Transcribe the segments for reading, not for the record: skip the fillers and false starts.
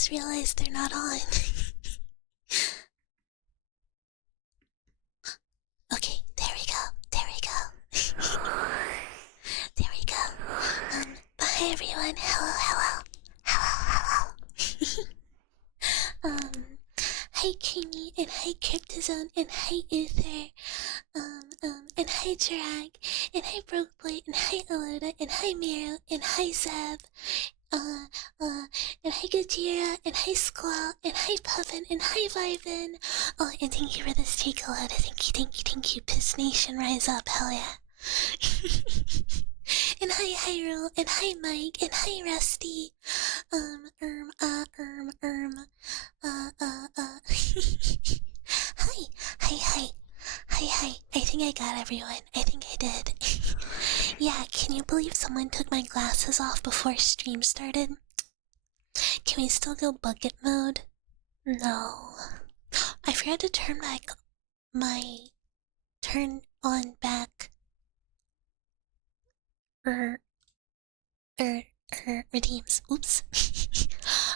just realized they're not on. Okay, there we go. There we go. There we go. Hi everyone. Hello, hello. Hello, hello. Hi Creamy, and hi Cryptozone, and hi Uther, and hi Jirag, and hi Brokeboy, and hi Aloda, and hi Miro, and hi Zeb, and hi Gajira, and hi Squall, and hi Puffin, and hi Vivin. Oh, and thank you for this take, Aloda. Thank you, Piss Nation, rise up, hell yeah. And hi Hyrule, and hi Mike, and hi Rusty. Hi, hi. I think I got everyone. I think I did. Yeah, can you believe someone took my glasses off before stream started? Can we still go bucket mode? No. I forgot to turn back my turn on back redeems. Oops.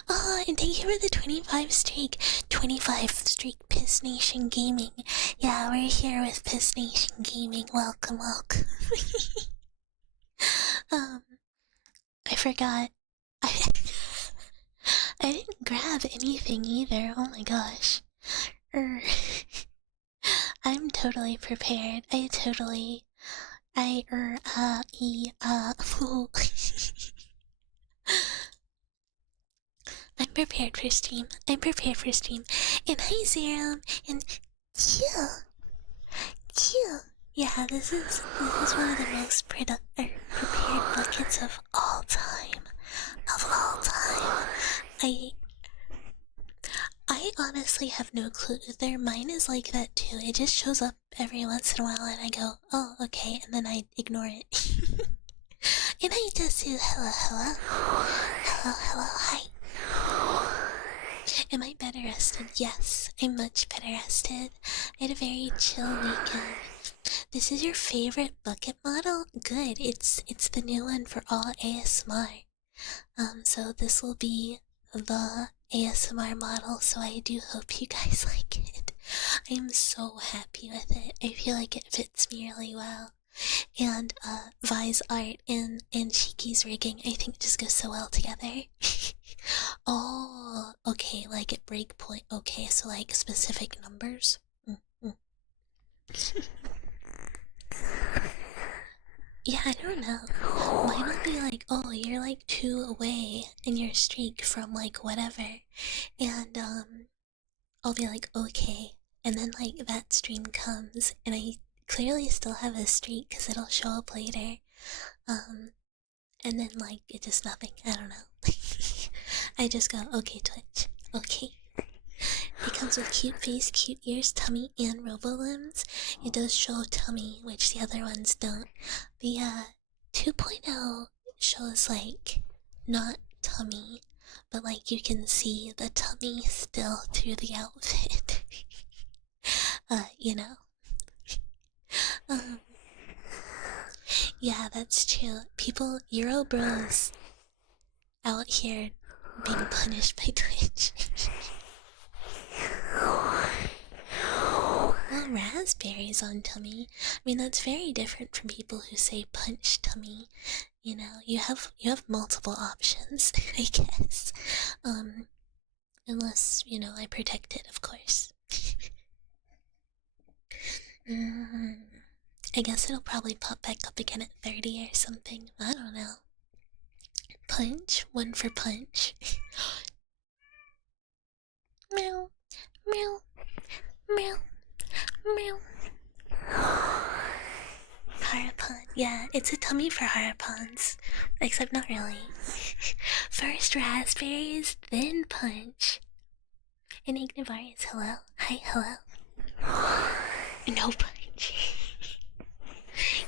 Oh, and thank you for the 25 streak. 25 streak Piss Nation Gaming. Yeah, we're here with Piss Nation Gaming. Welcome. I forgot. I I didn't grab anything either. Oh my gosh. I'm totally prepared. I'm prepared for stream. And hi Zero, and Q. Yeah, this is one of the most prepared buckets of all time. I honestly have no clue. Mine is like that too. It just shows up every once in a while, and I go, "Oh, okay," and then I ignore it. And I just do hello, hi. Am I better rested? Yes, I'm much better rested. I had a very chill weekend. This is your favorite bucket model? Good. It's the new one for all ASMR. So this will be the ASMR model, so I do hope you guys like it. I'm so happy with it. I feel like it fits me really well. And Vi's art and Shiki's rigging, I think just goes so well together. Oh, okay, like at breakpoint. Okay, so like specific numbers. Yeah, I don't know. Mine will be like, oh, you're like 2 away in your streak from like whatever. And I'll be like, okay. And then like that stream comes and I clearly still have a streak because it'll show up later. And then like it just nothing. I don't know. I just go, okay, Twitch. Okay. It comes with cute face, cute ears, tummy, and robolimbs. It does show tummy, which the other ones don't. The 2.0 shows like not tummy, but like you can see the tummy still through the outfit. You know. Yeah, that's true. People, Euro bros out here being punished by Twitch. Well, raspberries on tummy. I mean, that's very different from people who say punch tummy. You know, you have multiple options, I guess. Unless, you know, I protect it, of course. I guess it'll probably pop back up again at 30 or something. I don't know. Punch? One for punch. Meow. Meow. Meow. Meow. Harapon. Yeah, it's a tummy for Harapons. Except not really. First raspberries, then punch. And Ignavarius, hello. Hi, hello. No punch.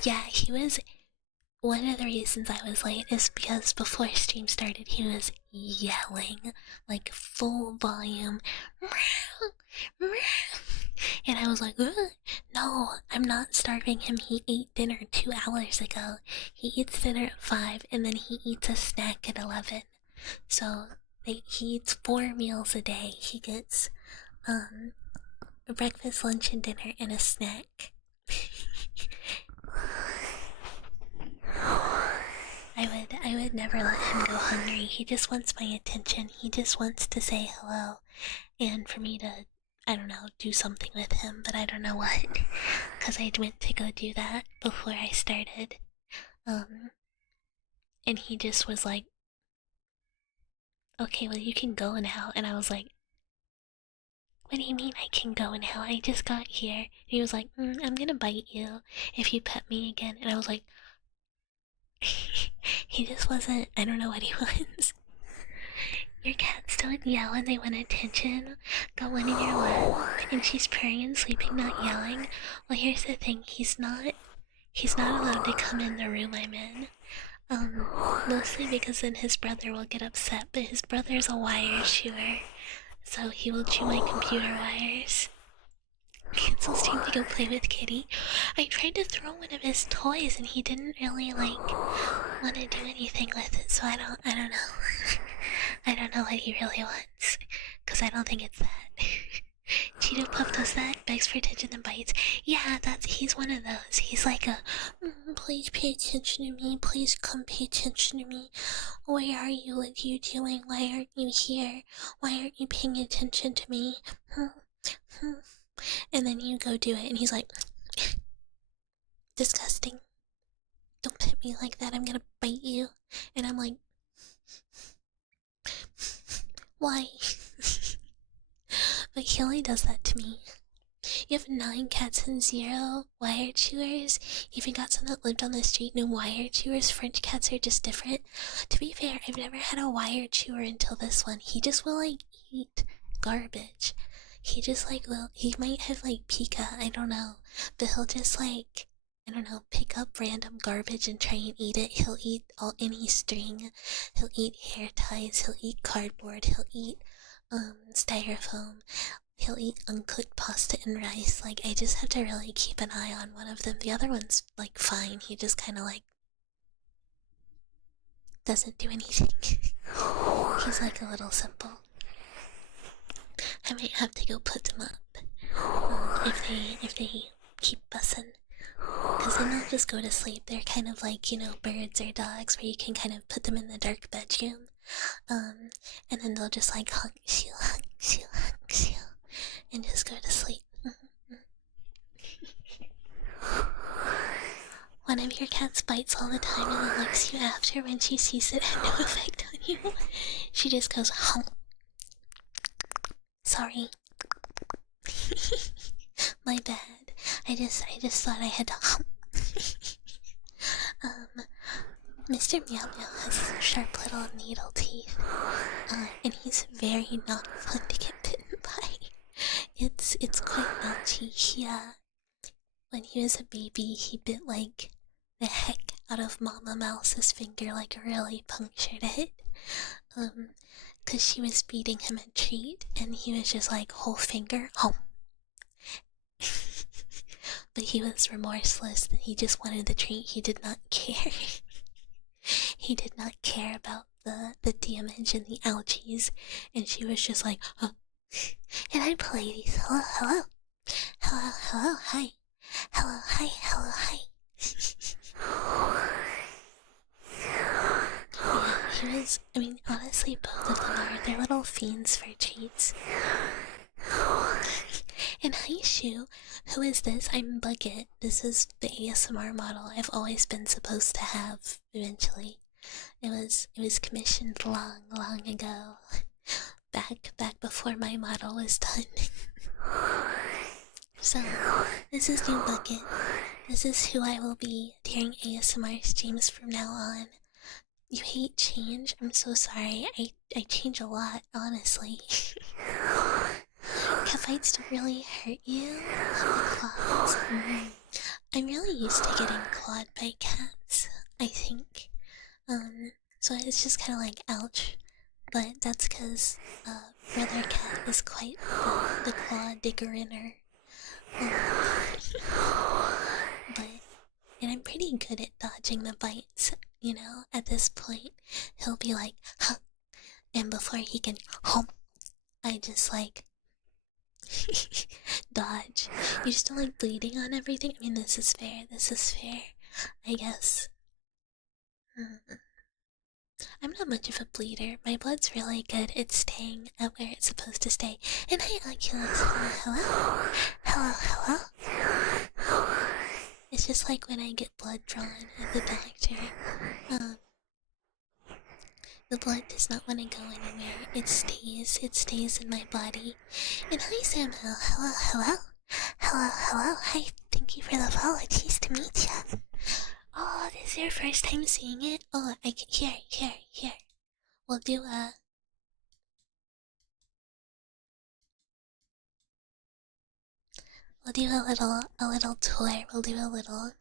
Yeah, he was. One of the reasons I was late is because before stream started, he was yelling like full volume. And I was like, ugh, no, I'm not starving him. He ate dinner 2 hours ago. He eats dinner at 5 and then he eats a snack at 11. So He eats 4 meals a day. He gets a breakfast, lunch, and dinner, and a snack. I would never let him go hungry. He just wants my attention. He just wants to say hello, and for me to, I don't know, do something with him, but I don't know what. Cause I went to go do that before I started, and he just was like, "Okay, well you can go now," and I was like, "What do you mean I can go now? I just got here." He was like, "I'm gonna bite you if you pet me again," and I was like, he just wasn't. I don't know what he wants. Your cats don't yell when they want attention. Got one in your lap, and she's purring and sleeping, not yelling. Well, here's the thing. He's not. He's not allowed to come in the room I'm in. Mostly because then his brother will get upset. But his brother's a wire chewer, so he will chew my computer wires. Cancel's time to go play with Kitty. I tried to throw one of his toys and he didn't really want to do anything with it, so I don't know. I don't know what he really wants, cause I don't think it's that. Cheeto Puff does that, begs for attention and bites. Yeah, he's one of those. He's like a, please pay attention to me, please come pay attention to me. Where are you? What are you doing? Why aren't you here? Why aren't you paying attention to me? And then you go do it, and he's like, disgusting. Don't pet me like that, I'm gonna bite you. And I'm like, why? But he only does that to me. You have 9 cats and 0 wire chewers. Even got some that lived on the street, no wire chewers. French cats are just different. To be fair, I've never had a wire chewer until this one. He just will eat garbage. He just will, he might have Pika, I don't know. But he'll just I don't know, pick up random garbage and try and eat it. He'll eat any string. He'll eat hair ties. He'll eat cardboard. He'll eat styrofoam. He'll eat uncooked pasta and rice. I just have to really keep an eye on one of them. The other one's fine. He just kind of doesn't do anything. He's a little simple. I might have to go put them up if they keep bussin'. Cause then they'll just go to sleep. They're kind of birds or dogs, where you can kind of put them in the dark bedroom, and then they'll just hunks you, and just go to sleep. One of your cats bites all the time and then licks you after when she sees it had no effect on you. She just goes, hump. Sorry. My bad. I just thought I had to hump. Mr. Meow Meow has sharp little needle teeth, and he's very not fun to get bitten by. It's quite naughty. When he was a baby, he bit the heck out of Mama Mouse's finger, really punctured it. Cause she was feeding him a treat, and he was just whole finger, home. But he was remorseless, and he just wanted the treat. He did not care. He did not care about the damage and the ouchies, and she was just oh. And I play these. Hello, hello. Hello, hello, hi. Hello, hi, hello, hi. Yeah, he was, honestly, both of them are. They're little fiends for treats. And hi, Shu. Who is this? I'm Bucket. This is the ASMR model I've always been supposed to have eventually. It was commissioned long ago. Back before my model was done. So, this is new Bucket. This is who I will be during ASMR streams from now on. You hate change? I'm so sorry. I change a lot, honestly. Cat fights don't really hurt you? The claws? I'm really used to getting clawed by cats, I think. So it's just kind of ouch. But that's because Brother Cat is quite the claw digger-inner. And I'm pretty good at dodging the bites, at this point. He'll be huh, and before he can home, I just like dodge. You're still like bleeding on everything. I mean, this is fair. This is fair, I guess. Mm. I'm not much of a bleeder. My blood's really good. It's staying at where it's supposed to stay. And hey, Oculus, hello, hello, hello. It's just like when I get blood drawn at the doctor. Um, the blood does not want to go anywhere. It stays. It stays in my body. And hi, Sam. Hello, hello, hello, hello. Hi. Thank you for the follow. Cheese to meet you. Oh, this is your first time seeing it? Oh, I can here. We'll do a little tour. We'll do a little.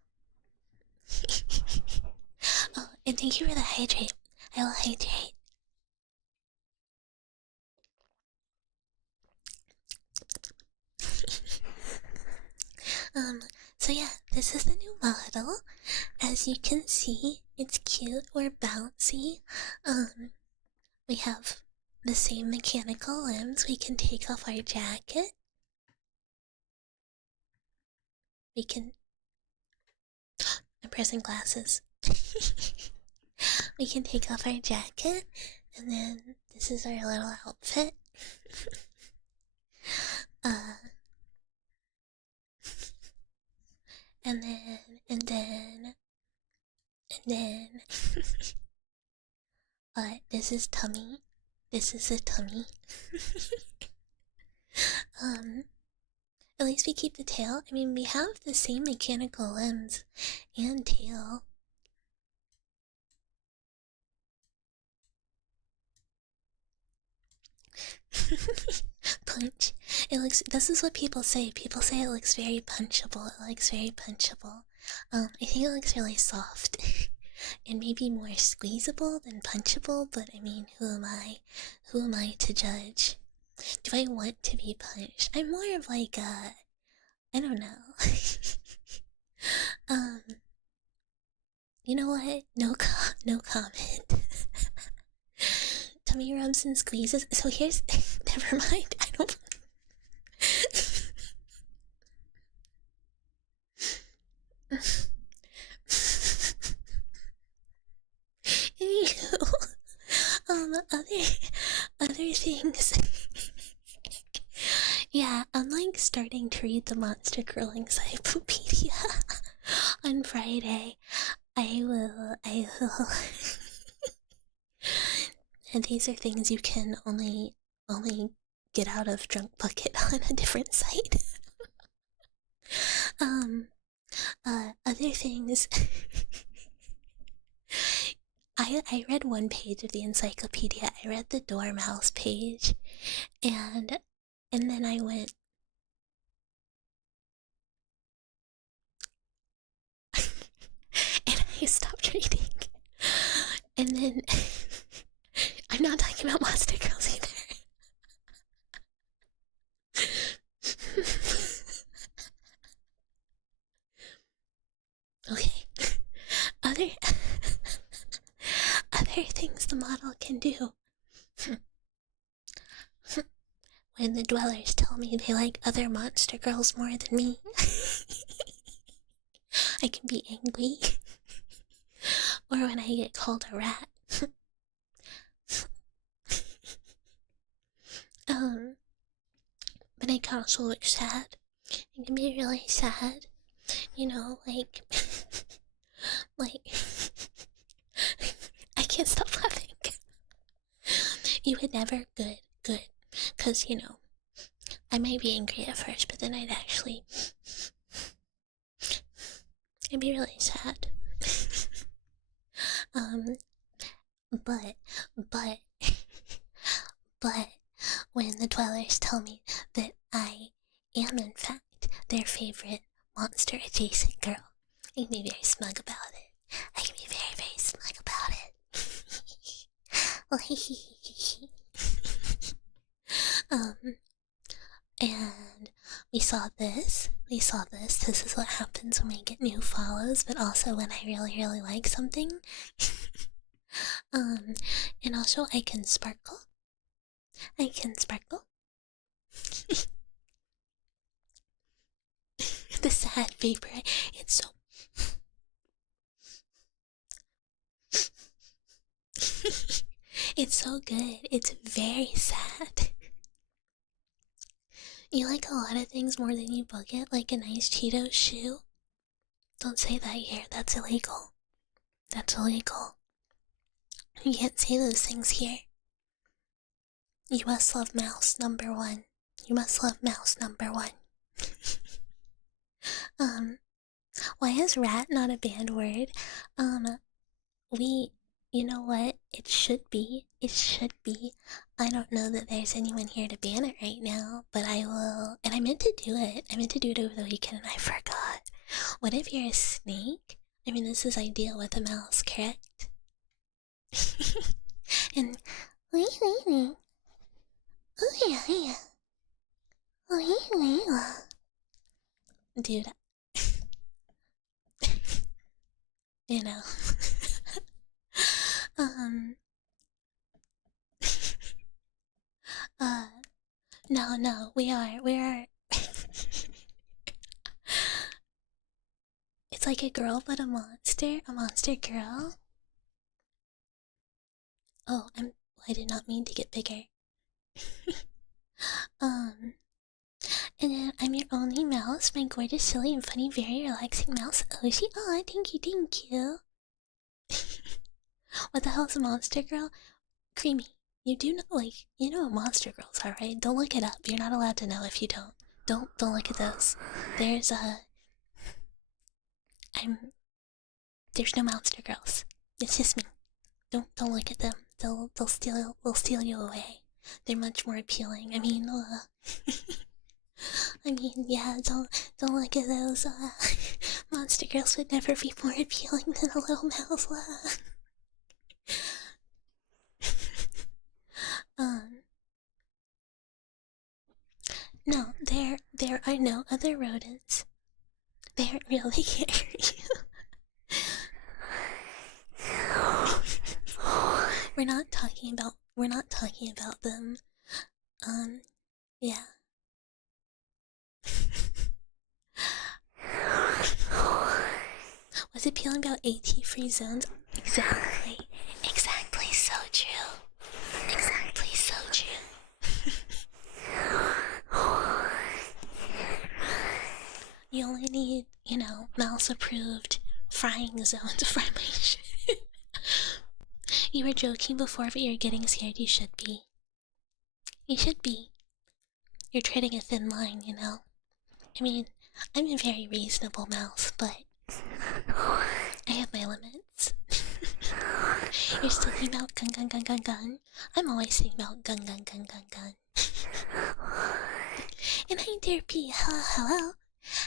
Oh, and thank you for the hydrate. I will hydrate. So yeah, this is the new model. As you can see, it's cute or bouncy. We have the same mechanical limbs. We can take off our jacket. We can. I'm pressing glasses. We can take off our jacket, and then this is our little outfit. And then, this is tummy. This is a tummy. At least we keep the tail. I mean, we have the same mechanical limbs and tail. Punch. It looks. This is what people say. People say it looks very punchable. It looks very punchable. I think it looks really soft, and maybe more squeezable than punchable. But I mean, who am I? Who am I to judge? Do I want to be punched? I'm more of like a. I don't know. You know what? No comment. Tummy rubs and squeezes. So here's. Never mind. I don't. Ew. Other things. Yeah, I'm like starting to read the Monster Girl Encyclopedia on Friday. I will. And these are things you can only get out of Drunk Bucket on a different site. Other things. I read one page of the encyclopedia. I read the Dormouse page, and then I went. And I stopped reading. And then I'm not talking about Monster Girls either. Okay. Other things the model can do. When the dwellers tell me they like other monster girls more than me, I can be angry. Or when I get called a rat. But I can also look sad. It can be really sad. You know, like I can't stop laughing. You would never good. Cause you know, I might be angry at first, but then I'd be really sad. But but when the dwellers tell me that I am in fact their favorite monster adjacent girl, I can be very smug about it. I can be very, very smug about it. And we saw this. This is what happens when we get new follows, but also when I really, really like something. And also I can sparkle. I can sparkle. The sad paper. It's so. It's so good. It's very sad. You like a lot of things more than you book it, like a nice Cheeto shoe. Don't say that here. That's illegal. That's illegal. You can't say those things here. You must love mouse number one. You must love mouse number one. Why is rat not a banned word? We, you know what? It should be. It should be. I don't know that there's anyone here to ban it right now, but I will. And I meant to do it. I meant to do it over the weekend and I forgot. What if you're a snake? I mean, this is ideal with a mouse, correct? And. Dude, you know. um. No, we are. It's like a girl, but a monster girl. Oh, I did not mean to get bigger. And then I'm your only mouse, my gorgeous, silly, and funny, very relaxing mouse, Oshi. Oh, thank you. What the hell is a monster girl? Creamy. You do know, you know what monster girls are, right? Don't look it up. You're not allowed to know if you don't. Don't look at those. There's there's no monster girls. It's just me. Don't look at them. They'll steal you away. They're much more appealing. I mean, yeah. Don't look at those. Monster girls would never be more appealing than a little mouse. No, there are no other rodents. They aren't really here. We're not talking about them. Yeah. Was it peeling about AT free zones? Exactly. Exactly so true. Exactly so true. You only need, mouse approved frying zones for my shit. You were joking before, but you're getting scared. You should be. You should be. You're treading a thin line, you know? I mean, I'm a very reasonable mouse, but I have my limits. You're still thinking about gun. I'm always thinking about gun. And hi, dear P. Hello.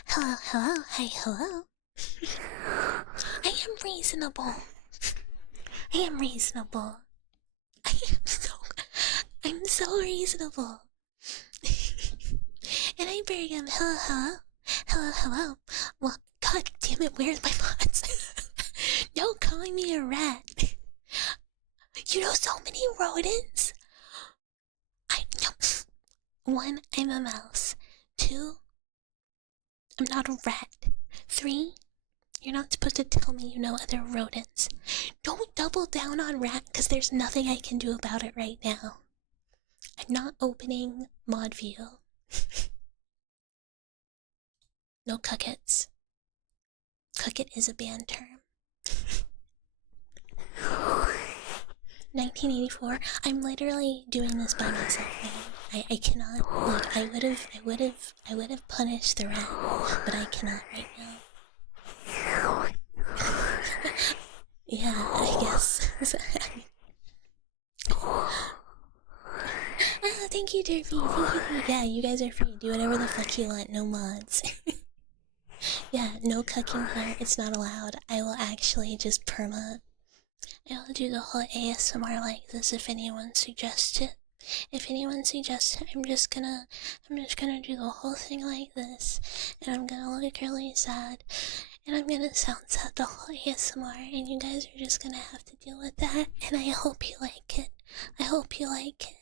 Hi, hello. I am reasonable. I'm so reasonable. And I buried him. Hello. Well, god damn it, where's my pots? Don't call me a rat. You know so many rodents. I know. 1, I'm a mouse. 2, I'm not a rat. 3, you're not supposed to tell me you know other rodents. Don't double down on rat, because there's nothing I can do about it right now. I'm not opening mod view. No cuckets. Cucket is a banned term. 1984. I'm literally doing this by myself, man. I cannot. Like, I would have punished the rat, but I cannot right now. Yeah, I guess. Thank you, Derpy. Thank you. Yeah, you guys are free. Do whatever the fuck you want. No mods. Yeah, no cucking here. It's not allowed. I will actually just perma. I'll do the whole ASMR like this if anyone suggests it. If anyone suggests it, I'm just gonna do the whole thing like this, and I'm gonna look really sad, And I'm gonna sound sad the whole ASMR, and you guys are just gonna have to deal with that. And I hope you like it. I hope you like it.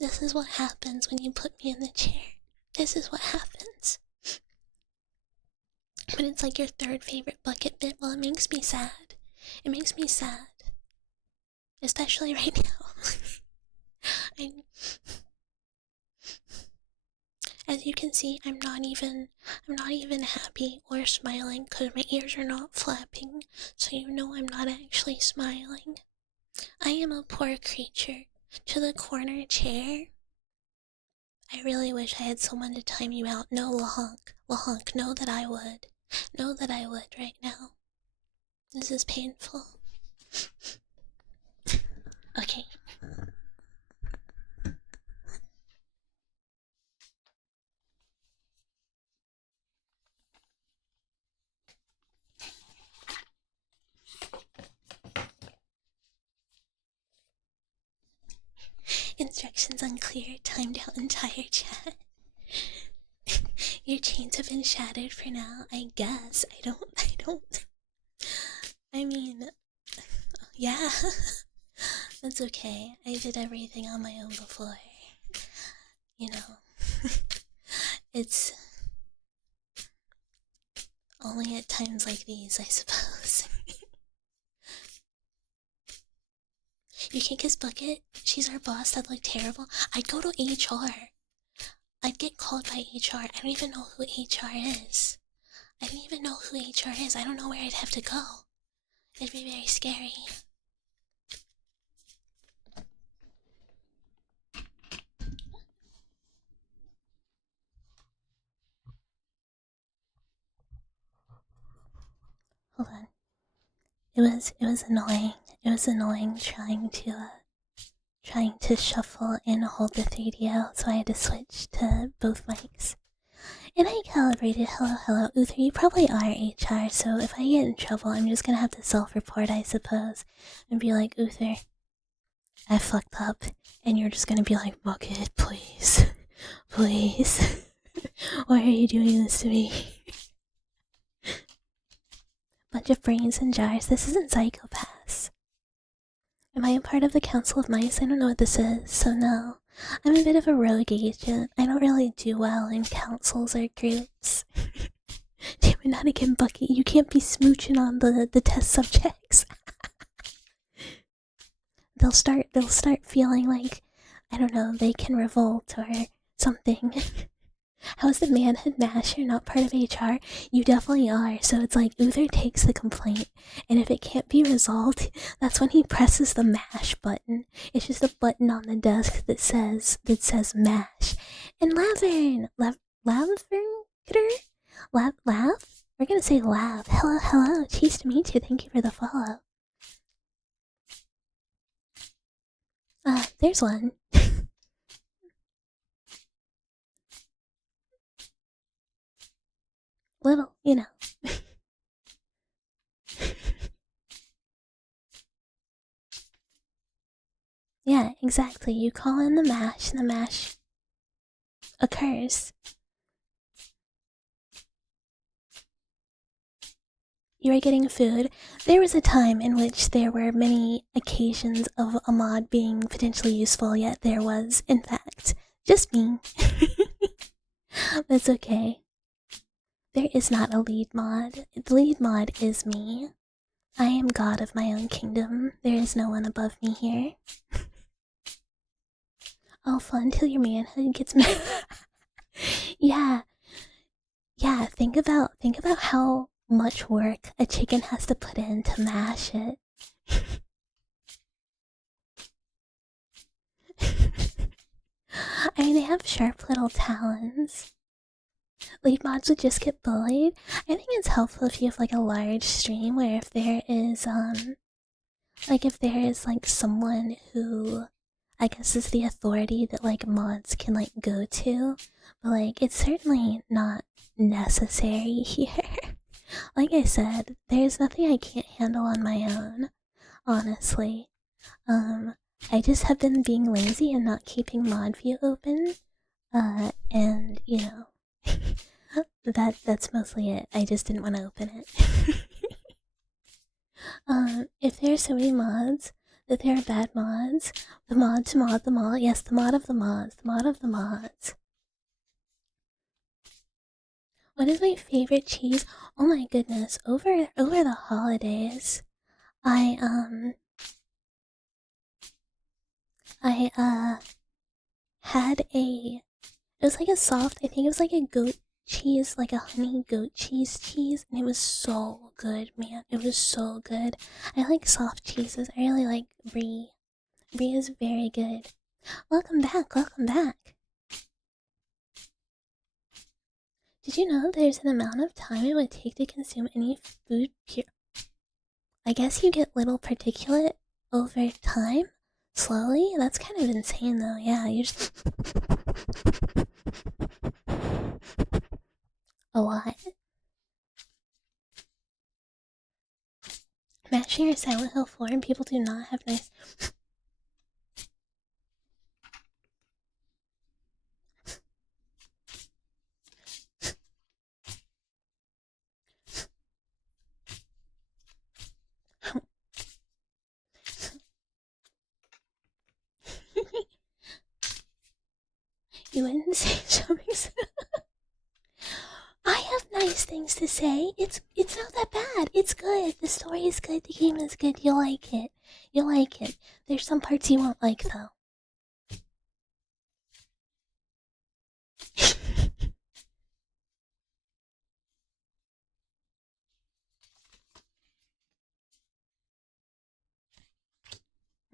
This is what happens when you put me in the chair. This is what happens. But it's like your third favorite bucket bit. Well, it makes me sad. It makes me sad. Especially right now. As you can see, I'm not even happy or smiling because my ears are not flapping, so you know I'm not actually smiling. I am a poor creature. To the corner chair. I really wish I had someone to time you out. No, Lahonk. Lahonk, know that I would. Know that I would right now. This is painful. Okay. Instructions unclear. Timed out entire chat. Your chains have been shattered for now, I guess. I don't. I mean, yeah. That's okay. I did everything on my own before. You know. It's only at times like these, I suppose. You can't kiss Bucket? She's our boss, that'd look terrible. I'd go to HR. I'd get called by HR. I don't even know who HR is. I don't even know who HR is. I don't know where I'd have to go. It'd be very scary. Hold on. It was annoying. It was annoying trying to shuffle and hold the 3DO, so I had to switch to both mics. And I calibrated. Hello, Uther, you probably are HR, so if I get in trouble, I'm just gonna have to self-report, I suppose, and be like, Uther, I fucked up, and you're just gonna be like, Bucket, please, please, why are you doing this to me? Bunch of brains and jars. This isn't Psychopaths. Am I a part of the Council of Mice? I don't know what this is, so no. I'm a bit of a rogue agent. I don't really do well in councils or groups. Damn it, not again, Bucket. You can't be smooching on the test subjects. They'll start feeling like, I don't know, they can revolt or something. How is the manhood masher not part of HR? You definitely are, so it's like Uther takes the complaint, and if it can't be resolved, that's when he presses the mash button. It's just a button on the desk that says mash. And Laverne! Lav? We're gonna say Lav. Hello, cheese to meet you, thank you for the follow. There's one. Little, you know. Yeah, exactly. You call in the mash, and the mash occurs. You are getting food. There was a time in which there were many occasions of a mod being potentially useful, yet there was, in fact, just me. That's okay. There is not a lead mod. The lead mod is me. I am god of my own kingdom. There is no one above me here. All fun till your manhood gets mad. Yeah. Yeah, think about how much work a chicken has to put in to mash it. I mean, they have sharp little talons. Lead mods would just get bullied. I think it's helpful if you have like a large stream where if there is like someone who I guess is the authority that like mods can like go to, but like it's certainly not necessary here. Like I said, there's nothing I can't handle on my own, honestly. I just have been being lazy and not keeping mod view open. And you know, that's mostly it. I just didn't want to open it. If there are so many mods that there are bad mods, the mod to mod them all. Yes, the mod of the mods. The mod of the mods. What is my favorite cheese? Oh my goodness! Over the holidays, I had a. It was like a soft. I think it was like a goat cheese, like a honey goat cheese, and it was so good, man. It was so good. I like soft cheeses. I really like brie. Brie is very good. Welcome back. Welcome back. Did you know there's an amount of time it would take to consume any food pure? I guess you get little particulate over time, slowly. That's kind of insane, though. Yeah, you just a lot. Mashing your Silent Hill floor and people do not have nice. You wouldn't say something. I have nice things to say. It's not that bad. It's good. The story is good. The game is good. You'll like it. You'll like it. There's some parts you won't like though.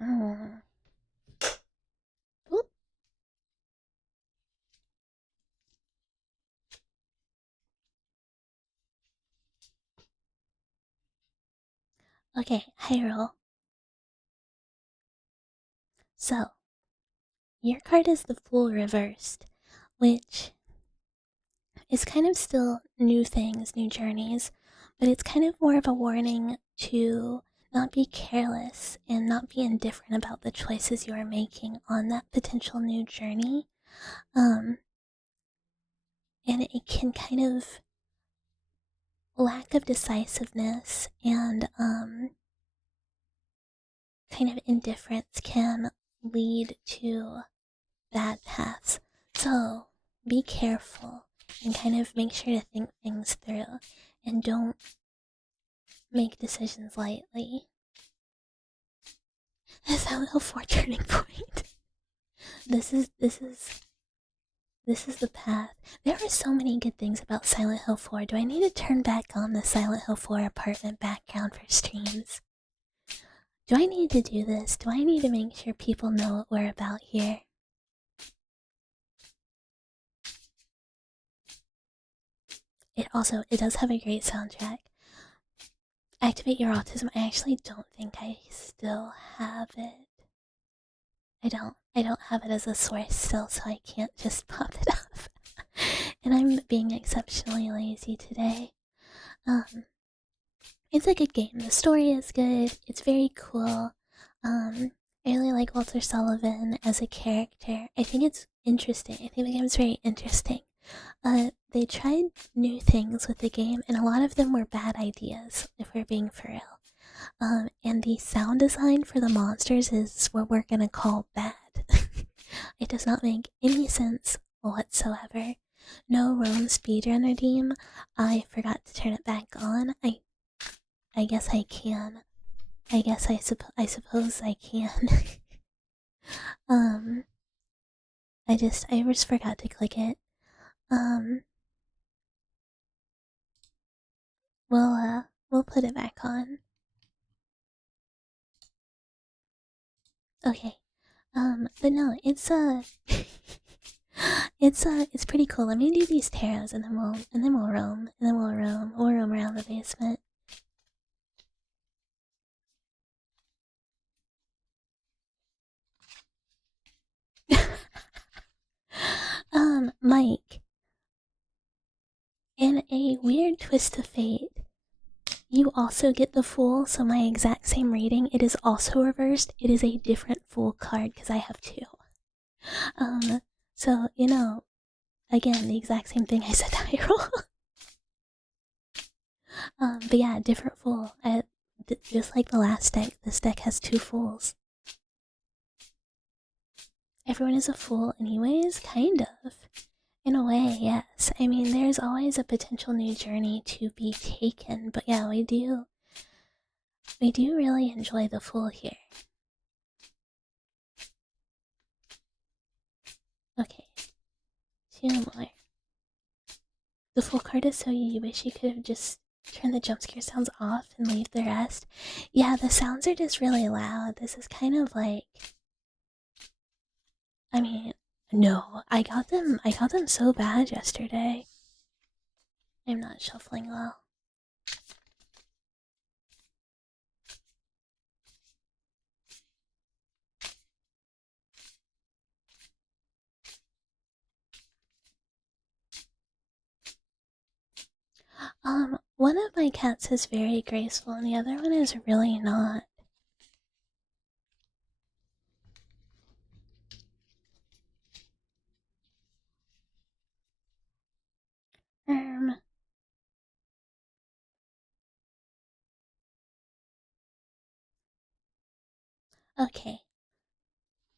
Mm. Oop. Okay, Hyrule. So, your card is the Fool reversed, which is kind of still new things, new journeys, but it's kind of more of a warning to not be careless and not be indifferent about the choices you are making on that potential new journey. And it can kind of lack of decisiveness and kind of indifference can lead to bad paths. So be careful and kind of make sure to think things through and don't make decisions lightly. The Silent Hill 4 turning point. This is the path. There are so many good things about Silent Hill 4. Do I need to turn back on the Silent Hill 4 apartment background for streams? Do I need to do this? Do I need to make sure people know what we're about here? It does have a great soundtrack. Activate Your Autism. I actually don't think I still have it. I don't have it as a source still, so I can't just pop it up. And I'm being exceptionally lazy today. It's a good game. The story is good. It's very cool. I really like Walter Sullivan as a character. I think it's interesting. I think the game's very interesting. They tried new things with the game, and a lot of them were bad ideas, if we're being for real. And the sound design for the monsters is what we're gonna call bad. It does not make any sense whatsoever. No Rome speedrunner team. I forgot to turn it back on. I guess I can. I suppose I can. I just forgot to click it. We'll put it back on. Okay. But no, it's it's pretty cool. Let me do these tarots and then we'll roam around the basement. Mike, in a weird twist of fate, you also get the Fool, so my exact same rating. It is also reversed. It is a different Fool card because I have two. So, again, the exact same thing I said to Hyrule. But yeah, different fool. Just like the last deck, this deck has 2 fools. Everyone is a fool anyways, kind of. In a way, yes. I mean, there's always a potential new journey to be taken, but yeah, we do really enjoy the fool here. Okay, 2 more. The full card is so you wish you could have just turned the jump scare sounds off and leave the rest. Yeah, the sounds are just really loud. This is kind of like, I mean, no, I got them so bad yesterday. I'm not shuffling well. One of my cats is very graceful and the other one is really not. Okay.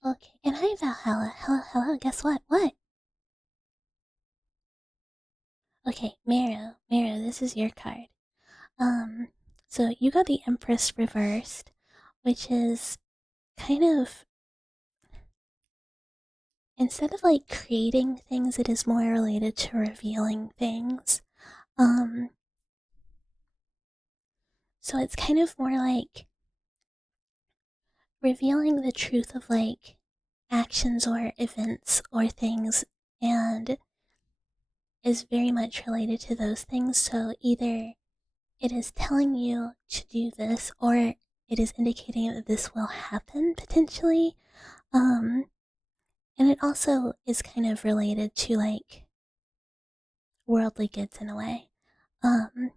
Okay, and hi Valhalla. Hello, guess what? What? Okay, Mero, this is your card. So you got the Empress reversed, which is kind of, instead of like creating things, it is more related to revealing things. So it's kind of more like revealing the truth of like actions or events or things, and is very much related to those things. So either it is telling you to do this or it is indicating that this will happen potentially. And it also is kind of related to like worldly goods in a way. And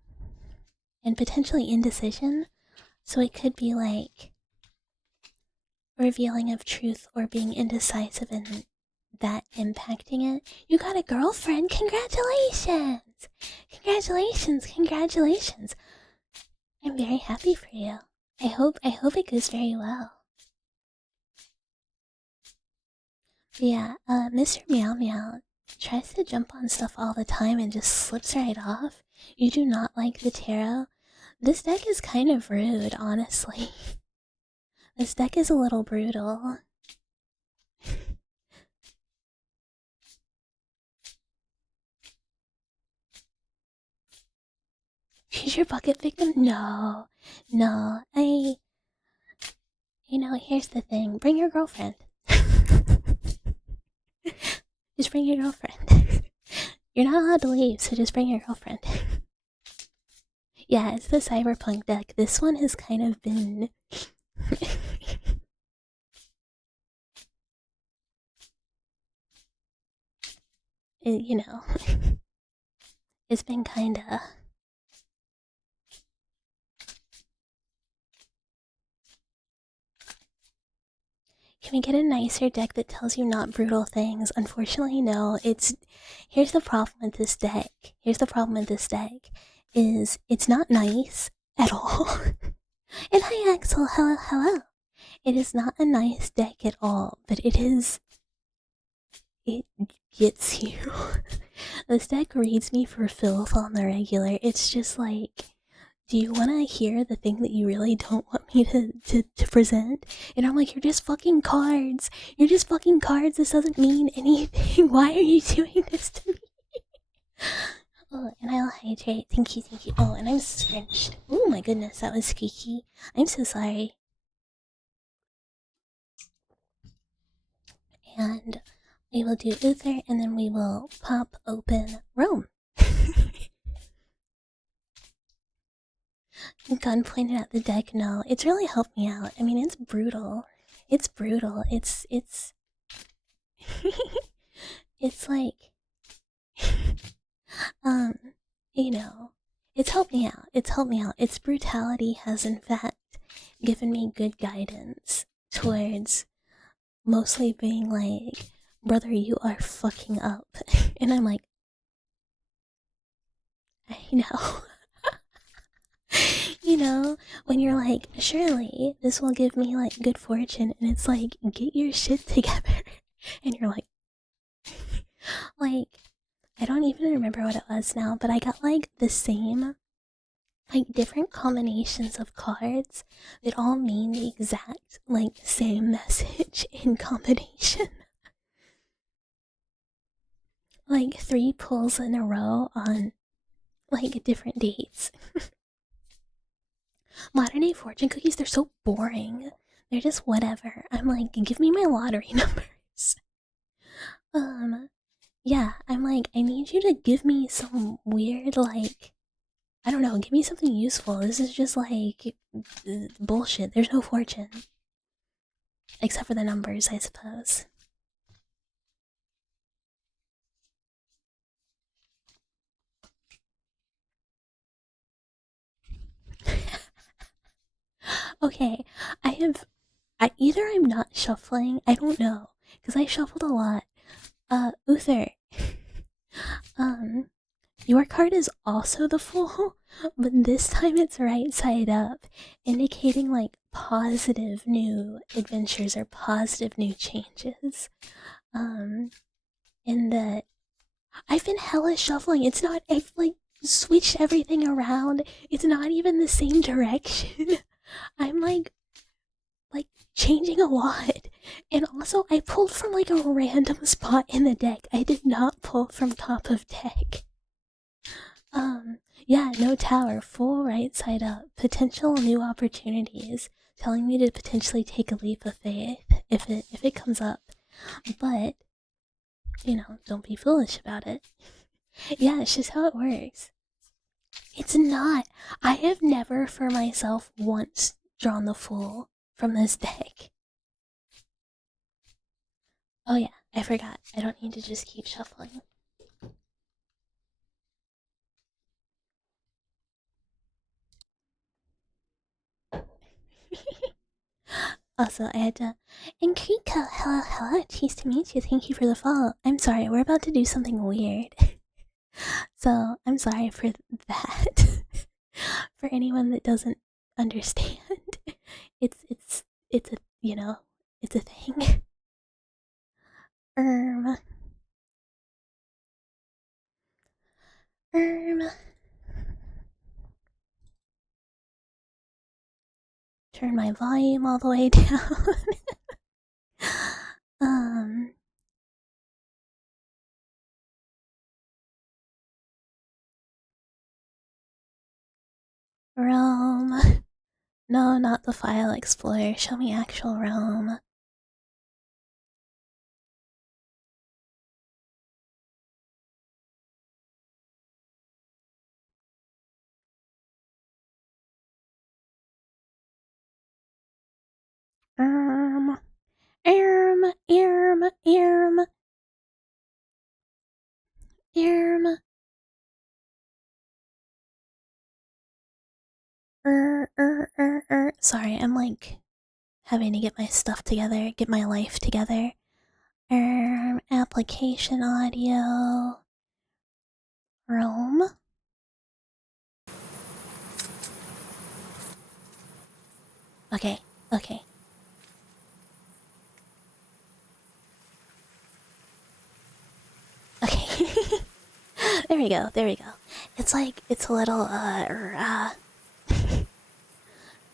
potentially indecision. So it could be like revealing of truth or being indecisive and that impacting it. You got a girlfriend! Congratulations! Congratulations! I'm very happy for you. I hope it goes very well. But yeah, Mr. Meow Meow tries to jump on stuff all the time and just slips right off. You do not like the tarot. This deck is kind of rude, honestly. This deck is a little brutal. She's your bucket victim? No. You know, here's the thing. Bring your girlfriend. Just bring your girlfriend. You're not allowed to leave, so just bring your girlfriend. Yeah, it's the cyberpunk deck. This one has kind of been... you know, it's been kinda... Can we get a nicer deck that tells you not brutal things? Unfortunately, no. Here's the problem with this deck. Is it's not nice at all. And hi Axel, hello. It is not a nice deck at all, but it gets you. This deck reads me for filth on the regular. It's just like, do you want to hear the thing that you really don't want me to present? And I'm like, you're just fucking cards. This doesn't mean anything. Why are you doing this to me? Oh, and I'll hydrate. Thank you. Oh, and I'm scrunched. Oh my goodness, that was squeaky. I'm so sorry. And we will do Uther, and then we will pop open Rome. Gun pointed at the deck. No, it's really helped me out. I mean, it's brutal. It's it's like, you know, it's helped me out. Its brutality has in fact given me good guidance towards mostly being like, brother, you are fucking up. And I'm like, I know. You know, when you're like, surely this will give me like good fortune, and it's like, get your shit together. And you're like, like, I don't even remember what it was now, but I got like the same, like different combinations of cards that all mean the exact, like, same message in combination. Like 3 pulls in a row on like different dates. Modern day fortune cookies, they're so boring. They're just whatever. I'm like, give me my lottery numbers. Yeah, I'm like, I need you to give me some weird, like, I don't know, give me something useful. This is just like bullshit. There's no fortune. Except for the numbers, I suppose. Okay, either I'm not shuffling, I don't know, because I shuffled a lot. Uther, your card is also the Fool, but this time it's right side up, indicating like positive new adventures or positive new changes. In that I've been hella shuffling. It's not, I've like switched everything around. It's not even the same direction. I'm like changing a lot. And also, I pulled from like a random spot in the deck. I did not pull from top of deck. Yeah, no tower, full right side up. Potential new opportunities, telling me to potentially take a leap of faith if it comes up. But you know, don't be foolish about it. Yeah, it's just how it works. It's not. I have never for myself once drawn the Fool from this deck. Oh yeah, I forgot. I don't need to just keep shuffling. Also, I had to. And Krika, hello, cheese to meet you. Thank you for the follow. I'm sorry, we're about to do something weird. So, I'm sorry for that. For anyone that doesn't understand. It's a, you know, it's a thing. Um, um, turn my volume all the way down. um, Rome. No, not the file explorer. Show me actual Rome. Um, erm, erm, erm, erm, Sorry, I'm like having to get my stuff together, get my life together. Application audio. Rome. Okay, okay. Okay. There we go, there we go. It's like, it's a little,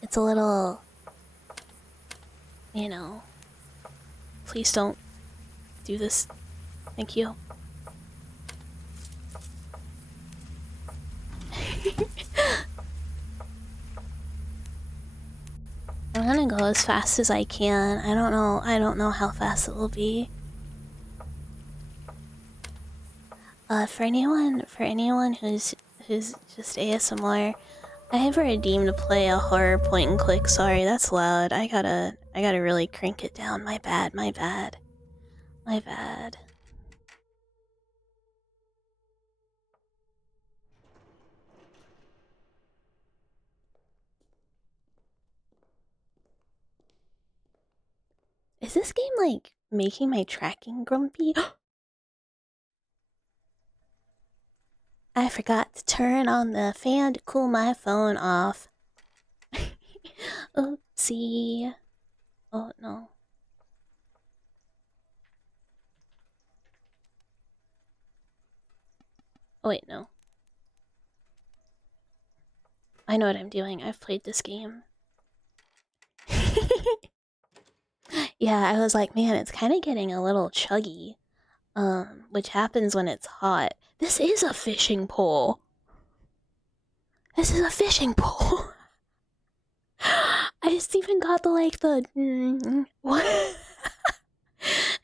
it's a little, you know, please don't do this. Thank you. I'm gonna go as fast as I can. I don't know how fast it will be. For anyone who's just ASMR, I have a redeemed to play a horror point and click. Sorry, that's loud. I gotta really crank it down. My bad, my bad. My bad. Is this game like making my tracking grumpy? I forgot to turn on the fan to cool my phone off. Oopsie. Oh no. Oh wait, no. I know what I'm doing. I've played this game. Yeah, I was like, man, it's kind of getting a little chuggy. Which happens when it's hot. This is a fishing pole. This is a fishing pole. I just even got the what? I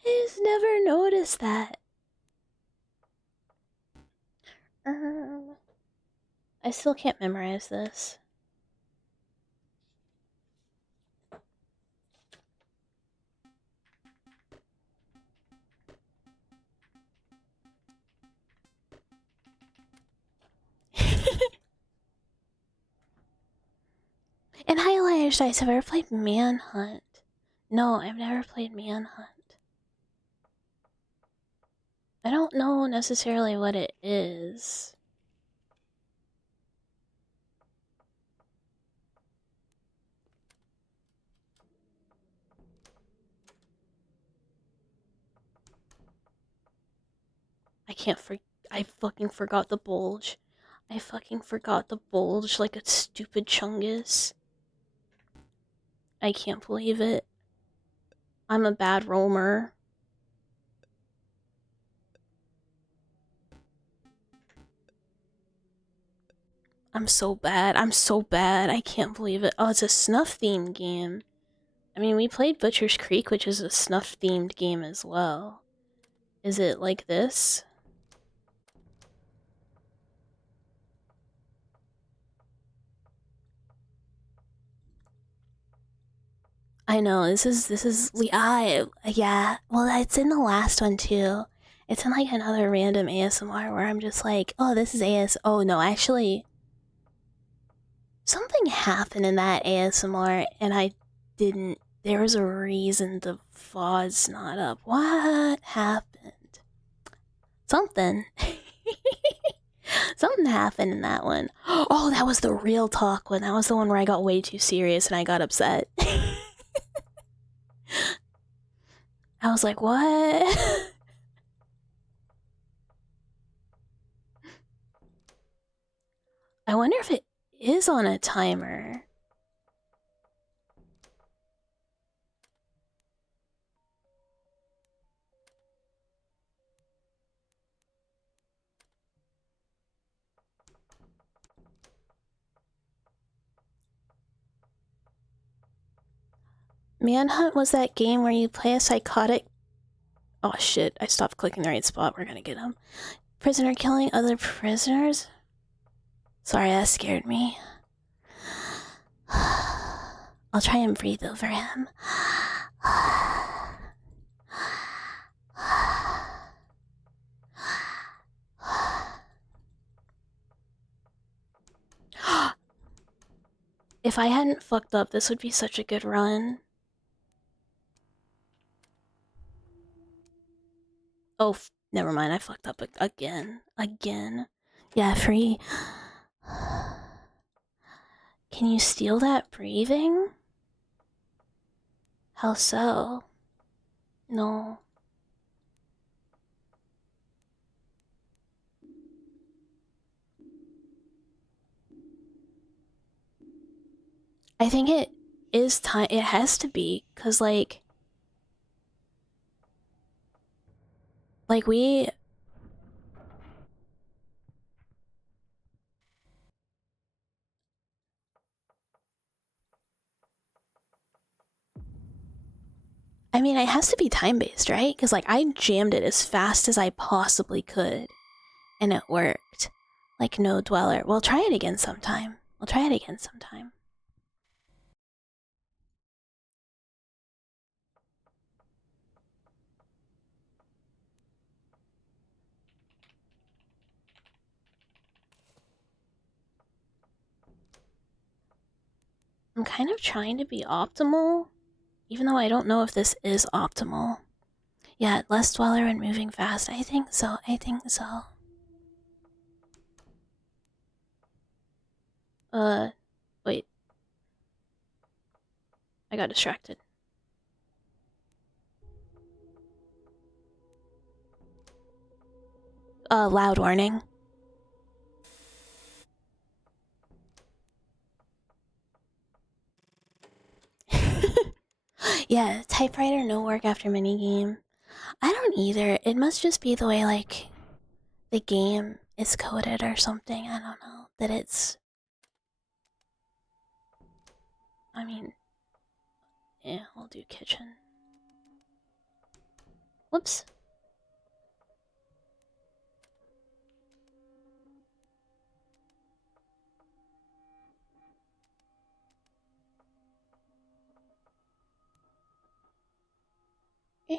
just never noticed that. I still can't memorize this. And Highlighter Dice, have I ever played Manhunt? No, I've never played Manhunt. I don't know necessarily what it is. I fucking forgot the bulge. I fucking forgot the bulge like a stupid chungus. I can't believe it. I'm a bad roamer. I'm so bad. I'm so bad. I can't believe it. Oh, it's a snuff themed game. I mean, we played Butcher's Creek, which is a snuff themed game as well. Is it like this? I know, this is yeah. Well, it's in the last one too. It's in like another random ASMR where I'm just like, oh, this is oh no, actually something happened in that ASMR and I didn't there was a reason the VOD's not up. What happened? Something. Something happened in that one. Oh, that was the real talk one. That was the one where I got way too serious and I got upset. I was like, what? I wonder if it is on a timer. Manhunt was that game where you play a psychotic... Oh shit, I stopped clicking the right spot. We're gonna get him. Prisoner killing other prisoners? Sorry, that scared me. I'll try and breathe over him. If I hadn't fucked up, this would be such a good run. Oh, never mind. I fucked up again. Again. Yeah, free. Can you steal that breathing? How so? No. I think it is time. It has to be, cause we. I mean, it has to be time based, right? Cause I jammed it as fast as I possibly could, and it worked. Like no dweller. We'll try it again sometime. We'll try it again sometime. I'm kind of trying to be optimal, even though I don't know if this is optimal. Yeah, less dweller and moving fast. I think so. I think so. Wait. got distracted. Loud warning. Yeah, typewriter no work after minigame. I don't either. It must just be the way, like, the game is coded or something. I don't know. That it's... I mean... Yeah, we'll do kitchen. Whoops. Eh.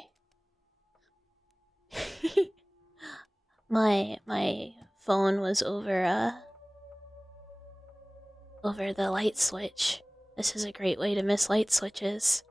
my phone was over the light switch. This is a great way to miss light switches.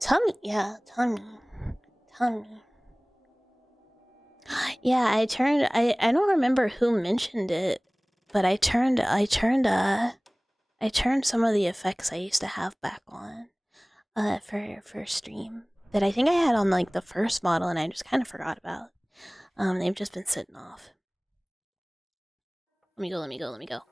Tummy, yeah, tummy. Yeah, I don't remember who mentioned it, but I turned some of the effects I used to have back on, for stream that I think I had on like the first model and I just kind of forgot about. They've just been sitting off. Let me go.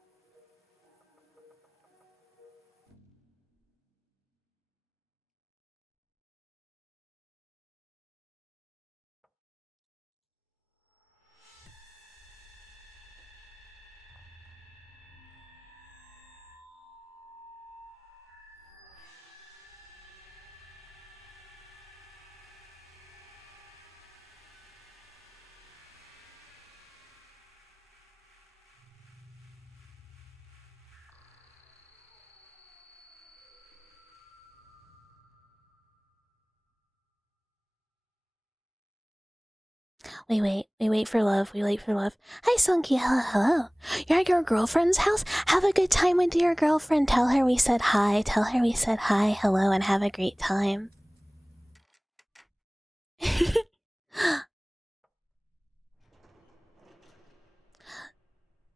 We wait for love. Hi, Sunky. Hello. You're at your girlfriend's house? Have a good time with your girlfriend. Tell her we said hi. Hello, and have a great time.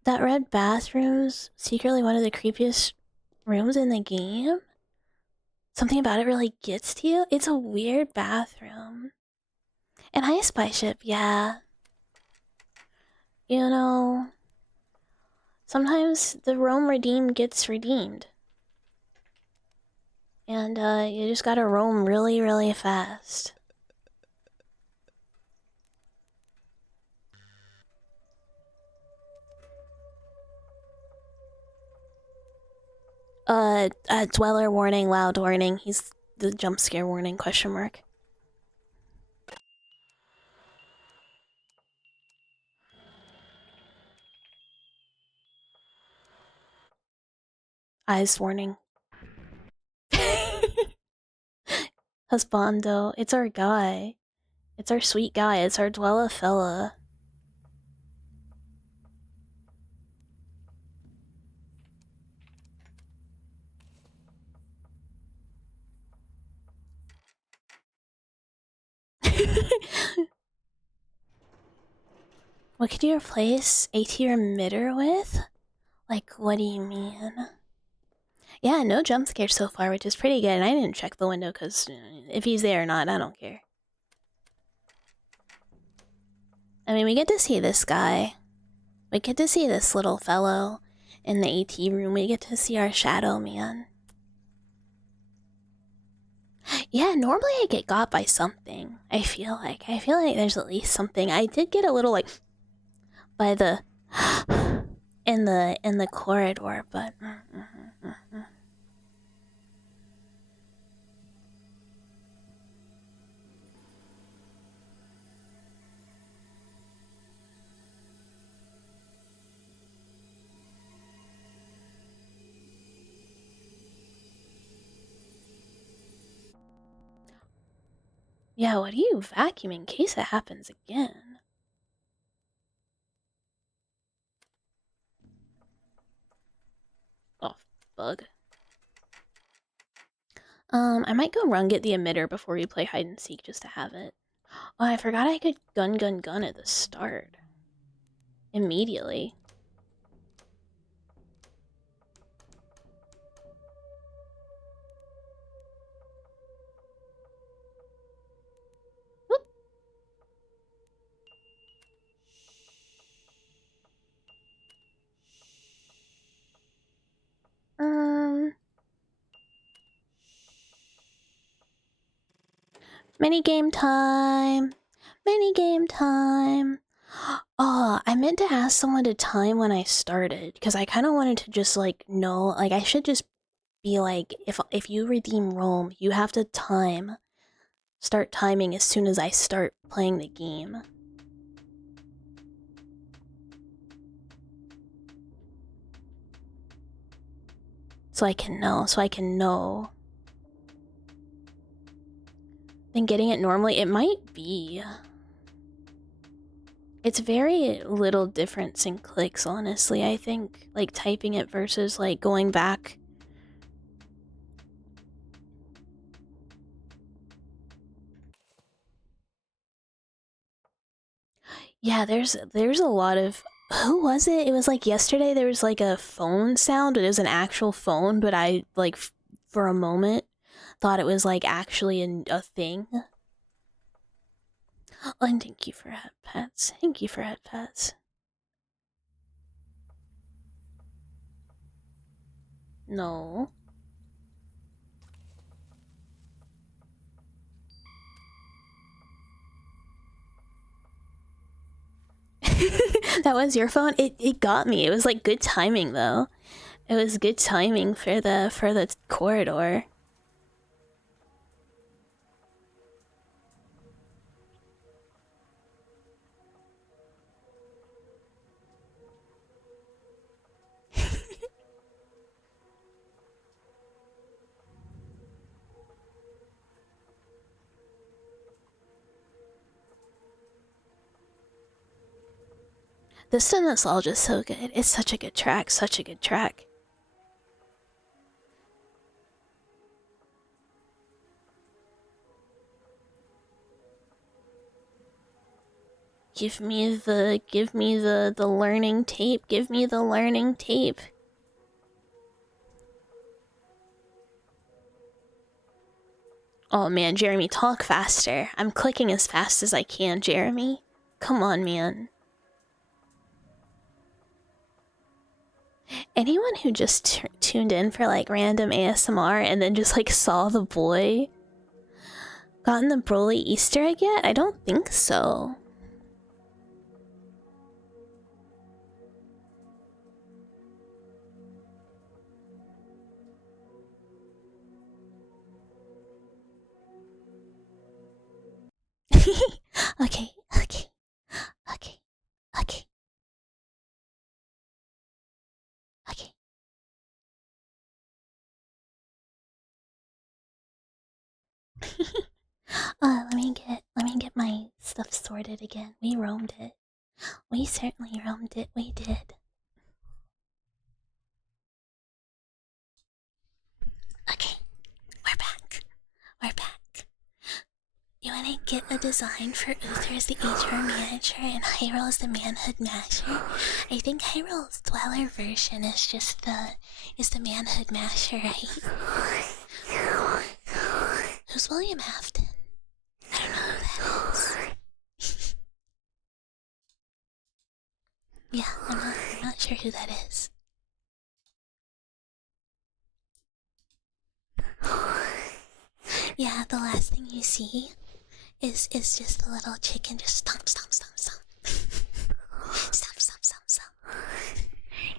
That red bathroom's secretly one of the creepiest rooms in the game. Something about it really gets to you. It's a weird bathroom. And hi, Spyship. Yeah. You know, sometimes the roam redeem gets redeemed. And you just gotta roam really, really fast. Dweller warning, loud warning. He's the jump scare warning, question mark. Eyes warning. Husbando, it's our guy. It's our sweet guy, it's our Dwella fella. What could you replace AT emitter with? Like, what do you mean? Yeah, no jump scares so far, which is pretty good. And I didn't check the window because if he's there or not, I don't care. I mean, we get to see this guy. We get to see this little fellow in the AT room. We get to see our shadow man. Yeah, normally I get got by something. I feel like there's at least something. I did get a little like by the in the corridor, but Yeah, what do you vacuum in case it happens again? Oh, bug. I might go run get the emitter before we play hide and seek just to have it. Oh, I forgot I could gun at the start. Immediately. Whoop. Mini game time. Mini game time. Oh, I meant to ask someone to time when I started because I kind of wanted to just like know, like I should just be like, if you redeem Rome, you have to start timing as soon as I start playing the game. So I can know. Then getting it normally, it might be. It's very little difference in clicks, honestly, I think. Like typing it versus like going back. Yeah, there's a lot of who was it? It was like yesterday there was like a phone sound, but it was an actual phone, but I like for a moment thought it was like actually a thing. Oh, and thank you for head pets. Thank you for head pets. No. That was your phone? It got me. It was like good timing though. It was good timing for the corridor. This nostalgia is so good. It's such a good track, such a good track. Give me the learning tape. Give me the learning tape. Oh man, Jeremy, talk faster. I'm clicking as fast as I can, Jeremy. Come on, man. Anyone who just tuned in for like random ASMR and then just like saw the boy gotten the Broly Easter egg yet? I don't think so. Okay, okay, okay, okay, okay. Let me get my stuff sorted again. We roamed it. We certainly roamed it. We did. Okay, we're back. We're back. You wanna get a design for Uther as the HR manager and Hyrule as the manhood masher? I think Hyrule's dweller version is just the manhood masher, right? Who's William Afton? I don't know who that is. Yeah, I'm not sure who that is. Yeah, the last thing you see is just the little chicken just stomp stomp stomp stomp. Stomp stomp stomp stomp.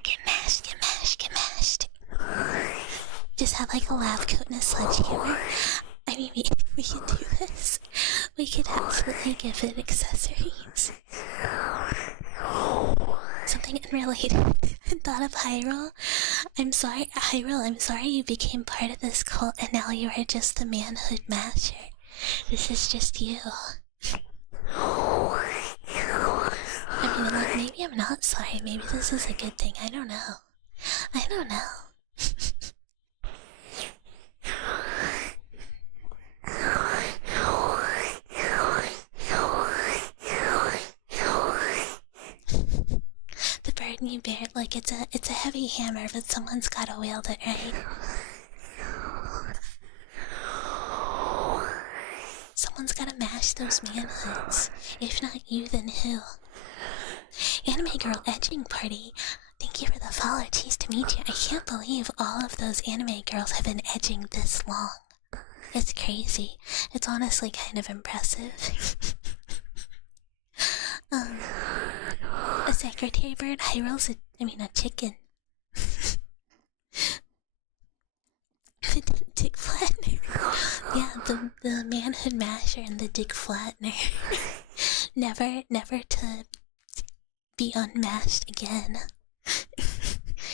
Get mashed, get mashed, get mashed. Just have like a lab coat and a sledgehammer. I mean, we could do this. We could absolutely give it accessories. Something unrelated. I thought of Hyrule. I'm sorry, Hyrule, I'm sorry you became part of this cult and now you are just the manhood masher. This is just you. I mean, like, maybe I'm not sorry. Maybe this is a good thing. I don't know. I don't know. The bird you bear, like it's a heavy hammer, but someone's gotta wield it, right? Someone's gotta mash those manhoods. If not you, then who? Anime Girl Edging Party. Thank you for the follow. Cheese to meet you. I can't believe all of those anime girls have been edging this long. It's crazy. It's honestly kind of impressive. A secretary bird. Hyro's a chicken. The dick flattener. Yeah, the manhood masher and the dick flattener. never to be unmashed again.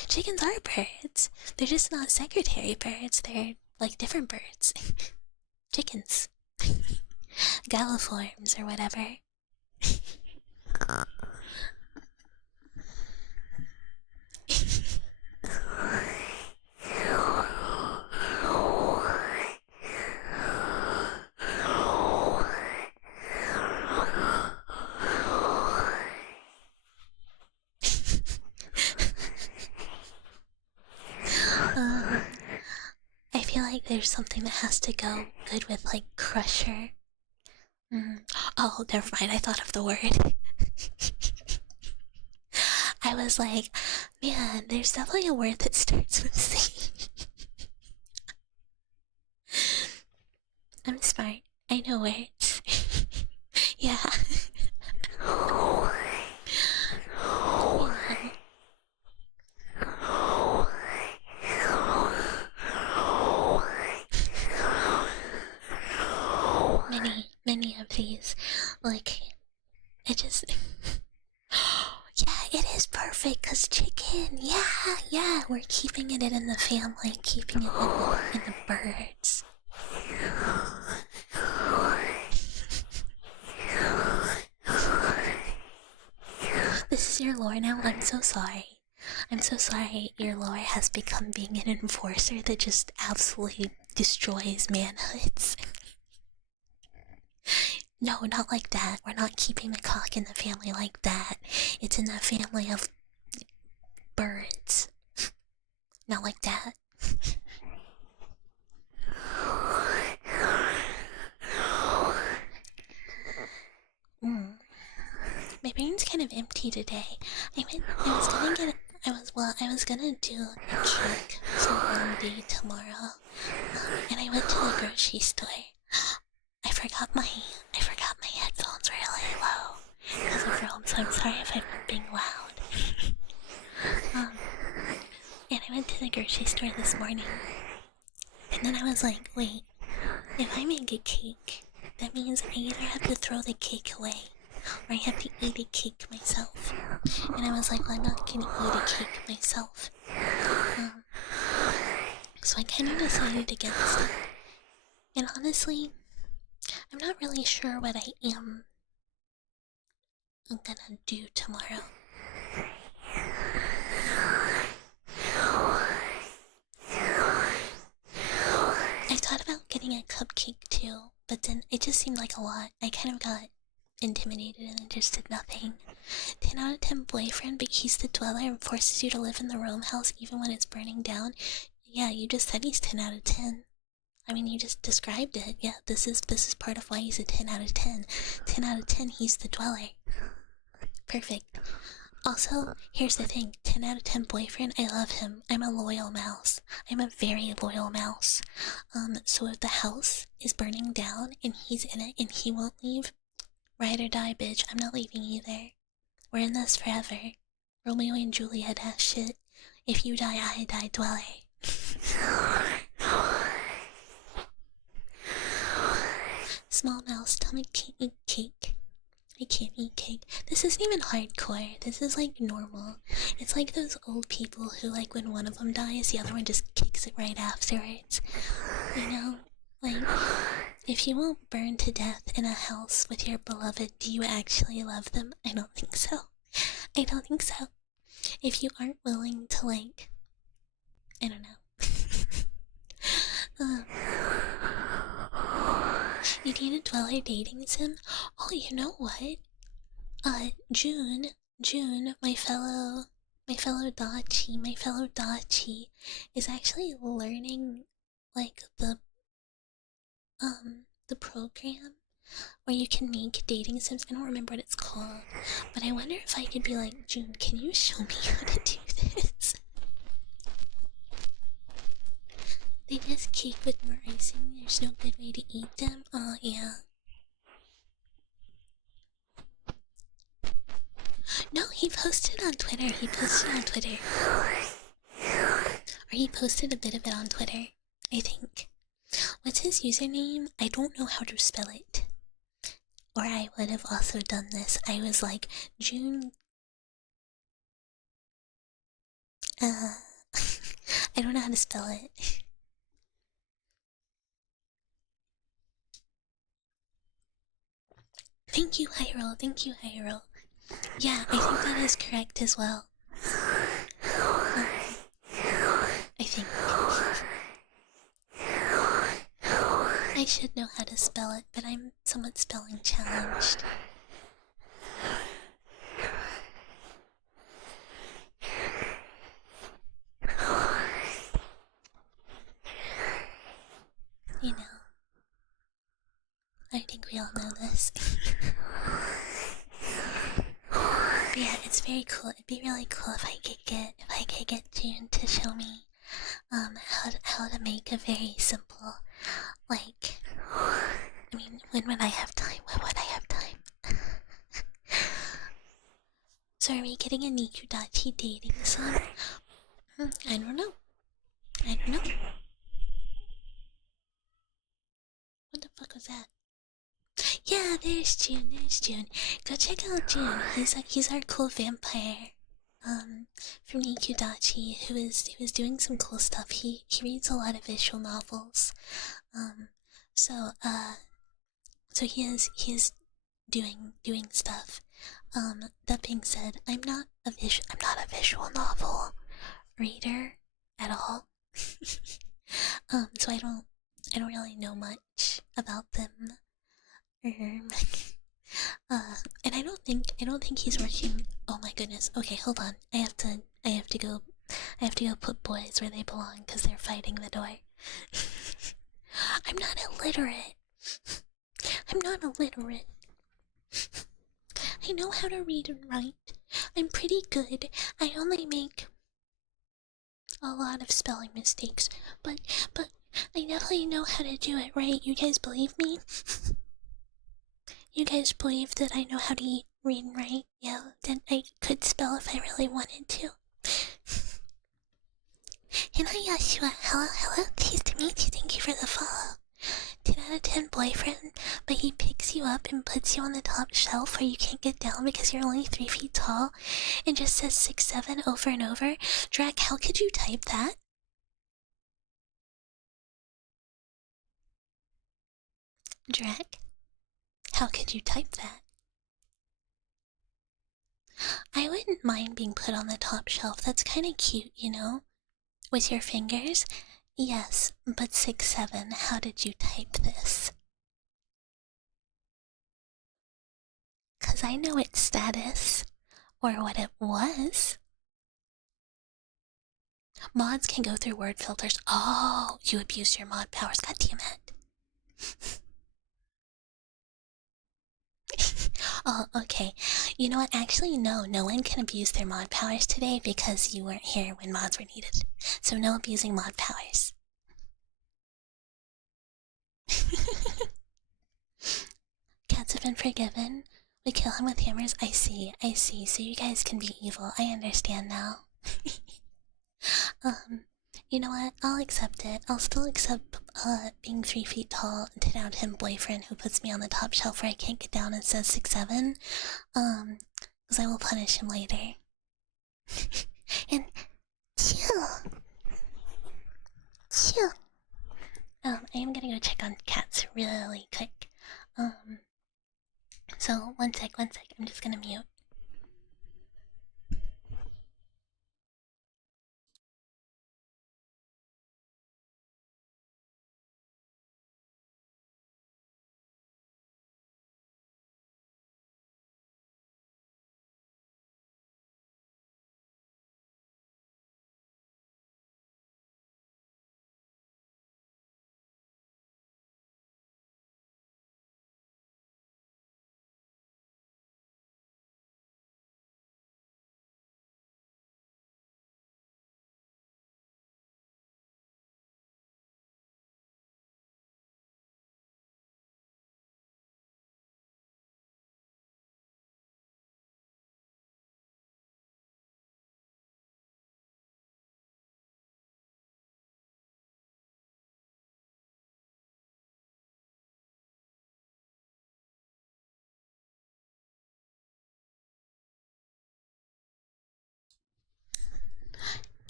Chickens are birds. They're just not secretary birds. They're like different birds. Chickens. Galliforms or whatever. I feel like there's something that has to go good with like Crusher. Oh, never mind. I thought of the word. I was like, man, there's definitely a word that starts with C. I'm smart. I know words. Yeah. Many of these, like, it just. Yeah, it is perfect, cause chicken. Yeah, we're keeping it in the family, keeping it in the birds. This is your lore now. I'm so sorry. I'm so sorry your lore has become being an enforcer that just absolutely destroys manhoods. No, not like that. We're not keeping the cock in the family like that. It's in the family of birds. Not like that. My brain's kind of empty today. I was gonna do a cake for VOD tomorrow. And I went to the grocery store. I forgot my headphones really low because of Rome, so I'm sorry if I'm being loud. And I went to the grocery store this morning, and then I was like, wait, if I make a cake, that means I either have to throw the cake away or I have to eat a cake myself. And I was like, well, I'm not gonna eat a cake myself. So I kind of decided against it. And honestly, I'm not really sure what I am gonna do tomorrow. I thought about getting a cupcake too, but then it just seemed like a lot. I kind of got intimidated and just did nothing. 10 out of 10 boyfriend, but he's the dweller and forces you to live in the Rome house even when it's burning down. Yeah, you just said he's 10 out of 10. I mean, you just described it. Yeah, this is part of why he's a 10 out of 10. 10 out of 10, he's the dweller. Perfect. Also, here's the thing. 10 out of 10 boyfriend, I love him. I'm a loyal mouse. I'm a very loyal mouse. So if the house is burning down and he's in it and he won't leave, ride or die, bitch. I'm not leaving either. We're in this forever. Romeo and Juliet ass shit. If you die, I die, dweller. Small mouse stomach can't eat cake. I can't eat cake. This isn't even hardcore. This is like normal. It's like those old people who, like, when one of them dies, the other one just kicks it right afterwards. You know? Like, If you won't burn to death in a house with your beloved, do you actually love them? I don't think so. I don't think so. If you aren't willing to, like, I don't know. You need a dweller dating sim? Oh, you know what? June, my fellow Dachi, is actually learning, like, the program where you can make dating sims. I don't remember what it's called, but I wonder if I could be like, June, can you show me how to do this? They just cake with more icing. There's no good way to eat them. Oh, yeah. No, he posted on Twitter. Or he posted a bit of it on Twitter, I think. What's his username? I don't know how to spell it. Or I would have also done this. I was like, June. I don't know how to spell it. Thank you, Hyrule. Thank you, Hyrule. Yeah, I think that is correct as well. I think. I should know how to spell it, but I'm somewhat spelling challenged. You know. I think we all know this. But yeah, it's very cool. It'd be really cool if I could get June to show me how to make a very simple, like, I mean, when would I have time? When would I have time? So are we getting a Nikudachi dating sim? I don't know. What the fuck was that? Yeah, there's June. Go check out June. He's our cool vampire. From Nikudachi, who is doing some cool stuff. He reads a lot of visual novels. Um, so he is doing stuff. That being said, I'm not a visual novel reader at all. So I don't really know much about them. And I don't think he's working. Oh my goodness. Okay, hold on. I have to go put boys where they belong because they're fighting the door. I'm not illiterate. I know how to read and write. I'm pretty good. I only make a lot of spelling mistakes, but I definitely know how to do it right. You guys believe me? You guys believe that I know how to read and write? Yeah, that I could spell if I really wanted to. And hi Yashua, hello, pleased to meet you, thank you for the follow. 10 out of 10 boyfriend, but he picks you up and puts you on the top shelf where you can't get down because you're only 3 feet tall and just says 6'7" over and over. Drac, how could you type that? Drac, how could you type that? I wouldn't mind being put on the top shelf, that's kinda cute, you know? With your fingers? Yes, but 6'7", how did you type this? 'Cause I know its status, or what it was. Mods can go through word filters. Oh, you abused your mod powers, god damn it. Oh, okay. You know what? Actually, no one can abuse their mod powers today because you weren't here when mods were needed. So no abusing mod powers. Cats have been forgiven. We kill him with hammers. I see. So you guys can be evil. I understand now. You know what? I'll accept it. I'll still accept being 3 feet tall to down him boyfriend who puts me on the top shelf where I can't get down and says 6'7". Because I will punish him later. And chill. I am gonna go check on Cat's really quick. So one sec, I'm just gonna mute.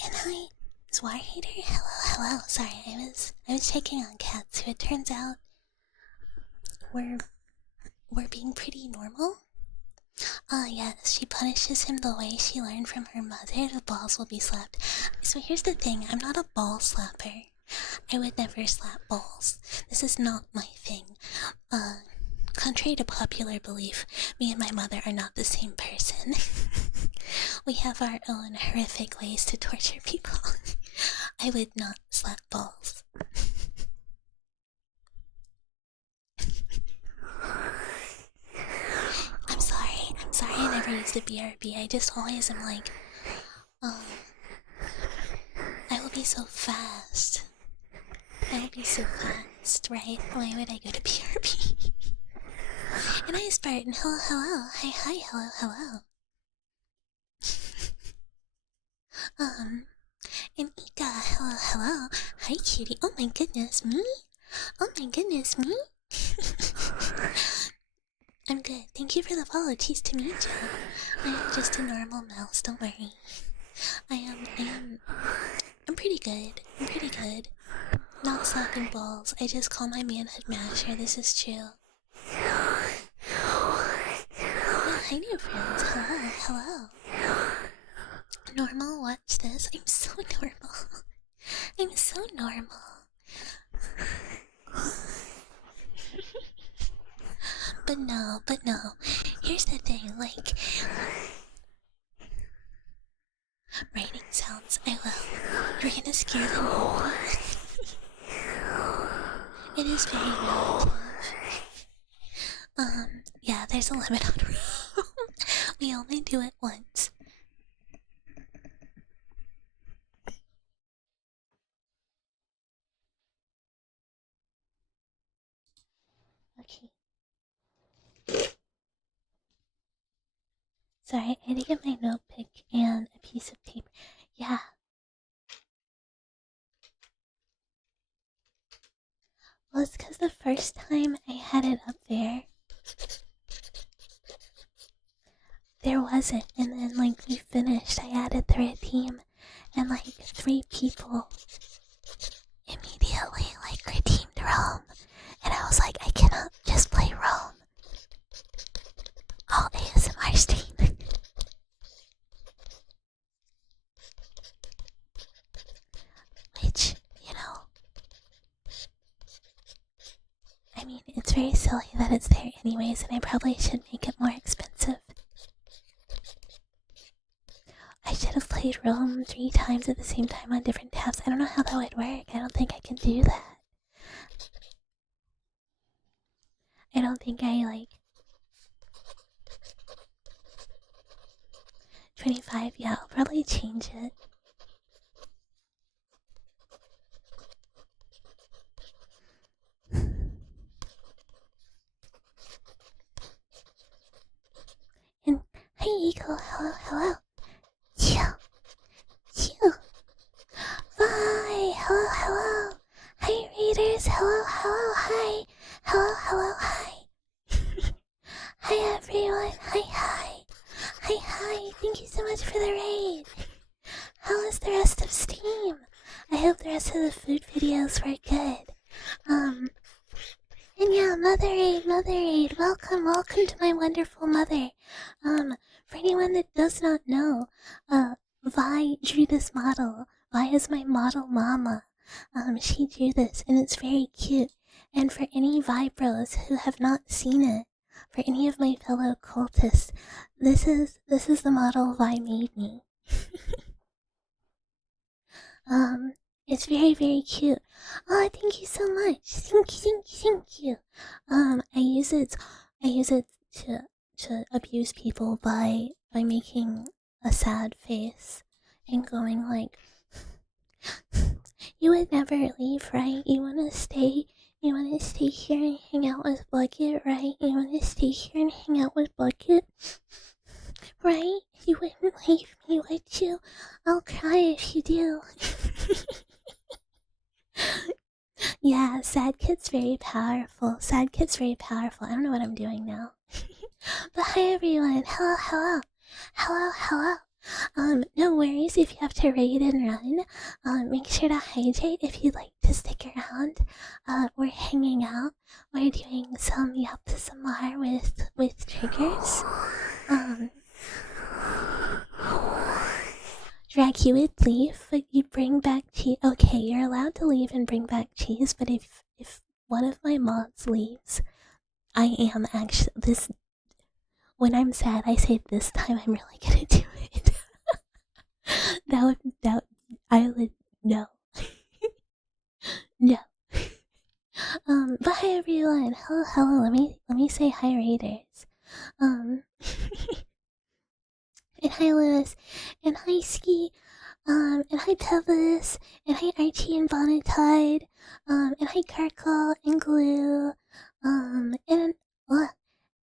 And hi, Zwar Hater. Hello. Sorry, I was checking on cats. So it turns out we're being pretty normal. Yes, she punishes him the way she learned from her mother. The balls will be slapped. So here's the thing: I'm not a ball slapper. I would never slap balls. This is not my thing. Contrary to popular belief, me and my mother are not the same person. We have our own horrific ways to torture people. I would not slap balls. I'm sorry I never used a BRB. I just always am like, oh, I will be so fast. I will be so fast, right? Why would I go to BRB? And hi, Spartan. Hello. Hi, hello. And Ika, hello. Hi, cutie. Oh my goodness, me? I'm good. Thank you for the follow. Cheese to meet you. I am just a normal mouse. Don't worry. I'm pretty good. Not slapping balls. I just call my manhood masher. This is true. Oh, hi, new friends. Hello. Normal, watch this. I'm so normal. But no. Here's the thing, like... Writing sounds, I will. You're gonna scare them off. It is very relative. Yeah, there's a limit on room. We only do it once. Okay. Sorry, I had to get my notebook and a piece of paper. Yeah. Well, it's because the first time I had it up there wasn't. And then, like, we finished. I added the red team. And, like, 3 people immediately, like, redeemed Rome. And I was like, I cannot just play Rome. All ASMR stream. Which, you know, I mean, it's very silly that it's there anyways, and I probably should make it more expensive. I should have played Rome 3 times at the same time on different tabs. I don't know how that would work. I don't think I can do that. I don't think I, like... 25, yeah, I'll probably change it. And, hi Eagle, hello. Yeah. Bye, hello. Hi readers, hello, hi. Hello, hi. Hi everyone, hi. Thank you so much for the raid. How is the rest of Steam? I hope the rest of the food videos were good. Mother Aid, welcome to my wonderful mother. For anyone that does not know, Vi drew this model. Vi is my model mama. She drew this, and it's very cute. And for any Vi bros who have not seen it, for any of my fellow cultists, this is the model Vi made me. It's very, very cute. Oh, thank you so much. Thank you. I use it to abuse people by making a sad face and going like, you would never leave, right? You wanna stay here and hang out with Bucket, right? You wanna stay here and hang out with Bucket, right? You wouldn't leave me, would you? I'll cry if you do. Yeah, sad kid's very powerful. I don't know what I'm doing now. But hi everyone. Hello. No worries if you have to raid and run. Make sure to hydrate if you'd like to stick around. We're hanging out. We're doing some ASMR with triggers. Drag, you would leave, but you bring back cheese. Okay, you're allowed to leave and bring back cheese, but if one of my mods leaves, I am actually this. When I'm sad, I say this time I'm really gonna do it. I would no. No. But hi everyone. Hello. Let me say hi raiders. And hi Lewis, and hi Ski, and hi Tevis, and hi Archie and Bonatide, and hi Karkle and Glue, and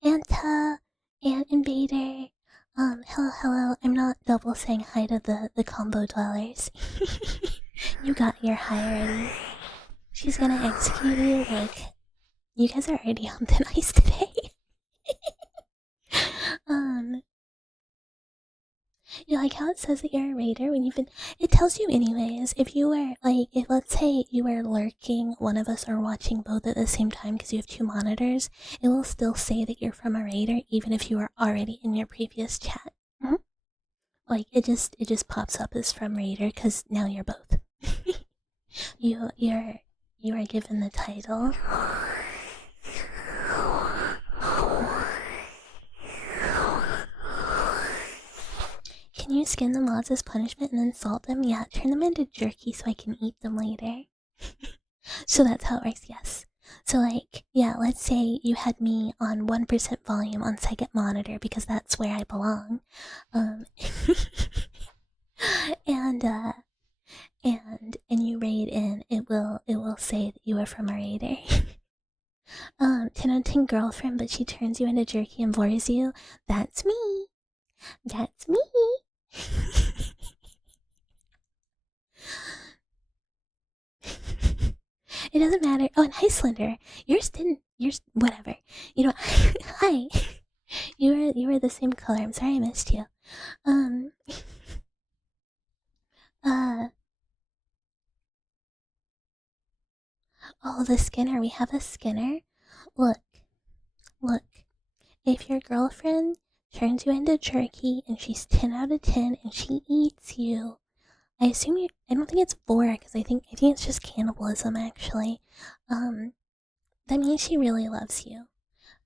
Anta and Invader. Hello. I'm not double saying hi to the combo dwellers. You got your hi already. She's gonna execute you. Like, you guys are already on thin ice today. You like how it says that you're a raider when you've been. It tells you anyways. If you were like, if let's say you were lurking, one of us are watching both at the same time because you have two monitors, it will still say that you're from a raider even if you were already in your previous chat. Mm-hmm. Like it just pops up as from raider because now you're both. you are given the title. Can you skin the mods as punishment and then salt them? Yeah, turn them into jerky so I can eat them later. So that's how it works, yes. So like, yeah, let's say you had me on 1% volume on second monitor because that's where I belong. And you raid in, it will say that you are from a raider. 10/10 girlfriend, but she turns you into jerky and bores you. That's me. That's me. It doesn't matter. Oh, and hi Slender. Yours didn't. Yours, whatever. You know. Hi. You were the same color. I'm sorry I missed you. Oh, the Skinner. We have a Skinner. Look. If your girlfriend turns you into jerky and she's 10 out of 10 and she eats you, I assume you. I don't think it's vor because I think it's just cannibalism actually. That means she really loves you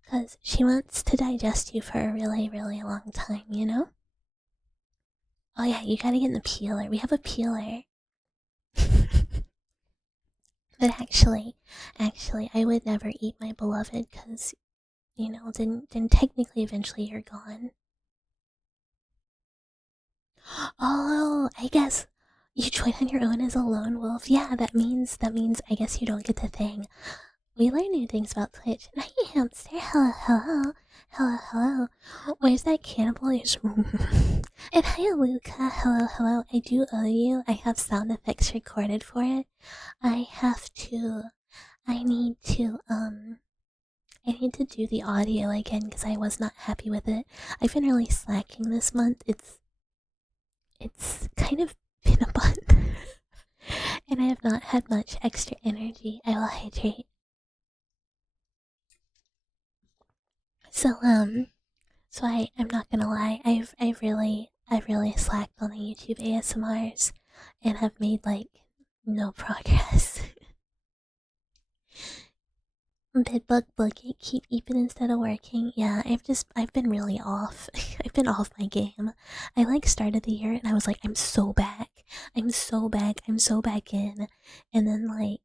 because she wants to digest you for a really, really long time. You know. Oh yeah, you gotta get in the peeler. We have a peeler. But actually, I would never eat my beloved because, you know, then technically eventually you're gone. Oh, I guess you join on your own as a lone wolf. Yeah, that means I guess you don't get the thing. We learn new things about Twitch. And hi, hamster. Hello. Where's that cannibalism? And hi, Luca. Hello. I do owe you. I have sound effects recorded for it. I need to do the audio again because I was not happy with it. I've been really slacking this month. It's kind of been a month. And I have not had much extra energy. I will hydrate. So I'm not gonna lie, I've really slacked on the YouTube ASMRs and have made like no progress. Bedbug Bucket keep eeping instead of working. Yeah, I've been really off. I've been off my game. I like started the year and I was like, I'm so back. I'm so back. I'm so back in. And then like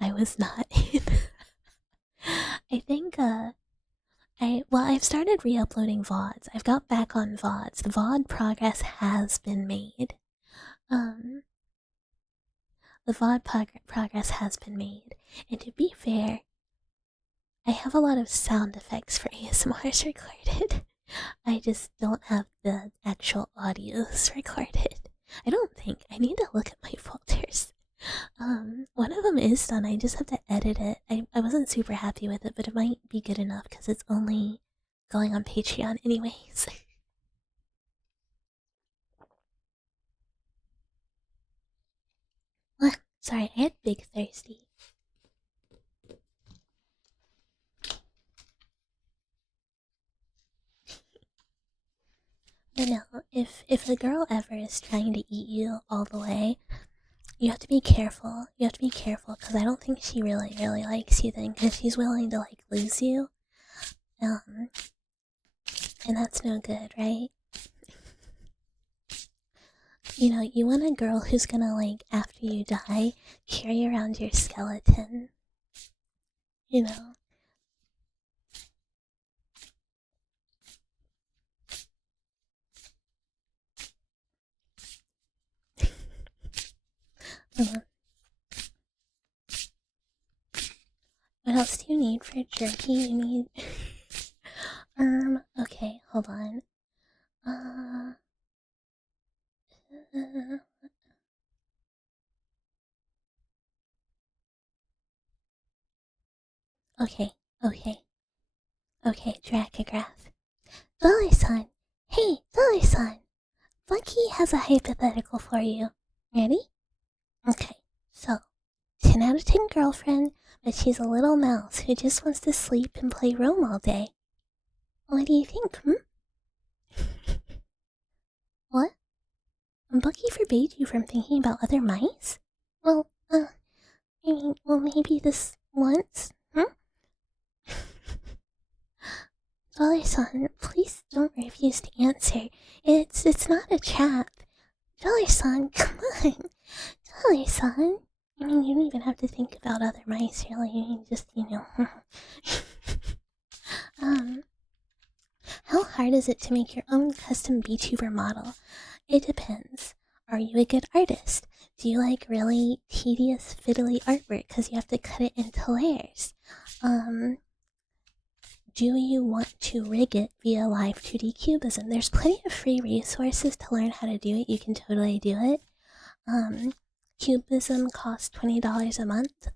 I was not in. I think I've started re-uploading VODs. I've got back on VODs. The VOD progress has been made. Um the VOD progress has been made. And to be fair, I have a lot of sound effects for ASMRs recorded. I just don't have the actual audios recorded. I don't think. I need to look at my folders. One of them is done. I just have to edit it. I wasn't super happy with it, but it might be good enough because it's only going on Patreon anyways. Sorry, I had big thirsty. But no, if a girl ever is trying to eat you all the way, you have to be careful. You have to be careful because I don't think she really likes you then because she's willing to like lose you. Um, and that's no good, right? You know, you want a girl who's gonna like after you die carry around your skeleton. You know. Uh, what else do you need for jerky? You need okay, hold on. Uh, uh okay, okay, okay, Dracograph. Dolly-san! Hey, Dolly-san! Funky has a hypothetical for you. Ready? Okay, so 10 out of 10 girlfriend, but she's a little mouse who just wants to sleep and play Rome all day. What do you think, What? Bucky forbade you from thinking about other mice? Well, maybe this once, Jolly-san, please don't refuse to answer. It's not a trap. Jolly-san, come on. Jolly-san. I mean, you don't even have to think about other mice, really. You can just, how hard is it to make your own custom VTuber model? It depends. Are you a good artist? Do you like really tedious, fiddly artwork because you have to cut it into layers? Do you want to rig it via live 2D cubism? There's plenty of free resources to learn how to do it. You can totally do it. Cubism costs $20 a month.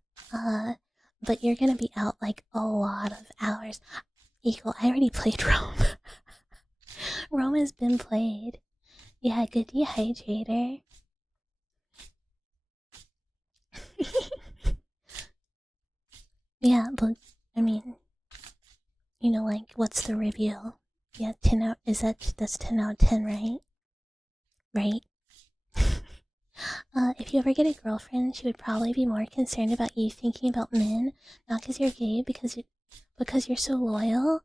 But you're gonna be out like a lot of hours. Equal, I already played Rome. Rome has been played. Yeah, good dehydrator. Yeah, but I mean, like what's the review? Yeah, 10 out. That's 10 out of 10, right? Right. If you ever get a girlfriend, she would probably be more concerned about you thinking about men, not because you're gay, because you're so loyal.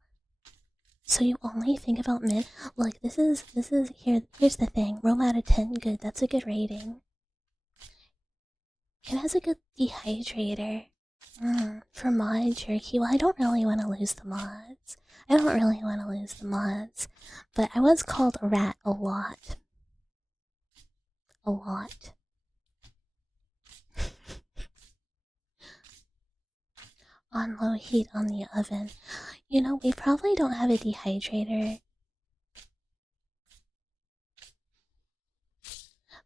So you only think about men. Look, here's the thing. Rome out of 10, good. That's a good rating. It has a good dehydrator. For mod jerky, well, I don't really want to lose the mods. But I was called a rat a lot. A lot. On low heat on the oven. We probably don't have a dehydrator.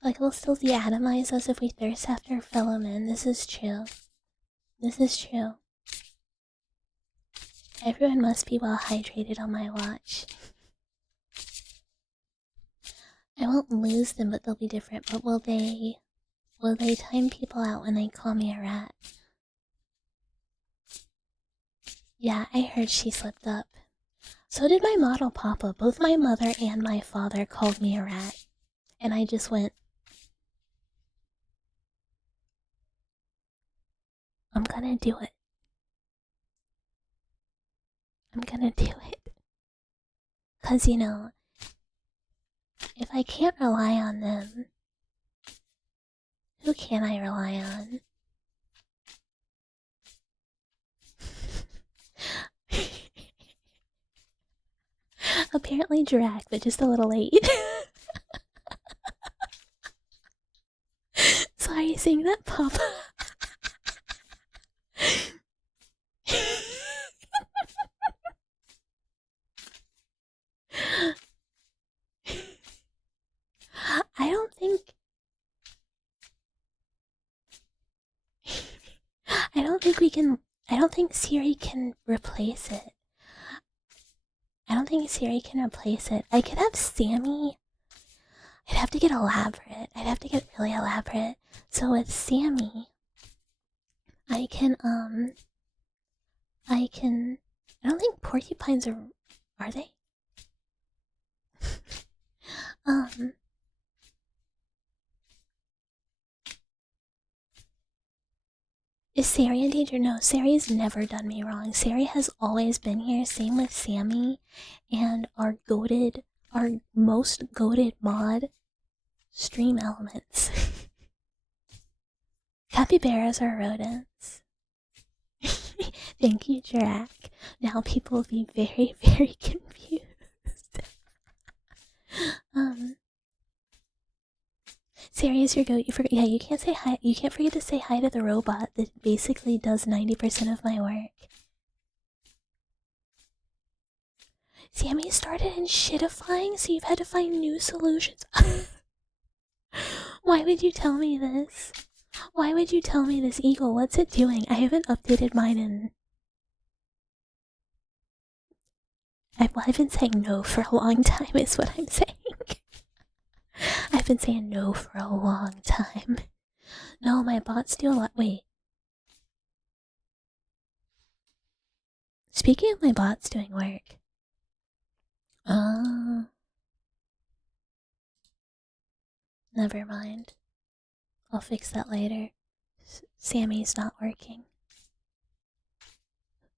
Like, it'll still deatomize us if we thirst after our fellow men. This is true. Everyone must be well hydrated on my watch. I won't lose them, but they'll be different. But will they time people out when they call me a rat? Yeah, I heard she slipped up. So did my model papa. Both my mother and my father called me a rat. And I just went, I'm gonna do it. I'm gonna do it. 'Cause, you know, if I can't rely on them, who can I rely on? Apparently Drac, but just a little late. Sorry, saying that, Papa. I don't think. I don't think we can. I don't think Siri can replace it. I don't think Siri can replace it. I could have Sammy. I'd have to get elaborate. I'd have to get really elaborate. So with Sammy, I can. I can. I don't think porcupines are. Are they? um. Is Sari in danger? No, Sari's never done me wrong. Sari has always been here. Same with Sammy and our most goated mod, Stream Elements. Capybaras are rodents. Thank you, Drac. Now people will be very, very confused. Sari is your goat. Yeah, you can't say hi. You can't forget to say hi to the robot that basically does 90% of my work. Sammy started in shitifying, so you've had to find new solutions. Why would you tell me this? Why would you tell me this, Eagle? What's it doing? I haven't updated mine in... I've been saying no for a long time, is what I'm saying. I've been saying no for a long time. No, my bots do a lot. Wait. Speaking of my bots doing work. Never mind. I'll fix that later. Sammy's not working.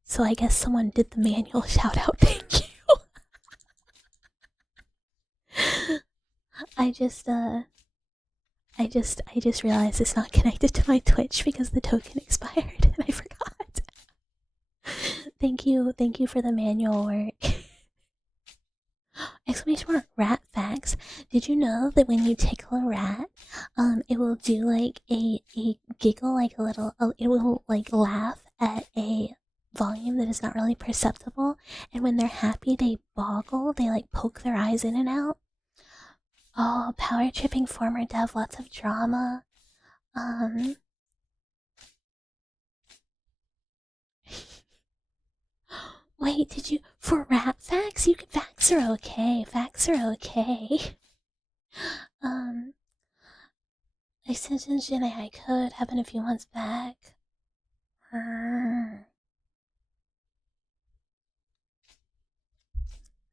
So I guess someone did the manual shout out. Thank you. I just realized it's not connected to my Twitch because the token expired and I forgot. Thank you for the manual work. Exclamation mark, rat facts. Did you know that when you tickle a rat, it will do like a giggle, like a little, it will like laugh at a volume that is not really perceptible, and when they're happy they boggle, they like poke their eyes in and out. Oh, power tripping former dev, lots of drama. Wait, did you... For rat facts? You can... Facts are okay. Facts are okay. Extension I could happen a few months back.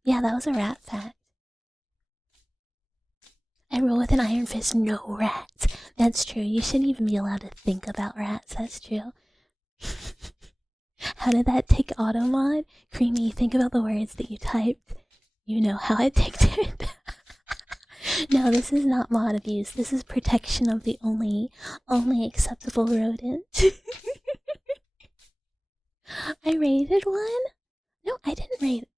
Yeah, that was a rat fact. I rule with an iron fist, no rats. That's true. You shouldn't even be allowed to think about rats. That's true. How did that take auto mod? Creamy, think about the words that you typed. You know how addicted. No, this is not mod abuse. This is protection of the only acceptable rodent. I rated one? No, I didn't rate.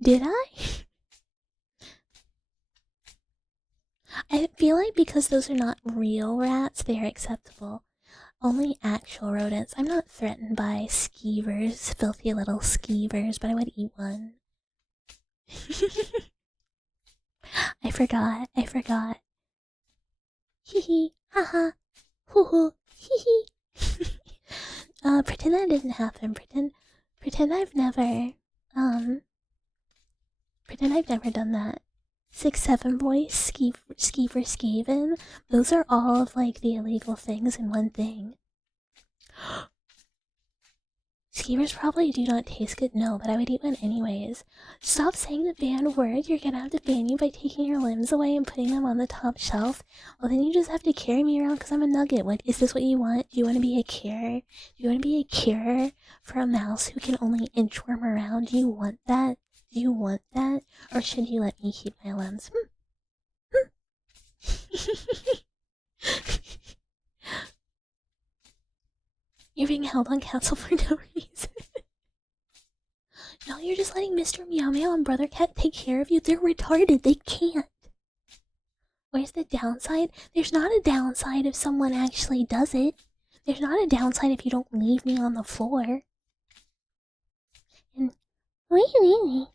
Did I? I feel like because those are not real rats, they are acceptable. Only actual rodents. I'm not threatened by skeevers, filthy little skeevers, but I would eat one. I forgot. Hee hee, haha, hoo hoo, hee hee. Pretend that didn't happen. Pretend I've never, Pretend I've never done that. 6-7 boys, ski for skeevin'. Those are all of like the illegal things in one thing. Skeevers probably do not taste good, no, but I would eat one anyways. Stop saying the banned word. You're gonna have to ban you by taking your limbs away and putting them on the top shelf. Well, then you just have to carry me around because I'm a nugget. What is this? What you want? Do you want to be a cure? Do you want to be a cure for a mouse who can only inchworm around? Do you want that? Do you want that? Or should you let me keep my limbs? You're being held on council for no reason. No, you're just letting Mr. Meow Meow and Brother Cat take care of you. They're retarded. They can't. Where's the downside? There's not a downside if someone actually does it. There's not a downside if you don't leave me on the floor. And wee.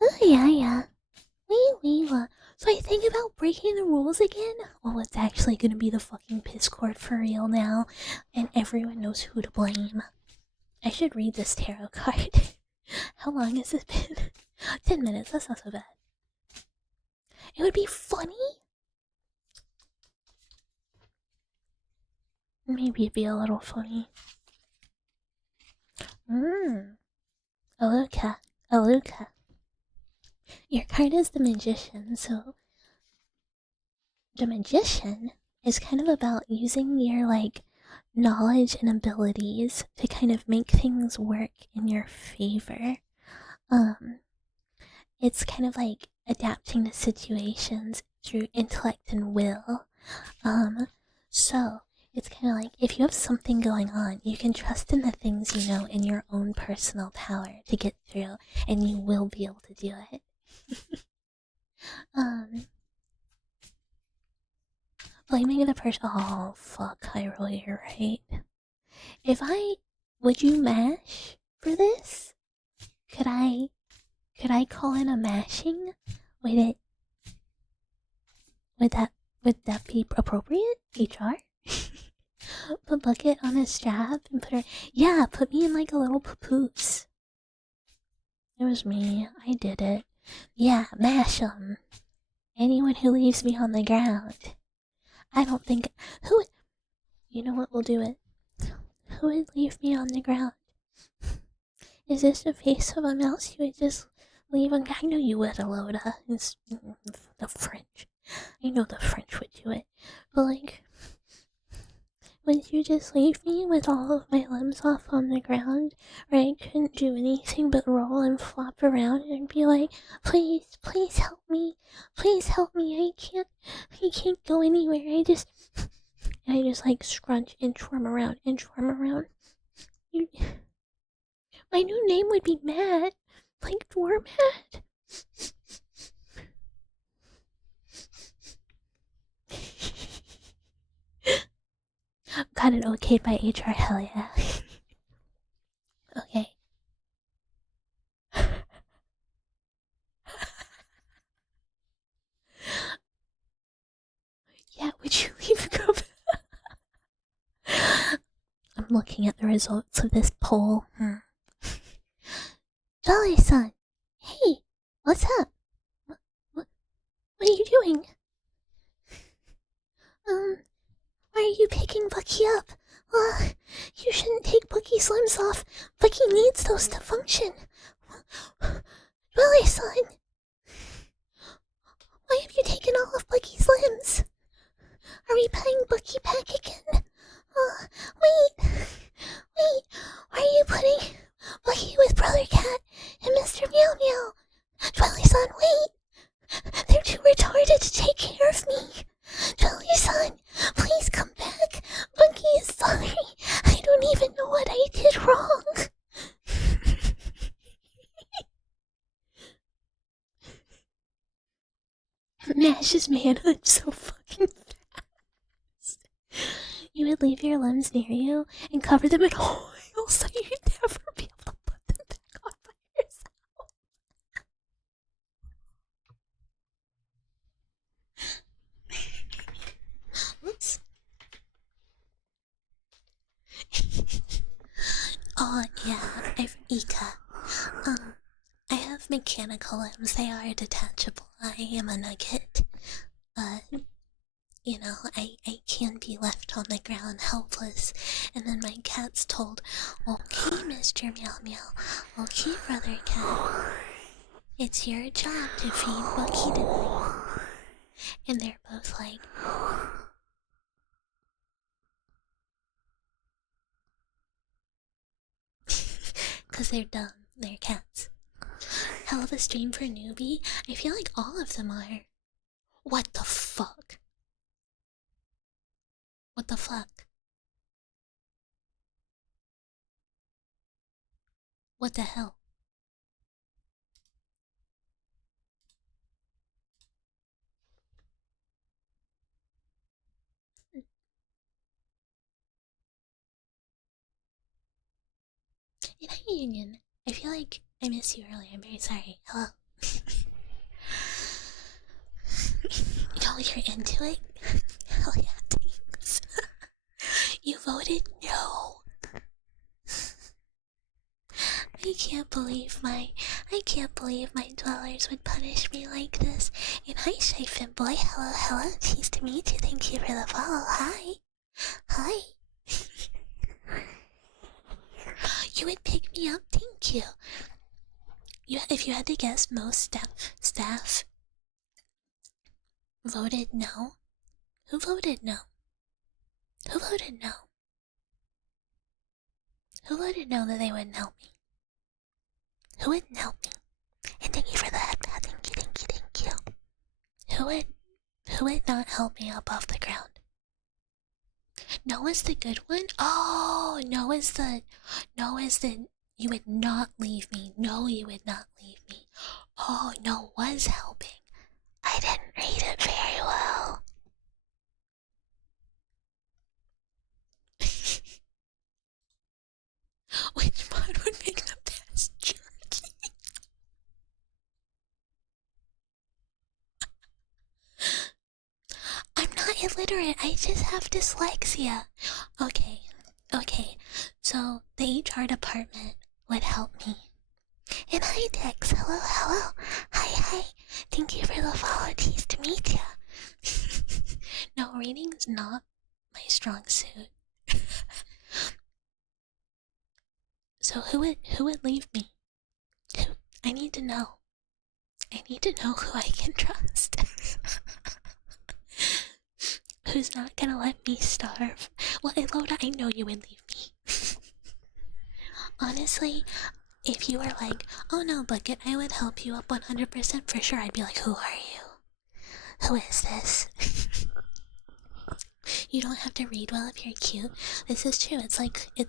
Oh yeah. Wee. So I think about breaking the rules again. Oh, it's actually gonna be the fucking piss cord for real now, and everyone knows who to blame. I should read this tarot card. How long has it been? 10 minutes, that's not so bad. It would be funny. Maybe it'd be a little funny. Aluka. Your card is the Magician, so the Magician is kind of about using your like knowledge and abilities to kind of make things work in your favor. It's kind of like adapting to situations through intellect and will. So it's kind of like if you have something going on, you can trust in the things you know in your own personal power to get through, and you will be able to do it. Blaming the person. Oh fuck, Hyrule, you're right. Would you mash for this? Could I call in a mashing? Would that be appropriate? HR? Put Bucket on a strap and put her. Yeah, put me in like a little papoose. It was me. I did it. Yeah, mash 'em. Anyone who leaves me on the ground. I don't think. You know what? We'll do it. Who would leave me on the ground? Is this the face of a mouse you would just leave on? I know you would, Aloda. It's the French. I know the French would do it. But like, would you just leave me with all of my limbs off on the ground, where I couldn't do anything but roll and flop around and be like, please help me, I can't go anywhere, I just like scrunch, inchworm around. My new name would be Matt, like Doormat. Got it okayed by HR, hell yeah. Okay. Yeah, would you leave I'm looking at the results of this poll. Jolly-san! Hey! What's up? What are you doing? Why are you picking Bucky up? You shouldn't take Bucky's limbs off. Bucky needs those to function. Jolly-san! Why have you taken all of Bucky's limbs? Are we playing Bucky Pack again? Wait! Why are you putting Bucky with Brother Cat and Mr. Meow Meow? Jolly-san, wait! They're too retarded to take care of me. Jolly-san, please come back. Bucky is sorry. I don't even know what I did wrong. Mash's manhood so fucking fast. You would leave your limbs near you and cover them in oil so you'd never be able to put them back on by yourself. Oops. Oh yeah, Ika. I have have mechanical limbs. They are detachable. I am a nugget. You know, I can't be left on the ground helpless. And then my cat's told, okay, Mr. Meow Meow, okay, Brother Cat, it's your job to feed Bucky tonight. And they're both like, because they're dumb, they're cats. Hell of a stream for newbie? I feel like all of them are. What the fuck? What the fuck? What the hell? In a union, I feel like I missed you earlier. I'm very sorry. Hello. Yo, you're into it? Hell yeah, thanks. You voted no. I can't believe my dwellers would punish me like this. And hi, Shyphon boy. Hello, hello. Cheese to meet you. Thank you for the follow. Hi. Hi. You would pick me up. Thank you. If you had to guess, most staff voted no. Who voted no? Who voted no? Who voted no that they wouldn't help me? Who wouldn't help me? And thank you for the headband. Thank you, thank you, thank you. Who would not help me up off the ground? No is the good one? Oh, no is the you would not leave me. No, you would not leave me. Oh, no was helping. I didn't read it very well. Which one would make the best jerky? I'm not illiterate, I just have dyslexia. Okay, so the HR department would help me. And hi Dex, hello, hello. Hi. Thank you for the follow, tease to meet ya. No, reading's not my strong suit. So who would leave me? I need to know. I need to know who I can trust. Who's not gonna let me starve? Well, Eloda, I know you would leave me. Honestly, if you were like, oh no, Bucket, I would help you up 100% for sure, I'd be like, who are you? Who is this? You don't have to read well if you're cute. This is true. It's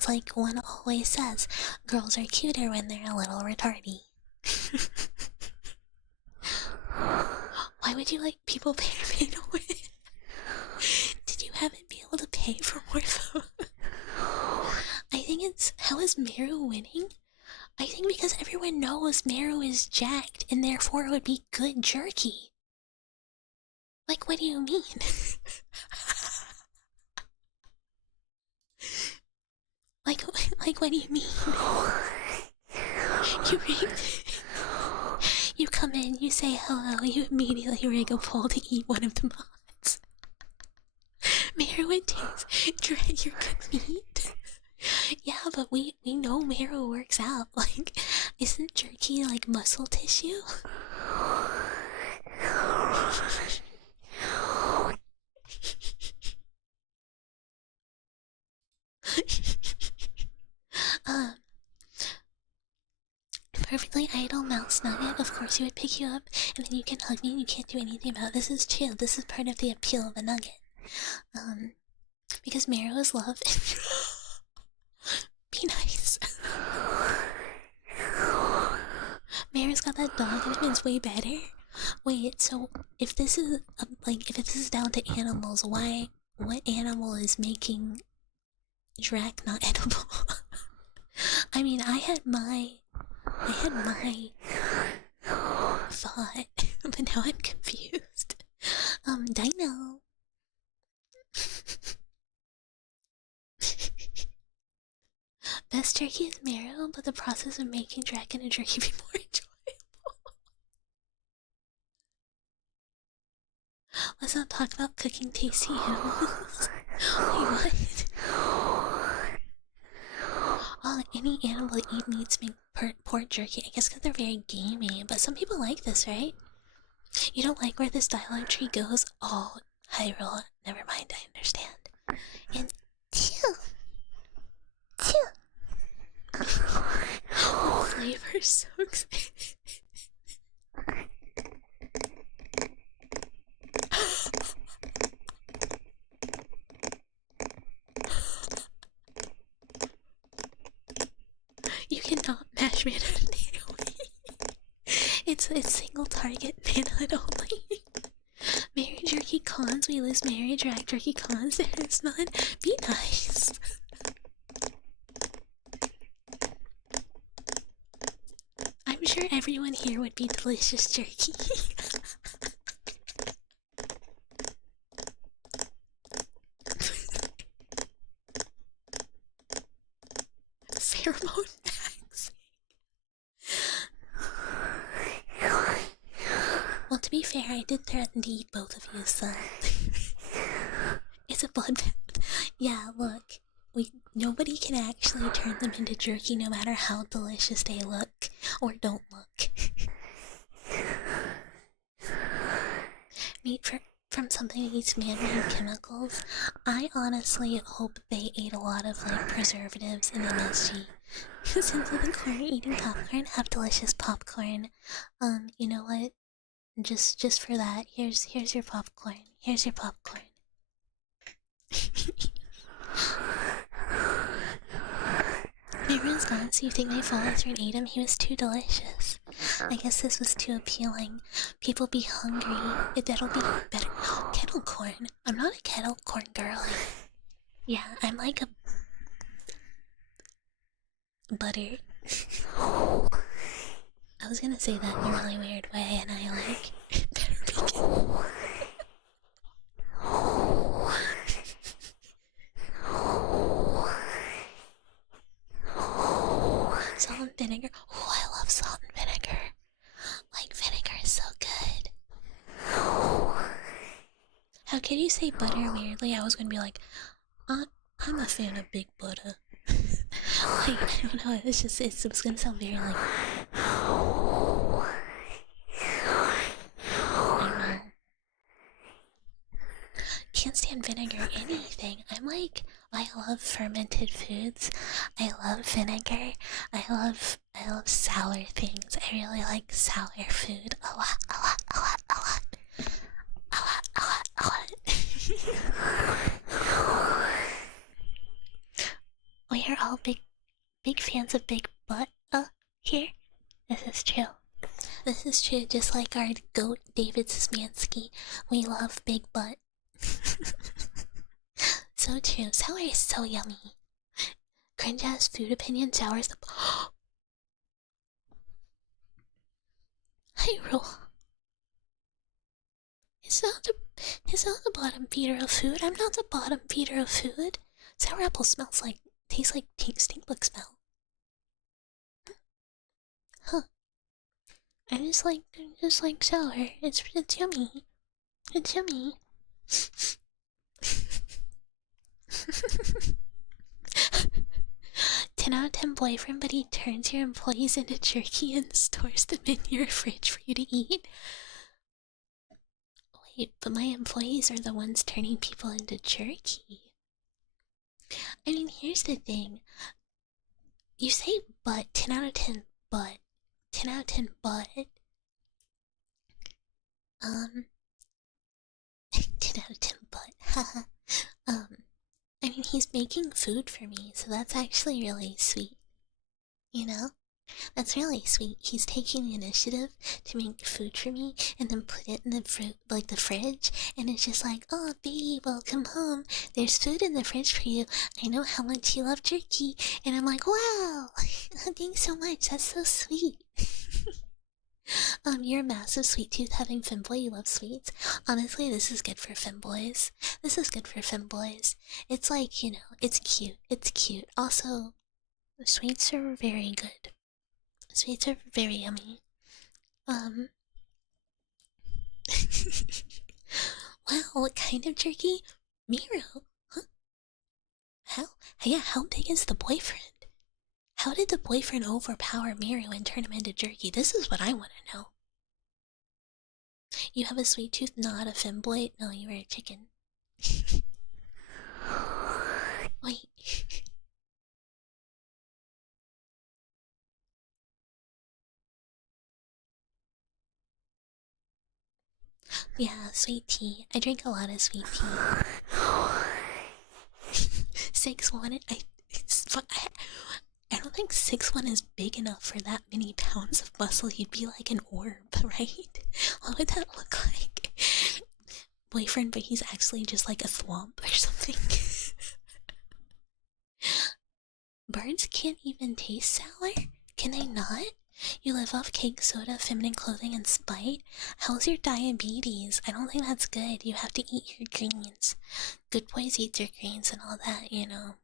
like one always says, girls are cuter when they're a little retardy. Why would you like people pay to win? Did you haven't be able to pay for more food? I think it's how is Meru winning? I think because everyone knows Meru is jacked and therefore it would be good jerky. Like, what do you mean? like what do you mean? You come in, you say hello, you immediately rig a poll to eat one of the mods. Meru would drag your good meat. Yeah, but we know marrow works out. Like, isn't jerky like muscle tissue? um, Perfectly idle mouse nugget. Of course, he would pick you up, and then you can hug me, and you can't do anything about it. This is chill. This is part of the appeal of a nugget. Because marrow is love. Be nice. Mary's got that dog and it's way better. Wait, so if this is if this is down to animals, what animal is making Drac not edible? I mean, I had my thought, but now I'm confused. Dino. Best jerky is marrow, but the process of making Drac and a jerky be more enjoyable. Let's not talk about cooking tasty animals. Wait, what? Oh, any animal that eat meats make pork jerky. I guess because they're very gamey, but some people like this, right? You don't like where this dialogue tree goes? Oh, Hyrule. Never mind, I understand. And phew, phew. The flavor so excited. You cannot mash manhood It's single target manhood only. Married jerky cons, we lose married drag jerky cons. There's none. Be nice. I'm sure everyone here would be delicious jerky. Pheromone bags. Well, to be fair, I did threaten to eat both of you, so it's a bloodbath. Yeah, look, nobody can actually turn them into jerky, no matter how delicious they look or don't look. Meat from something that eats man-made chemicals. I honestly hope they ate a lot of like preservatives in MSG. Since the corn eating popcorn, have delicious popcorn. You know what? Just for that, here's your popcorn. Here's your popcorn. Everyone's gone, so you think my follow through and ate him? He was too delicious. I guess this was too appealing. People be hungry. That'll be better. Kettle corn. I'm not a kettle corn girly. Yeah, I'm like a butter. I was gonna say that in a really weird way, and I like better be salt and vinegar. Oh, I love salt and vinegar. Like, vinegar is so good. How could you say butter weirdly? I was gonna be like, I'm a fan of big butter. Like, I don't know, it's just, it was gonna sound very like... I don't know. Can't stand vinegar, anything. I'm like, I love fermented foods. I love vinegar. I love sour things. I really like sour food a lot, a lot, a lot, a lot. A lot, a lot, a lot. We are all big fans of big butt here. This is true. This is true, just like our goat David Szymanski. We love big butt. So true. Sour is so yummy. Cringe ass food opinion, sour is the Hyrule. It's not the bottom feeder of food. I'm not the bottom feeder of food. Sour apple tastes like stink bug smell. Huh. I just like sour. It's yummy. It's yummy. 10 out of 10 boyfriend, but he turns your employees into jerky and stores them in your fridge for you to eat. Wait, but my employees are the ones turning people into jerky. I mean, here's the thing. You say but, 10 out of 10 but. 10 out of 10 but. 10 out of 10 but. Haha. I mean, he's making food for me, so that's actually really sweet. You know? That's really sweet. He's taking the initiative to make food for me and then put it in the fridge, and it's just like, oh baby, welcome home. There's food in the fridge for you. I know how much you love jerky, and I'm like, wow, thanks so much. That's so sweet. You're a massive sweet tooth having femboy. You love sweets. Honestly, this is good for femboys. This is good for femboys. It's like, you know, it's cute. It's cute. Also, sweets are very good. Sweets are very yummy. Wow, what kind of jerky? Miru? Huh? How? Yeah, how big is the boyfriend? How did the boyfriend overpower Miru and turn him into jerky? This is what I want to know. You have a sweet tooth, not a femboy? No, you were a chicken. Wait. Yeah, sweet tea. I drink a lot of sweet tea. 6'1", I don't think 6'1" is big enough for that many pounds of muscle. You'd be like an orb, right? What would that look like? Boyfriend, but he's actually just like a thwomp or something. Birds can't even taste sour? Can they not? You live off cake, soda, feminine clothing, and spite? How's your diabetes? I don't think that's good. You have to eat your greens. Good boys eat their greens and all that, you know.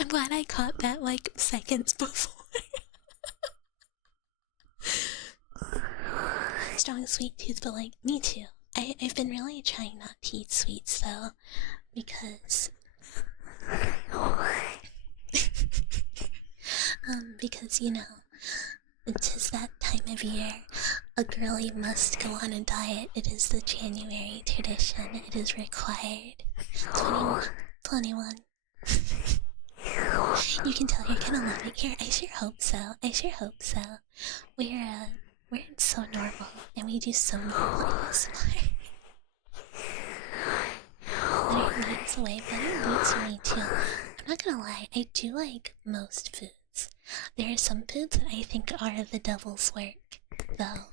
I'm glad I caught that like seconds before. Strong sweet tooth, but like me too. I've been really trying not to eat sweets though, because because you know, it's that time of year. A girlie must go on a diet. It is the January tradition. It is required. 21. You can tell you're gonna love it here. I sure hope so. I sure hope so. We're so normal, and we do so normal ASMR. Better boots away. Better boots me too. I'm not gonna lie. I do like most foods. There are some foods that I think are the devil's work, though,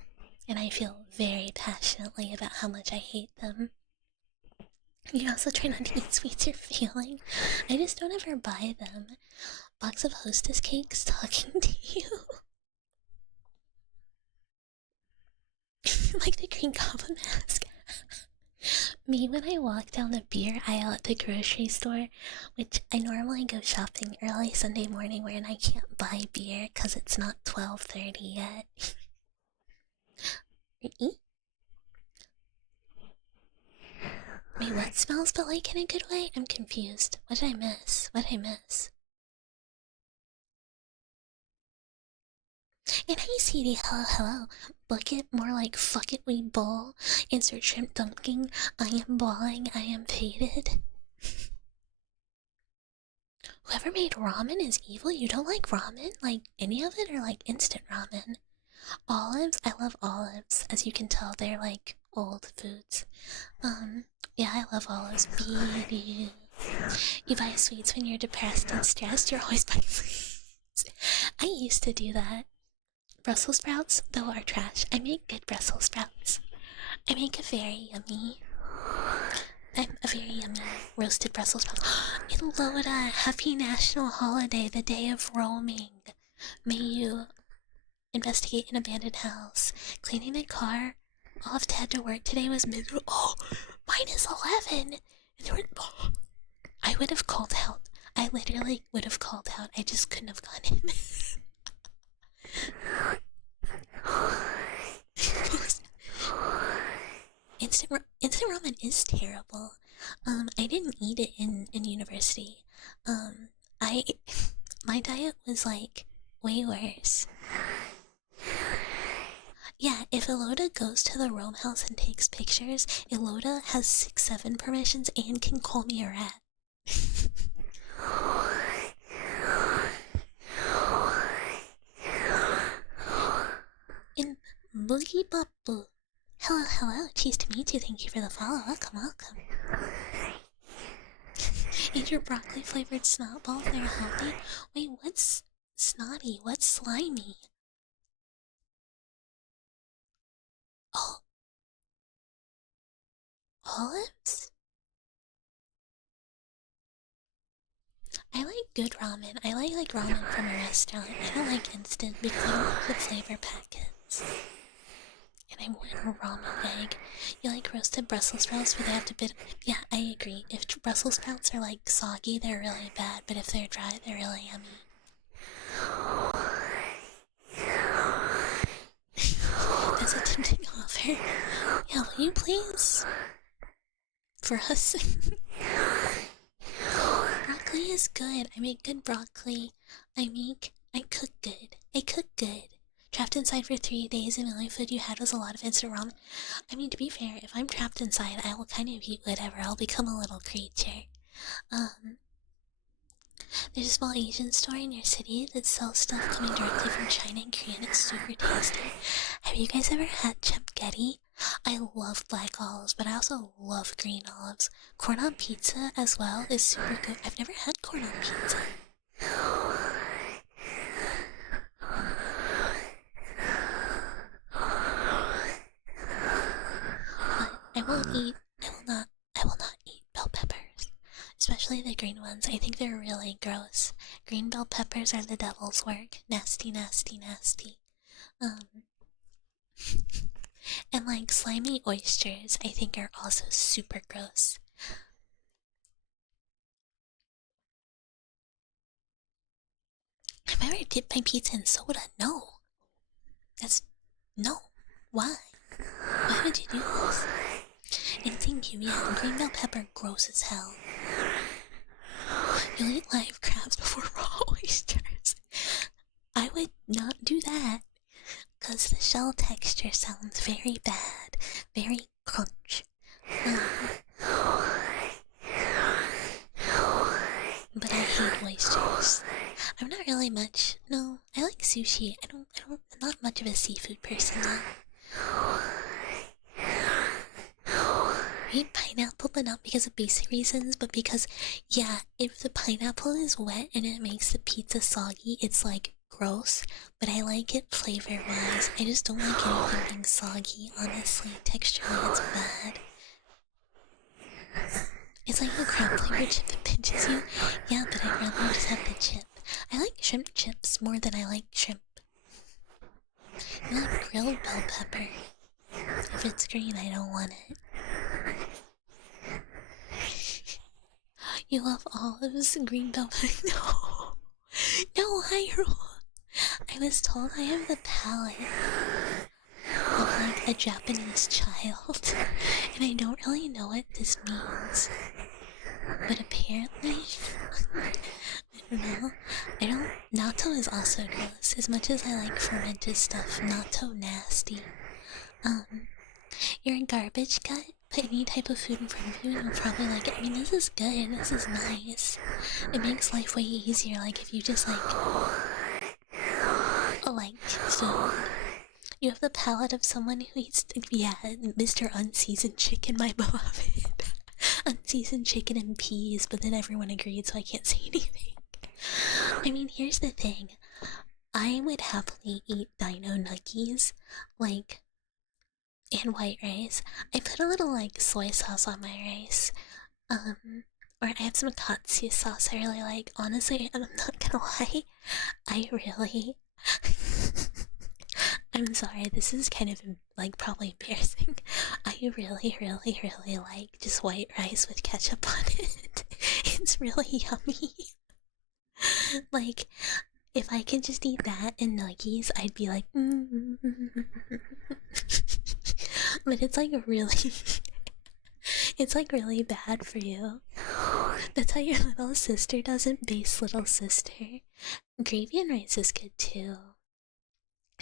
and I feel very passionately about how much I hate them. You also try not to eat sweets you're feeling. I just don't ever buy them. Box of Hostess cakes talking to you. Like the Green Goblin mask. Me when I walk down the beer aisle at the grocery store, which I normally go shopping early Sunday morning when I can't buy beer because it's not 12:30 yet. Wait, what smells but like in a good way? I'm confused. What did I miss? What did I miss? And hey, CD, hello, hello. Bucket, more like fuck it, we ball. Insert shrimp dunking. I am balling, I am faded. Whoever made ramen is evil. You don't like ramen? Like any of it, or like instant ramen? Olives? I love olives. As you can tell, they're like old foods. Yeah, I love olives. Baby. You buy sweets when you're depressed and stressed. You're always buying sweets. I used to do that. Brussels sprouts, though, are trash. I make good Brussels sprouts. I make a very yummy roasted Brussels sprouts. In Loda, happy national holiday, the day of roaming. May you investigate an abandoned house. Cleaning a car. Off to head to work today was miserable. Oh, -11. I would have called out. I literally would have called out. I just couldn't have gone in. Instant ramen is terrible. I didn't eat it in university. I my diet was like way worse. Yeah, if Eloda goes to the Rome house and takes pictures, Eloda has 6-7 permissions and can call me a rat. In Boogie Bubble. Hello, hello. Cheese to meet you. Thank you for the follow. Welcome, welcome. Eat your broccoli flavored snot balls. They're healthy. Wait, what's snotty? What's slimy? Oh, olives? I like good ramen. I like ramen from a restaurant. I don't like instant because I don't like the flavor packets. and I want a ramen egg. You like roasted Brussels sprouts, but they have to bit. Yeah, I agree. If Brussels sprouts are like soggy, they're really bad. But if they're dry, they're really yummy. That's a tempting offer. Yeah, will you please? For us. Broccoli is good. I make good broccoli. I cook good. I cook good. Trapped inside for 3 days and the only food you had was a lot of instant ramen. I mean, to be fair, if I'm trapped inside, I will kind of eat whatever. I'll become a little creature. Um, there's a small Asian store in your city that sells stuff coming directly from China and Korea, and it's super tasty. Have you guys ever had chapghetti? I love black olives, but I also love green olives. Corn on pizza as well is super good. I've never had corn on pizza. I will not eat bell peppers. Especially the green ones. I think they're really gross. Green bell peppers are the devil's work. Nasty, nasty, nasty. Um, and like slimy oysters, I think are also super gross. Have I ever dipped my pizza in soda? No. That's no. Why? Why would you do this? And thank you, yeah, green bell pepper gross as hell. You'll eat live crabs before raw oysters. I would not do that, because the shell texture sounds very bad, very crunch. But I hate oysters. I'm not really much. No, I like sushi. I'm not much of a seafood person though. I eat pineapple, but not because of basic reasons, but because, yeah, if the pineapple is wet and it makes the pizza soggy, it's like gross, but I like it flavor wise. I just don't like anything being soggy, honestly. Texturally, it's bad. It's like a crab flavored chip that pinches you. Yeah, but I'd rather just have the chip. I like shrimp chips more than I like shrimp. You like grilled bell pepper. If it's green, I don't want it. You love olives, green bell pepper. No! No, Hyrule! I was told I have the palate of like a Japanese child, and I don't really know what this means. But apparently, I don't know. Natto is also gross. As much as I like fermented stuff, natto nasty. You're a garbage gut. Put any type of food in front of you and you'll probably like it. I mean, this is good. This is nice. It makes life way easier. Like if you just like food. You have the palate of someone who eats, yeah, Mr. Unseasoned Chicken, my beloved. Unseasoned chicken and peas, but then everyone agreed, so I can't say anything. I mean, here's the thing. I would happily eat dino nuggies, like, and white rice. I put a little, like, soy sauce on my rice. Or I have some katsu sauce I really like. Honestly, I'm not gonna lie. I really... I'm sorry, this is kind of, like, probably embarrassing. I really, really, really like just white rice with ketchup on it. It's really yummy. Like, if I could just eat that and nuggies, I'd be like, But it's like really, it's like really bad for you. That's how your little sister doesn't base little sister. Gravy and rice is good too.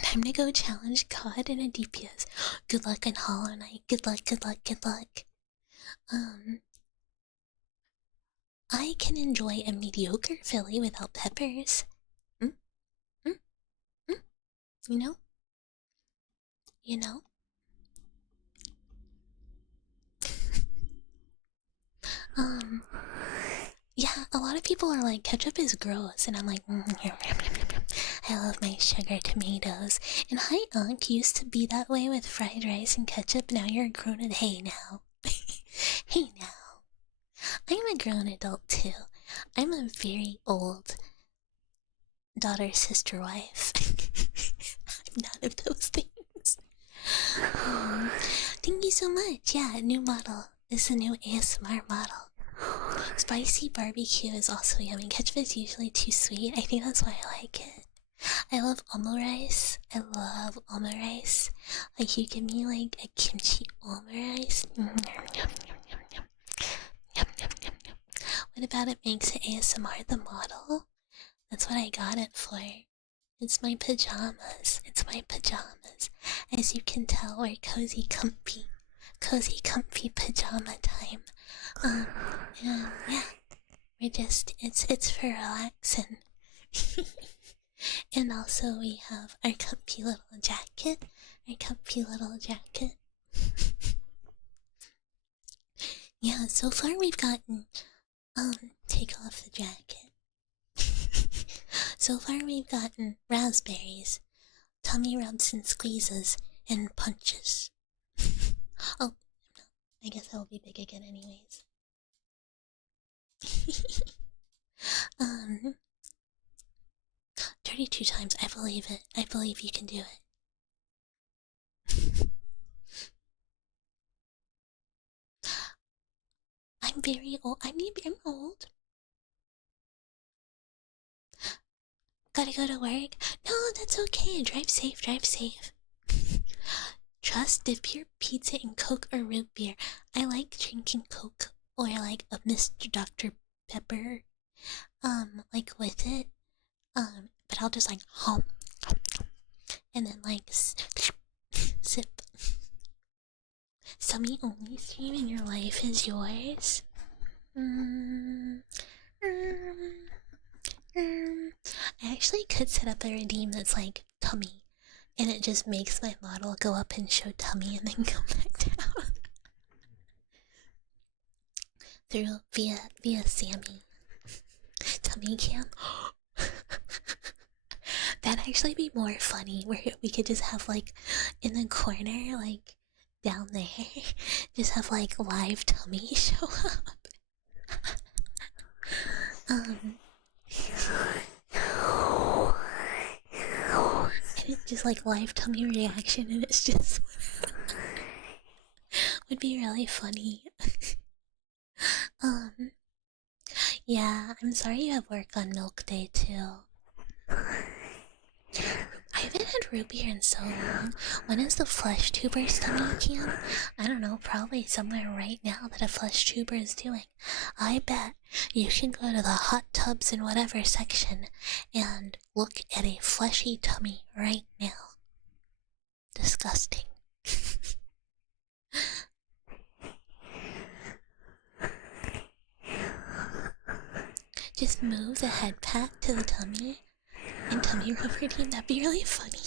Time to go challenge God in a DPS. Good luck in Hollow Knight. Good luck, good luck, good luck. I can enjoy a mediocre filly without peppers. Mm? Mm? Mm? You know? You know? Yeah, a lot of people are like, ketchup is gross, and I'm like, I love my sugar tomatoes. And hi, Unc, used to be that way with fried rice and ketchup, now you're a grown and hey now. Hey now. I'm a grown adult too. I'm a very old daughter, sister, wife. I'm none of those things. so much. Yeah, new model. This is a new ASMR model. Spicy barbecue is also yummy. Ketchup is usually too sweet. I think that's why I like it. I love omurice. I love omurice. Like, you give me like a kimchi omurice. What about it makes it ASMR the model? That's what I got it for. It's my pajamas. It's my pajamas. As you can tell, we're cozy, comfy. Cozy, comfy pajama time. And yeah, we're just, it's for relaxing. And also we have our comfy little jacket. Our comfy little jacket. Yeah, so far we've gotten, take off the jacket. So far we've gotten raspberries, tummy rubs and squeezes, and punches. Oh, I guess I will be big again anyways. 32 times, I believe it. I believe you can do it. I'm very old. I'm old. Gotta go to work. No, that's okay. Drive safe, drive safe. Trust, dip your pizza in Coke or root beer. I like drinking Coke or like a Mr. Dr. Pepper. Like with it. But I'll just like hum and then like sip. Summy only stream in your life is yours. I actually could set up a redeem that's like tummy, and it just makes my model go up and show tummy and then go back down. Through via Sammy. Tummy cam. That'd actually be more funny where we could just have like in the corner, like down there, just have like live tummy show up. And it's just like live tummy reaction, and it's just would be really funny. Yeah, I'm sorry you have work on Milk Day too. I haven't had root beer in so long. When is the flesh tuber tummy cam? I don't know, probably somewhere right now that a flesh tuber is doing. I bet you can go to the hot tubs and whatever section and look at a fleshy tummy right now. Disgusting. Just move the head pat to the tummy and tummy rub routine. That'd be really funny.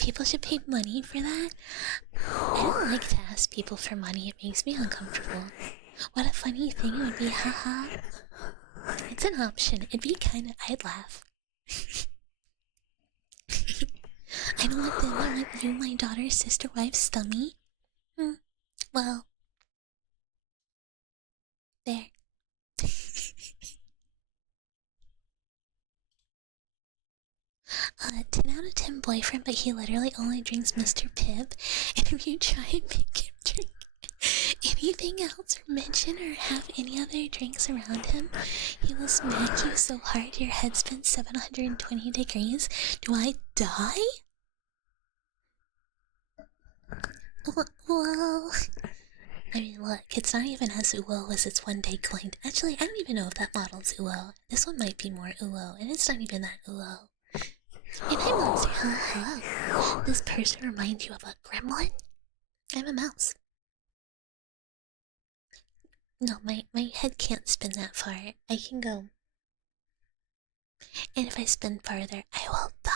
People should pay money for that. I don't like to ask people for money. It makes me uncomfortable. What a funny thing it would be, haha. It's an option. It'd be kinda... I'd laugh. I don't want them. I want you, my daughter's sister wife's tummy. Well... There. 10 out of 10 boyfriend, but he literally only drinks Mr. Pibb. And if you try and make him drink anything else or mention or have any other drinks around him, he will smack you so hard your head spins 720 degrees. Do I die? Well... I mean, look, it's not even as uwo as it's one day going to... Actually, I don't even know if that model's uwo. This one might be more uwo, and it's not even that uwo. And hi, Monster. Hello. This person reminds you of a gremlin? I'm a mouse. No, my head can't spin that far. I can go. And if I spin farther, I will die.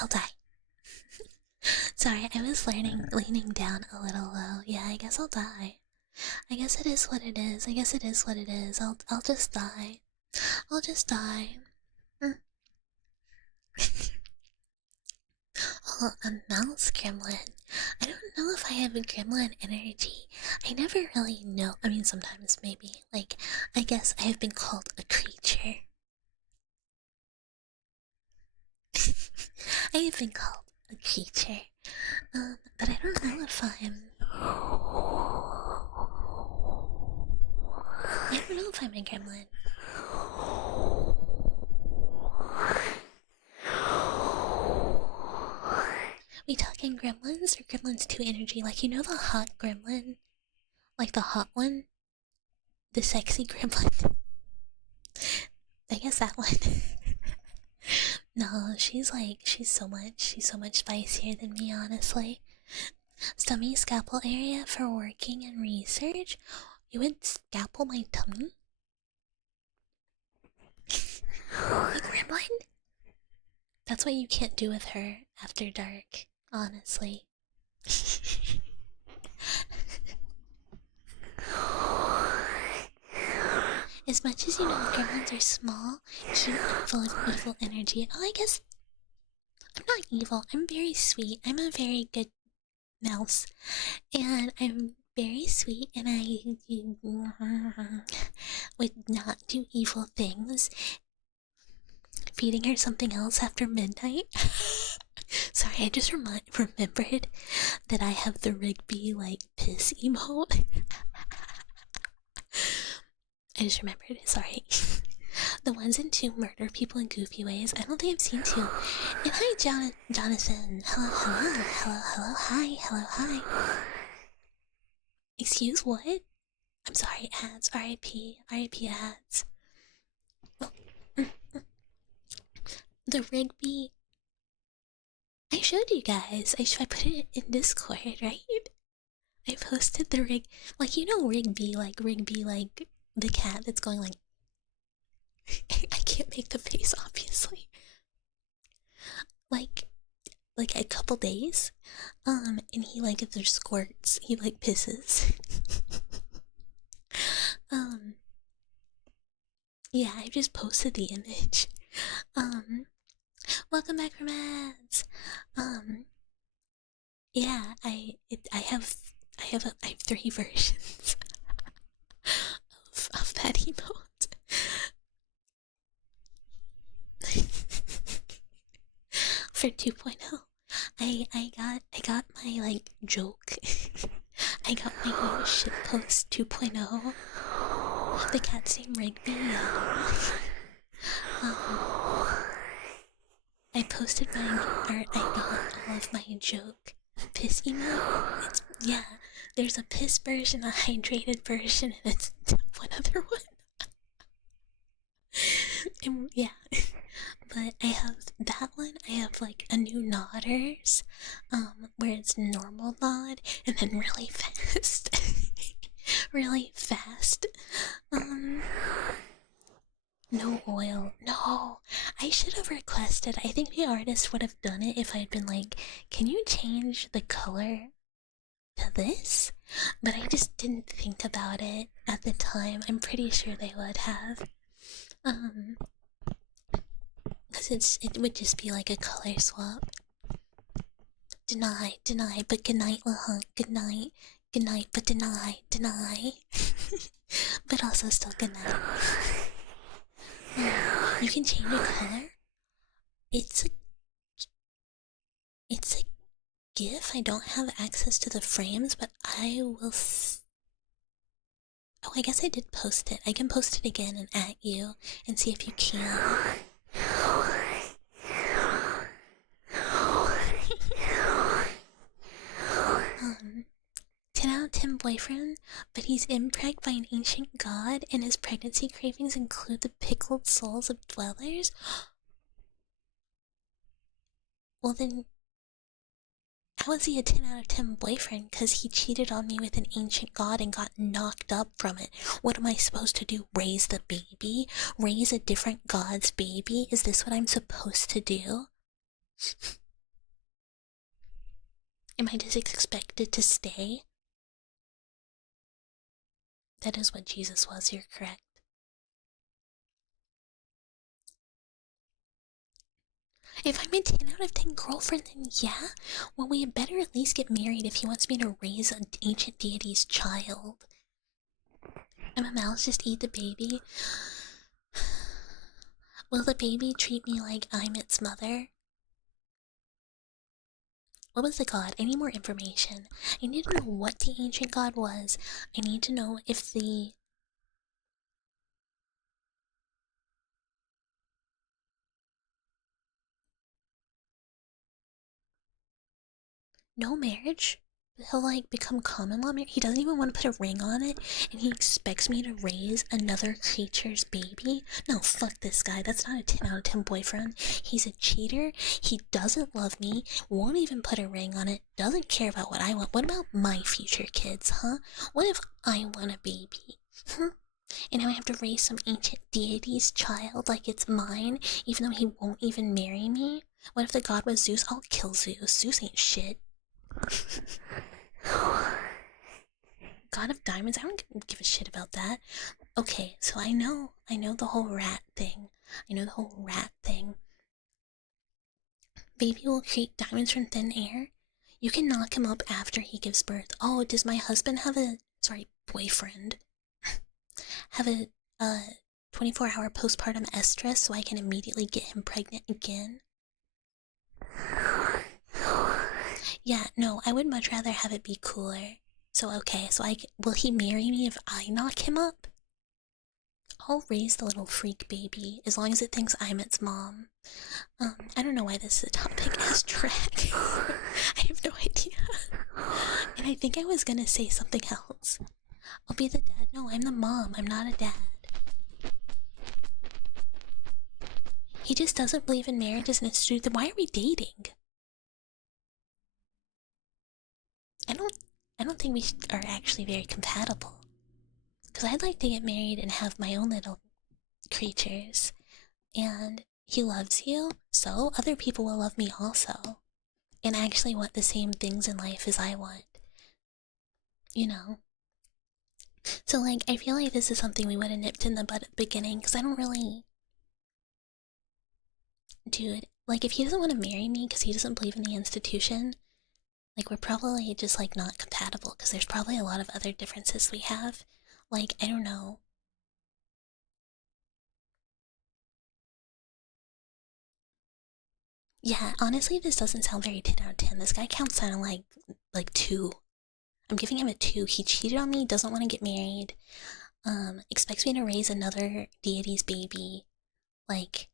I'll die. Sorry, I was leaning down a little low. Yeah, I guess I'll die. I guess it is what it is. I guess it is what it is. I'll just die. I'll just die. Oh, a mouse gremlin. I don't know if I have a gremlin energy. I never really know. I mean, sometimes maybe. Like, I guess I have been called a creature. I have been called a creature. But I don't know if I don't know if I'm a gremlin. We talking gremlins or gremlins 2 energy? Like, you know the hot gremlin? Like the hot one? The sexy gremlin? I guess that one. No, she's so much spicier than me, honestly. Stomach scalpel area for working and research? You would scalpel my tummy? A gremlin? That's what you can't do with her after dark, honestly. As much as you know gremlins are small, cute, and full of evil energy, oh, I guess I'm not evil. I'm very sweet. I'm a very good mouse. And I'm very sweet, and I would not do evil things. Feeding her something else after midnight. Sorry, I just remembered that I have the Rigby like piss emote. I just remembered. Sorry. The ones in 2 murder people in goofy ways. I don't think I've seen 2. And hi, Jonathan. Hello, hello, hello, hello, hi, hello, hi. Excuse what? I'm sorry, ads. R.I.P. R.I.P. ads. Oh. The Rigby. I showed you guys. I put it in Discord, right? I posted the like, you know Rigby, like the cat that's going like. I can't make the face, obviously. Like a couple days, and he like if there's squirts, he like pisses. Yeah, I just posted the image. Welcome back from ads. Yeah, I have 3 versions of that emote. For 2.0, I got my like joke. I got my new shitpost 2.0. The cat's name Rigby. I posted my I got all of my joke piss emote. Yeah, there's a piss version, a hydrated version, and it's one other one. And yeah, but I have that one. I have like a new nodders, where it's normal nod and then really fast, really fast. No oil. No, I should have requested. I think the artist would have done it if I'd been like, "Can you change the color to this?" But I just didn't think about it at the time. I'm pretty sure they would have. Because it would just be like a color swap. Deny, deny, but good night, Lahunk. Good night, but deny, deny. But also still good night. You can change the color. It's a GIF. I don't have access to the frames, but I will. Oh, I guess I did post it. I can post it again and at you and see if you can. 10 out of 10 boyfriend, but he's impregned by an ancient god, and his pregnancy cravings include the pickled souls of dwellers? Well then, how is he a 10 out of 10 boyfriend? Because he cheated on me with an ancient god and got knocked up from it. What am I supposed to do? Raise the baby? Raise a different god's baby? Is this what I'm supposed to do? Am I just expected to stay? That is what Jesus was, you're correct. If I'm a 10 out of 10 girlfriend, then yeah. Well, we had better at least get married if he wants me to raise an ancient deity's child. I'm a mouse, just eat the baby. Will the baby treat me like I'm its mother? What was the god? I need more information. I need to know what the ancient god was. I need to know if the... No marriage? He'll like become common law marriage? He doesn't even want to put a ring on it, and he expects me to raise another creature's baby? No, fuck this guy. That's not a 10 out of 10 boyfriend. He's a cheater. He doesn't love me, won't even put a ring on it, doesn't care about what I want. What about my future kids, huh? What if I want a baby? And now I have to raise some ancient deity's child like it's mine, even though he won't even marry me? What if the god was Zeus? I'll kill Zeus. Zeus ain't shit. God of Diamonds? I don't give a shit about that. Okay, so I know the whole rat thing. Baby will create diamonds from thin air. You can knock him up after he gives birth. Oh, does my husband have a... Sorry, boyfriend. Have a 24-hour postpartum estrus so I can immediately get him pregnant again? Yeah, no, I would much rather have it be cooler. So okay, so will he marry me if I knock him up? I'll raise the little freak baby as long as it thinks I'm its mom. I don't know why this is a topic as drag. I have no idea. And I think I was gonna say something else. I'll be the dad. No, I'm the mom. I'm not a dad. He just doesn't believe in marriage as an institute. Then why are we dating? I don't think we are actually very compatible. Because I'd like to get married and have my own little creatures. And he loves you, so other people will love me also. And actually want the same things in life as I want. You know? So, like, I feel like this is something we would have nipped in the bud at the beginning, because I don't really... Dude, like, if he doesn't want to marry me because he doesn't believe in the institution, like, we're probably just, like, not compatible, because there's probably a lot of other differences we have. Like, I don't know. Yeah, honestly, this doesn't sound very 10 out of 10. This guy counts sounding like 2. I'm giving him a 2. He cheated on me, doesn't want to get married, expects me to raise another deity's baby. Like,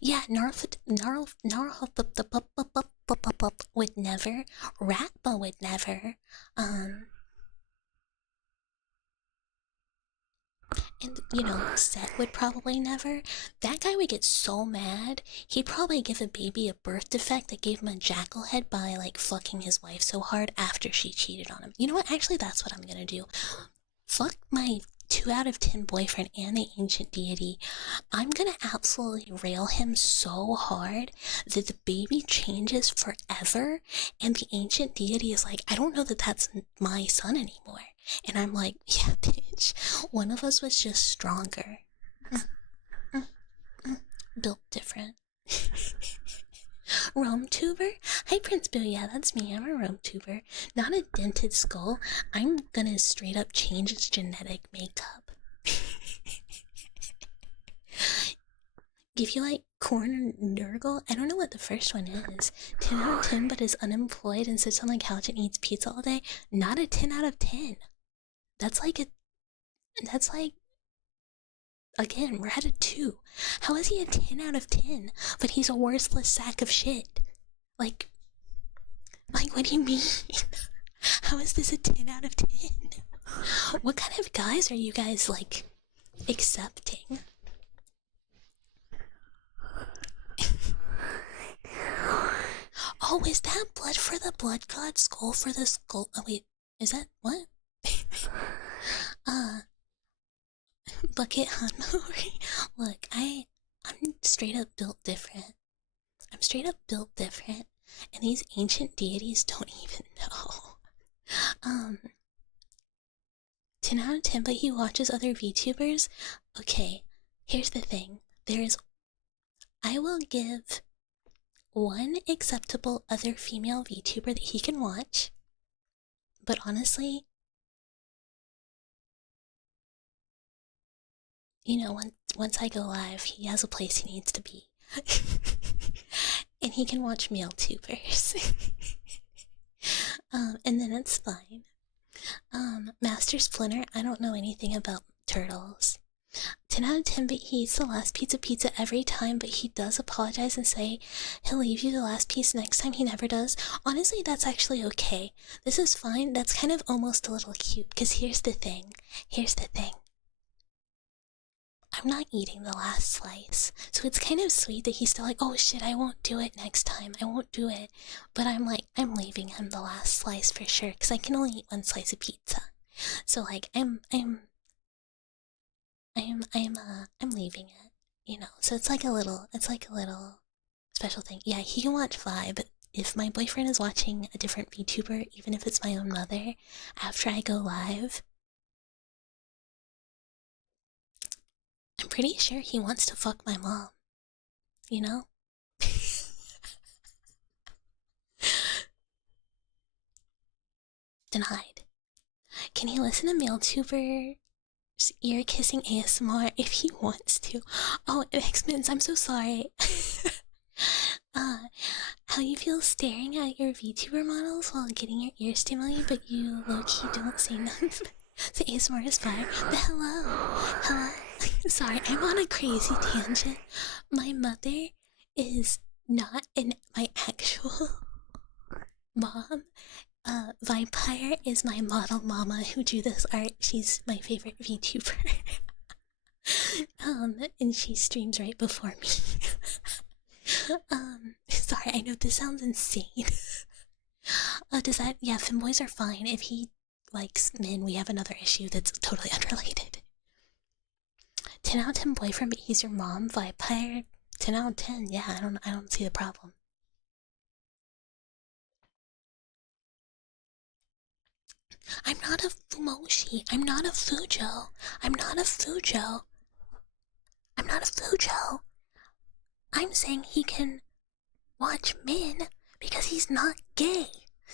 yeah, would never. Ratba would never. And, you know, Set would probably never. That guy would get so mad, he'd probably give a baby a birth defect that gave him a jackal head by, like, fucking his wife so hard after she cheated on him. You know what? Actually, that's what I'm gonna do. Fuck my 2 out of 10 boyfriend and the ancient deity. I'm gonna absolutely rail him so hard that the baby changes forever, and the ancient deity is like, I don't know that that's my son anymore. And I'm like, yeah, bitch, one of us was just stronger. Built different. Rome tuber? Hi, Prince Boo. Yeah, that's me. I'm a Rome tuber. Not a dented skull. I'm gonna straight up change its genetic makeup. Give you like corn and Nurgle? I don't know what the first one is. 10 out of 10, but is unemployed and sits on the couch and eats pizza all day? Not a 10 out of 10. That's like, again, we're at a 2. How is he a 10 out of 10? But he's a worthless sack of shit. Like, what do you mean? How is this a 10 out of 10? What kind of guys are you guys, like, accepting? Oh, is that blood for the blood god, skull for the skull? Oh, wait, is that what? Bucket Hanmori. Look, I'm straight up built different. I'm straight up built different, and these ancient deities don't even know. 10 out of 10, but he watches other VTubers? Okay, here's the thing. I will give one acceptable other female VTuber that he can watch, but honestly, you know, once I go live, he has a place he needs to be. and he can watch male tubers. And then it's fine. Master Splinter, I don't know anything about turtles. 10 out of 10, but he eats the last piece of pizza every time, but he does apologize and say he'll leave you the last piece next time. He never does. Honestly, that's actually okay. This is fine. That's kind of almost a little cute, because here's the thing. Here's the thing. I'm not eating the last slice. So it's kind of sweet that he's still like, oh shit, I won't do it next time. I won't do it. But I'm like, I'm leaving him the last slice for sure, because I can only eat one slice of pizza. So like, I'm leaving it, you know. So it's like a little special thing. Yeah, he can watch Vi, but if my boyfriend is watching a different VTuber, even if it's my own mother, after I go live, I'm pretty sure he wants to fuck my mom, you know? Denied. Can he listen to MaleTuber ear kissing ASMR if he wants to? Oh, X-Men's, I'm so sorry. How you feel staring at your VTuber models while getting your ear stimulated, but you low-key don't say nothing? The ASMR is fire. But hello. Sorry, I'm on a crazy tangent. My mother is not my actual mom. Vampire is my model mama who drew this art. She's my favorite VTuber. And she streams right before me. Sorry, I know this sounds insane. Does that, yeah, femboys are fine. If he likes men, we have another issue that's totally unrelated. 10 out of 10 boyfriend, but he's your mom, vampire. 10 out of 10, yeah, I don't see the problem. I'm not a Fumoshi. I'm not a Fujo. I'm not a Fujo. I'm not a Fujo. I'm saying he can watch men because he's not gay.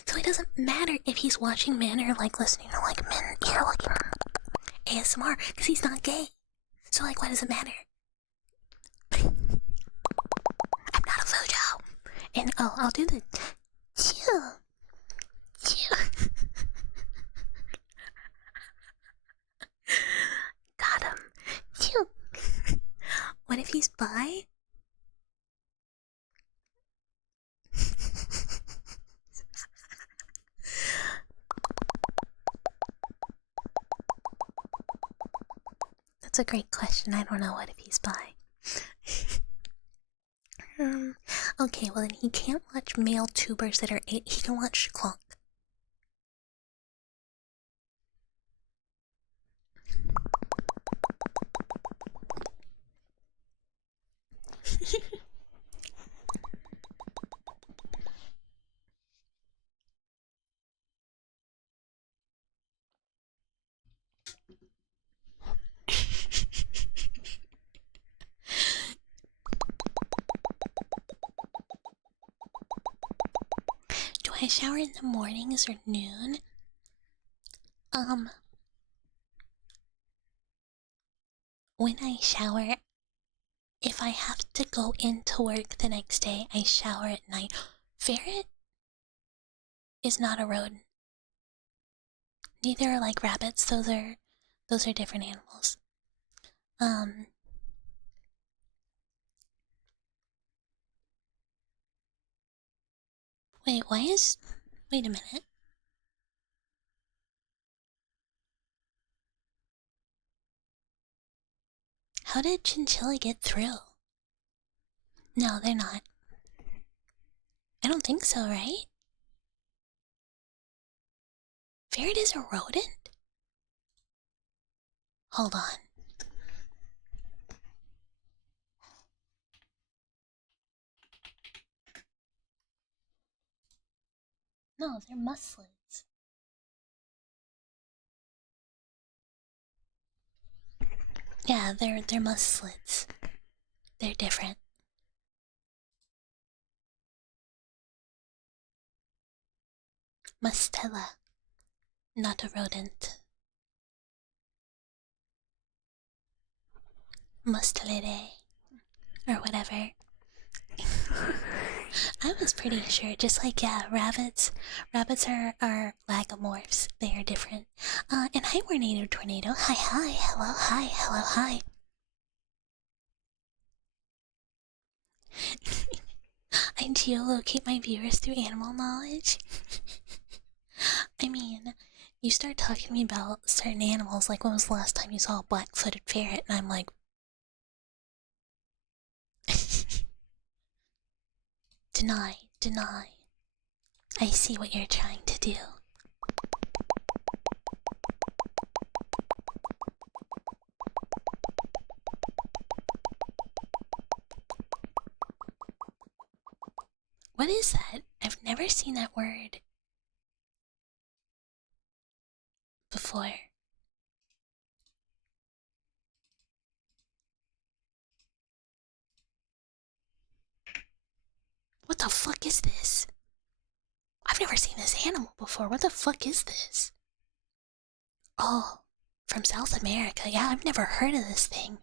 So it doesn't matter if he's watching men or like listening to like men ear like ASMR because he's not gay. So like, why does it matter? I'm not a Fujo. And oh, I'll do the got him. What if he's bi? That's a great question. I don't know what if he's bi. Okay, well then he can't watch male tubers that are 8. He can watch Clonk. Do I shower in the mornings or noon? When I shower, if I have to go into work the next day, I shower at night. Ferret is not a rodent. Neither are like rabbits. Those are different animals. Wait, wait a minute. How did Chinchilla get through? No, they're not. I don't think so, right? Ferret is a rodent? Hold on. No, they're muslids. Yeah, they're muslids. They're different. Mustela, not a rodent. Mustelide, or whatever. I was pretty sure, just like, yeah, rabbits are lagomorphs. They are different. And hi, Tornado Tornado. Hi, hi, hello, hi, hello, hi. I geolocate my viewers through animal knowledge. I mean, you start talking to me about certain animals, like when was the last time you saw a black-footed ferret, and I'm like, deny, deny. I see what you're trying to do. What is that? I've never seen that word before. What the fuck is this? I've never seen this animal before. What the fuck is this? Oh, from South America. Yeah, I've never heard of this thing.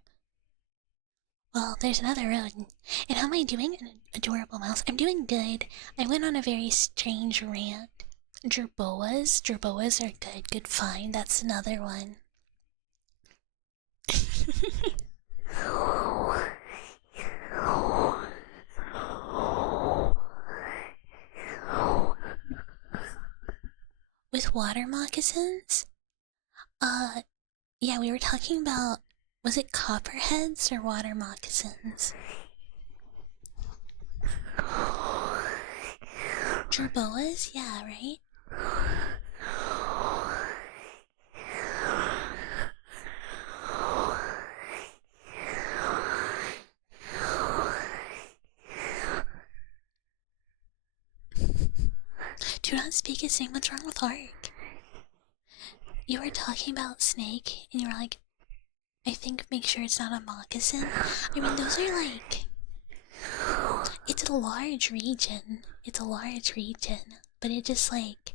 Well, there's another rodent. And how am I doing? An adorable mouse. I'm doing good. I went on a very strange rant. Jerboas? Jerboas are good. Good find. That's another one. With water moccasins? Yeah, we were talking about, was it copperheads or water moccasins? Jerboas? Yeah, right? Do not speak as saying what's wrong with Ark. You were talking about snake, and you were like, I think make sure it's not a moccasin. I mean, those are like... It's a large region. It's a large region. But it just like...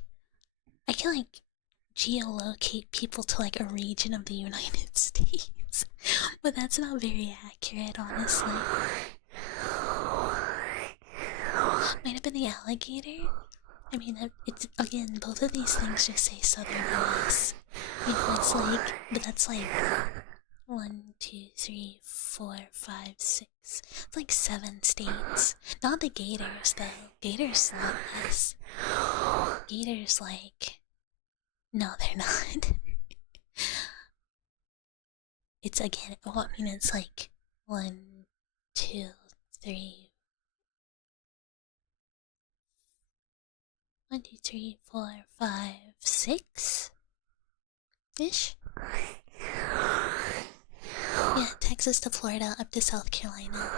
I can like geolocate people to like a region of the United States. But that's not very accurate, honestly. Might have been the alligator? I mean, it's again, both of these things just say southern US. You know, it's like, but that's like 1, 2, 3, 4, 5, 6. It's like 7 states. Not the gators, though. Gators not this. Gators, like, no, they're not. It's again, well, I mean, it's like 1, 2, 3. 1, 2, 3, 4, 5, 6 ish. Yeah, Texas to Florida up to South Carolina.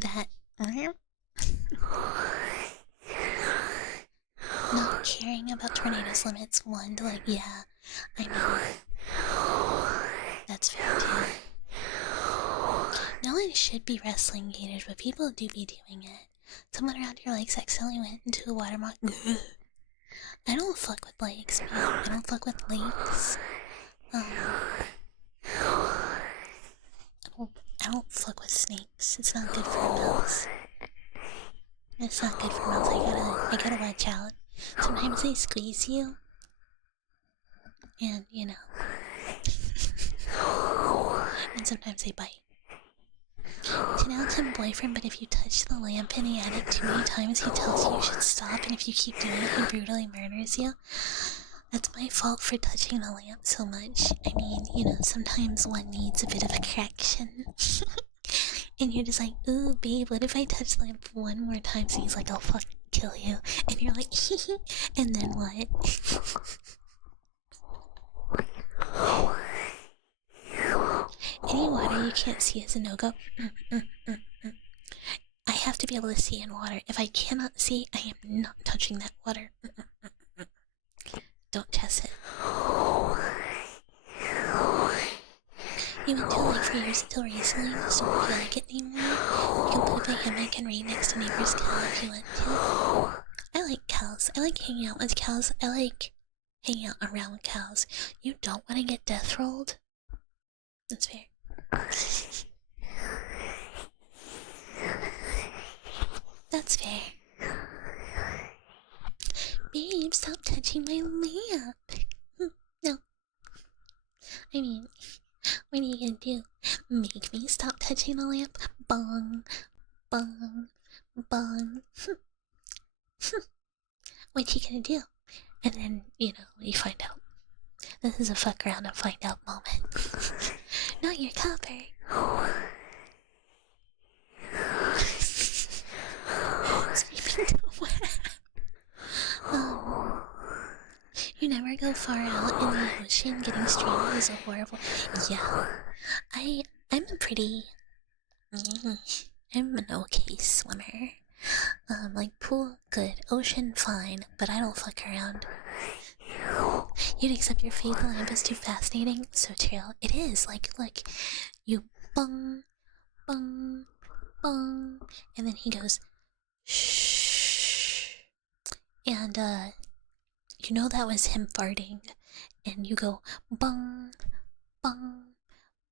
That. Not caring about tornadoes limits 1 to like, yeah, I mean, that's fair too. No one should be wrestling gators, but people do be doing it. Someone around here likes accidentally went into a water mock. I don't fuck with lakes, man. I don't fuck with lakes. I don't fuck with snakes. It's not good for a mouse. It's not good for a mouse. I gotta watch out. Sometimes they squeeze you. And, you know. And sometimes they bite. 10 out of 10 boyfriend, but if you touch the lamp in the attic too many times, he tells you should stop, and if you keep doing it, he brutally murders you. That's my fault for touching the lamp so much. I mean, you know, sometimes one needs a bit of a correction. And you're just like, ooh, babe, what if I touch the lamp 1 more time? So he's like, I'll fucking kill you. And you're like, and then what? Any water you can't see is a no-go. I have to be able to see in water. If I cannot see, I am not touching that water. Don't test it. You went to a lake for years until recently, just don't feel like it anymore. You can put up a hammock and read next to neighbor's cow if you want to. I like cows. I like hanging out with cows. I like hanging out around cows. You don't want to get death rolled? That's fair. That's fair. Babe, stop touching my lamp. No, I mean, what are you gonna do? Make me stop touching the lamp? Bong, bong, bong. What you gonna do? And then, you find out. This is a fuck around and find out moment. Not your copper. Sweeping the web. You never go far out in the ocean. Getting stranded is a horrible. Yeah, I'm a pretty. I'm an okay swimmer. Like pool, good. Ocean, fine. But I don't fuck around. You'd accept your fate. The lamp is too fascinating. So true. It is. Like, look, you bung, bung, bung, and then he goes shh, and that was him farting, and you go bung, bung,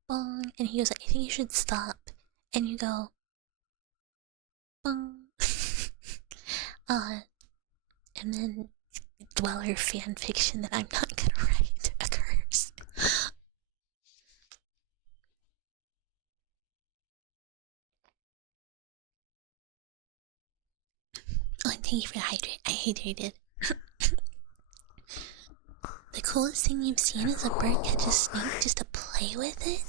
bung, and he goes, I think you should stop, and you go bung, and then dweller fan fiction that I'm not gonna write occurs. Oh, and thank you for I hydrated. The coolest thing you've seen is a bird catch a snake just to play with it?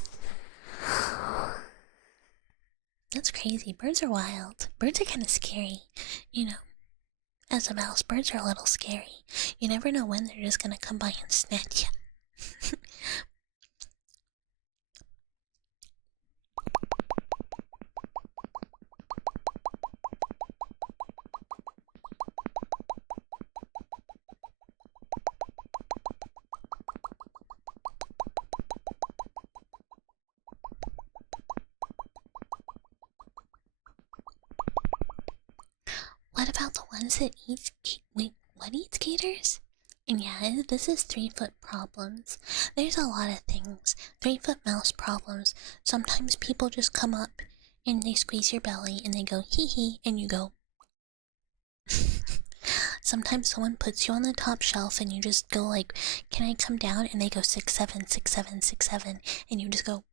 That's crazy. Birds are wild. Birds are kind of scary. As a mouse, birds are a little scary. You never know when they're just gonna come by and snatch you. What about the ones that eat... Wait, what eats gators? And yeah, this is 3-foot problems. There's a lot of things. 3-foot mouse problems. Sometimes people just come up and they squeeze your belly and they go hee hee and you go. Sometimes someone puts you on the top shelf and you just go like, can I come down? And they go 6'7", 6'7", 6'7", and you just go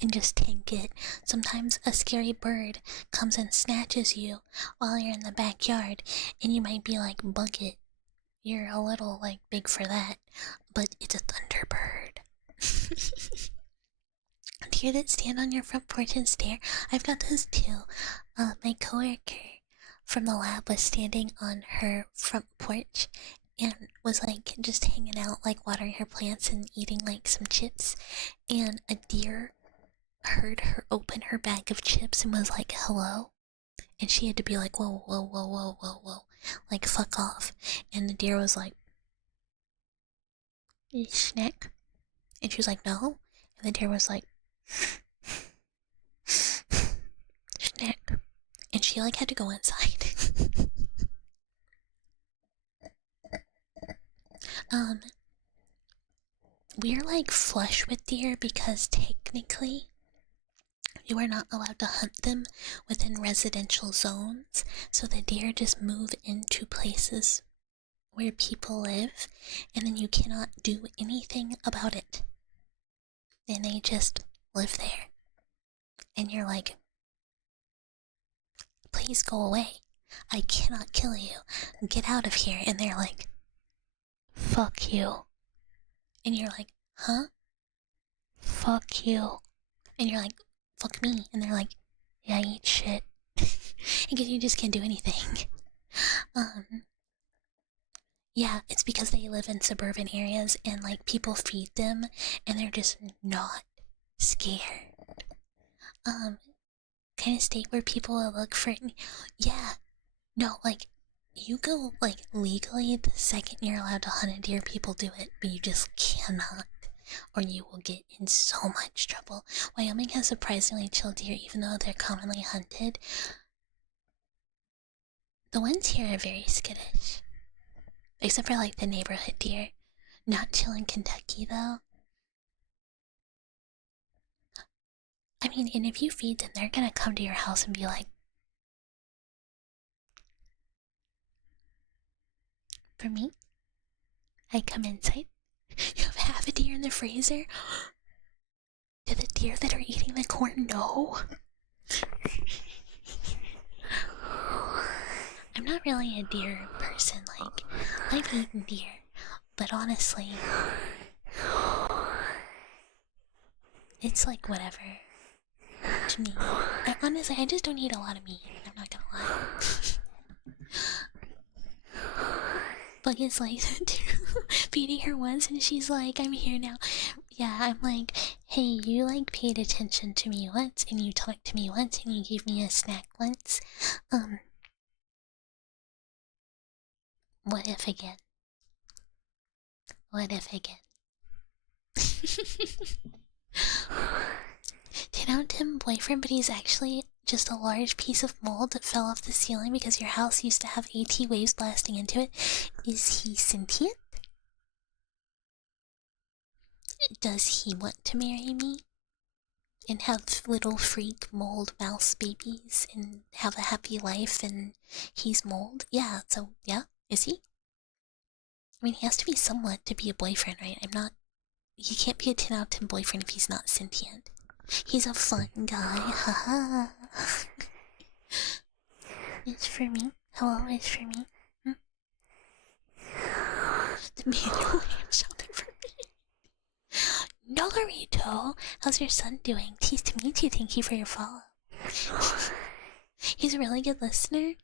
and just tank it. Sometimes a scary bird comes and snatches you while you're in the backyard, and you might be like, Bucket, you're a little like big for that, but it's a thunderbird. Deer that stand on your front porch and stare. I've got those too. My coworker from the lab was standing on her front porch and was like just hanging out, like watering her plants and eating like some chips, and a deer heard her open her bag of chips and was like, hello? And she had to be like, whoa, whoa, whoa, whoa, whoa, whoa. Like, fuck off. And the deer was like, snack? And she was like, no. And the deer was like, snack. And she like had to go inside. We're like flush with deer because technically you are not allowed to hunt them within residential zones, so the deer just move into places where people live, and then you cannot do anything about it. And they just live there. And you're like, please go away. I cannot kill you. Get out of here. And they're like, fuck you. And you're like, huh? Fuck you. And you're like, fuck me. And they're like, yeah, eat shit. Because you just can't do anything. Yeah, it's because they live in suburban areas and like people feed them and they're just not scared. Kind of state where people will look for it. Yeah, no, like you go like legally the second you're allowed to hunt a deer, people do it, but you just cannot, or you will get in so much trouble. Wyoming has surprisingly chill deer, even though they're commonly hunted. The ones here are very skittish, except for like the neighborhood deer. Not chill in Kentucky though. I mean, and if you feed them, they're gonna come to your house and be like, for me, I come inside. You have half a deer in the freezer? Do the deer that are eating the corn know? I'm not really a deer person, like, I've eaten deer, but honestly, it's like whatever to me. Honestly, I just don't eat a lot of meat, I'm not gonna lie. Bug is like feeding her once and she's like, I'm here now. Yeah, I'm like, hey, you like paid attention to me once and you talked to me once and you gave me a snack once. What if again? What if again? 10 out of 10 boyfriend, but he's actually just a large piece of mold that fell off the ceiling because your house used to have AT waves blasting into it. Is he sentient? Does he want to marry me? And have little freak mold mouse babies and have a happy life and he's mold? Yeah, so yeah, is he? I mean, he has to be somewhat to be a boyfriend, right? He can't be a 10 out of 10 boyfriend if he's not sentient. He's a fun guy, haha. It's for me. Hello, it's for me. The manual am shouting for me. Naruto, how's your son doing? Pleased to meet you. Thank you for your follow. He's a really good listener.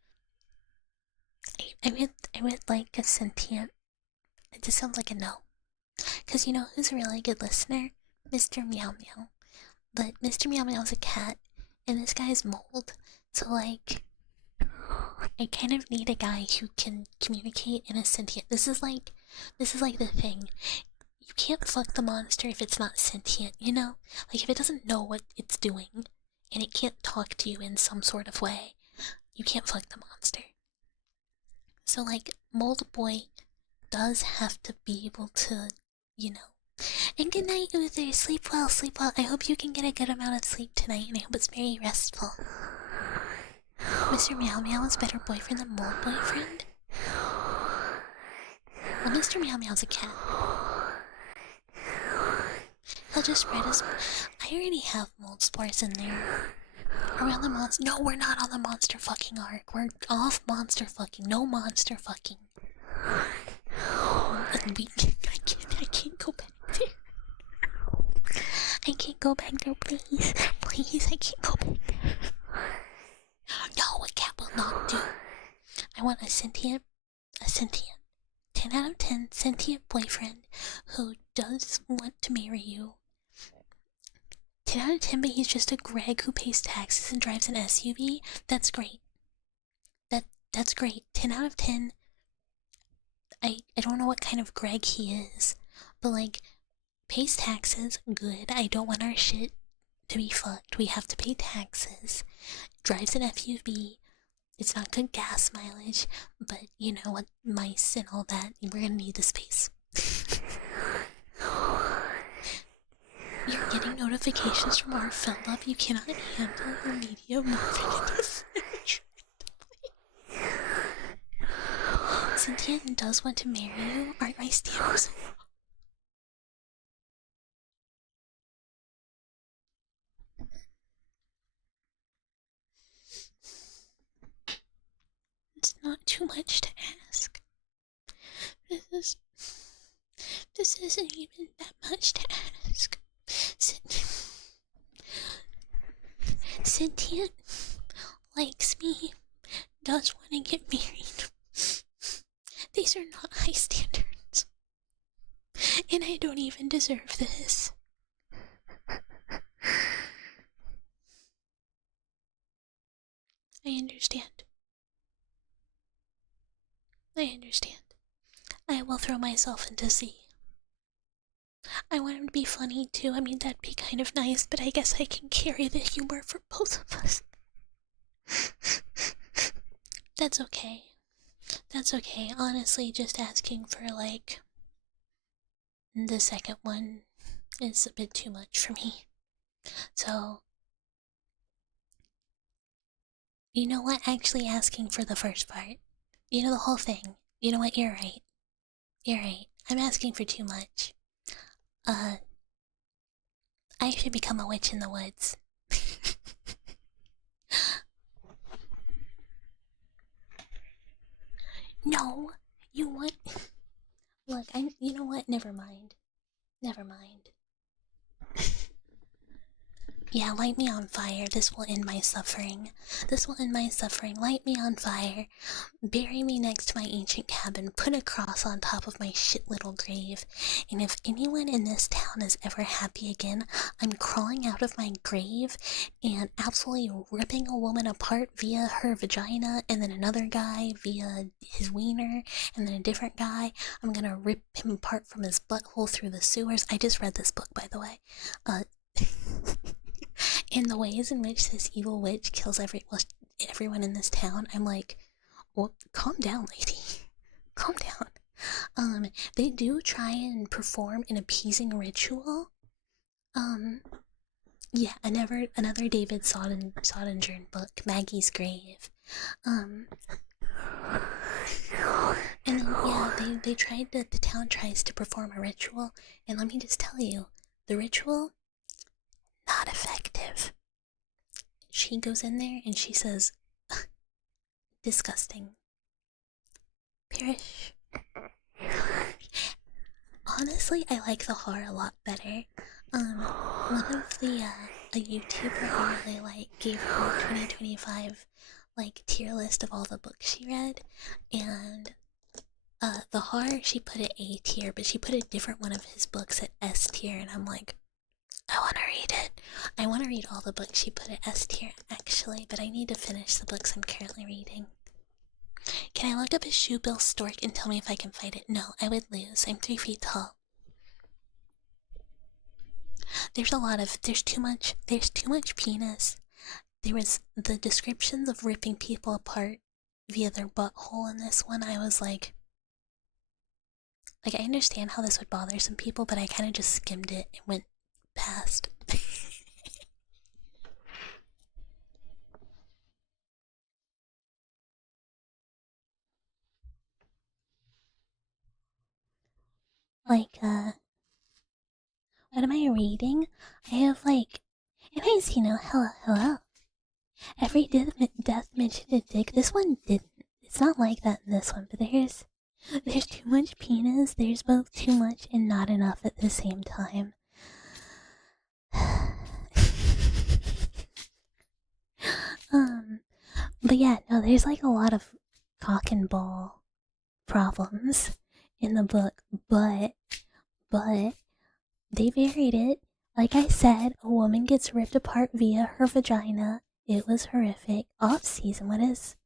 I would like a sentient. It just sounds like a no. Cause you know who's a really good listener? Mr. Meow Meow. But Mr. Meow Meow's a cat, and this guy's mold. So like, I kind of need a guy who can communicate in a sentient. This is like the thing. You can't fuck the monster if it's not sentient, you know? Like if it doesn't know what it's doing and it can't talk to you in some sort of way, you can't fuck the monster. So like Mold Boy does have to be able to, you know. And good night, Uther. Sleep well, sleep well. I hope you can get a good amount of sleep tonight and I hope it's very restful. Mr. Meow Meow is better boyfriend than Mold Boyfriend? Well, Mr. Meow Meow's a cat. He'll just spread his. I already have mold spores in there. Around the monster. No, we're not on the monster fucking arc. We're off monster fucking. No monster fucking. I can't go back there. I can't go back there, please. Please, I can't go back there. No, a cat will not do. I want a sentient 10 out of 10 sentient boyfriend who does want to marry you. 10 out of 10, but he's just a Greg who pays taxes and drives an SUV. That's great. That's great. 10 out of 10. I don't know what kind of Greg he is, but like, pays taxes, good. I don't want our shit to be fucked. We have to pay taxes. Drives an FUV. It's not good gas mileage, but you know what, mice and all that, we're gonna need the space. You're getting notifications from our film up. You cannot handle the media moving in the fridge. Cynthia does want to marry you. Aren't my standards? It's not too much to ask. This isn't even that much to ask. Sentient likes me, does want to get married. These are not high standards. And I don't even deserve this. I understand. I understand. I will throw myself into sea. I want him to be funny too. I mean, that'd be kind of nice, but I guess I can carry the humor for both of us. That's okay. That's okay. Honestly, just asking for, like, the second one is a bit too much for me. So, You know what? Actually asking for the first part. You know the whole thing. You know what? You're right. You're right. I'm asking for too much. Uh, I should become a witch in the woods. No, you want? Look, I. You know what? Never mind. Never mind. Yeah, light me on fire. This will end my suffering. This will end my suffering. Light me on fire. Bury me next to my ancient cabin. Put a cross on top of my shit little grave. And if anyone in this town is ever happy again, I'm crawling out of my grave and absolutely ripping a woman apart via her vagina, and then another guy via his wiener, and then a different guy. I'm gonna rip him apart from his butthole through the sewers. I just read this book, by the way. And the ways in which this evil witch kills everyone in this town, I'm like, well, calm down, lady. Calm down. They do try and perform an appeasing ritual. Yeah, another David Sodinger book, Maggie's Grave. And then yeah, they tried the town tries to perform a ritual, and let me just tell you, the ritual not effective. She goes in there and she says, disgusting. Pirish. Honestly, I like the horror a lot better. One of the, a YouTuber I really like gave her 2025, like, tier list of all the books she read, and, the horror, she put it A tier, but she put a different one of his books at S tier, and I'm like, I wanna read it. I wanna read all the books she put at S tier, actually, but I need to finish the books I'm currently reading. Can I look up a shoebill stork and tell me if I can fight it? No, I would lose. I'm 3 feet tall. There's too much penis. There was the descriptions of ripping people apart via their butthole in this one. I was like, I understand how this would bother some people, but I kind of just skimmed it and went past. Like, what am I reading? I have, like, anyways, hello. Every death mentioned a dick. This one didn't. It's not like that in this one, but there's too much penis. There's both too much and not enough at the same time. But yeah, no, there's like a lot of cock and ball problems in the book, but they varied it. Like I said, a woman gets ripped apart via her vagina. It was horrific. Off season. What is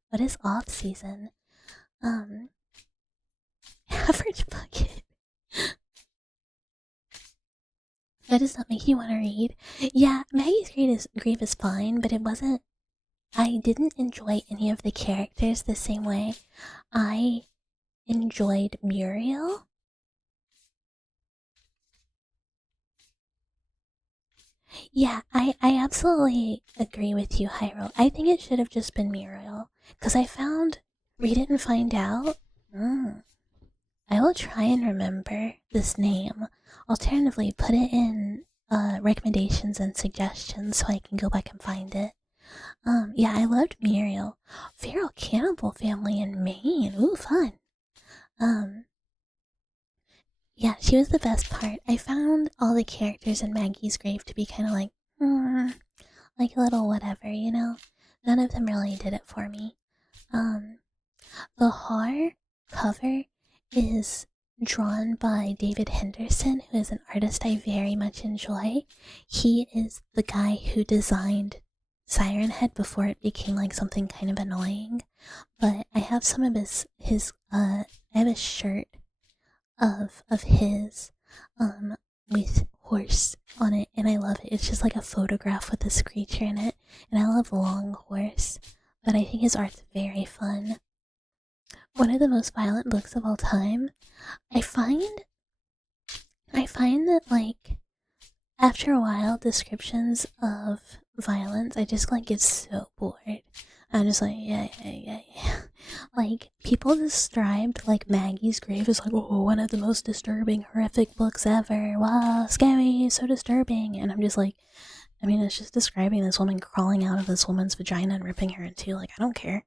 off season? Average bucket. That does not make you want to read. Yeah, Maggie's Grave is fine, but it wasn't. I didn't enjoy any of the characters the same way I enjoyed Muriel. Yeah, I absolutely agree with you, Hyro. I think it should have just been Muriel. Because I found Read It and Find Out. I will try and remember this name. Alternatively, put it in recommendations and suggestions so I can go back and find it. Yeah, I loved Muriel. Feral Cannibal Family in Maine. Ooh, fun. Yeah, she was the best part. I found all the characters in Maggie's Grave to be kind of like a little whatever, you know? None of them really did it for me. The horror cover is drawn by David Henderson, who is an artist I very much enjoy. He is the guy who designed Siren Head before it became like something kind of annoying. But I have some of I have a shirt of his with horse on it, and I love it. It's just like a photograph with this creature in it, and I love Long Horse, but I think his art's very fun. One of the most violent books of all time. I find that, like, after a while, descriptions of violence, I just like get so bored. I'm just like, yeah. Like, people described, like, Maggie's Grave as, like, oh, one of the most disturbing, horrific books ever. Wow, scary, so disturbing. And I'm just like, I mean, it's just describing this woman crawling out of this woman's vagina and ripping her in two. Like, I don't care.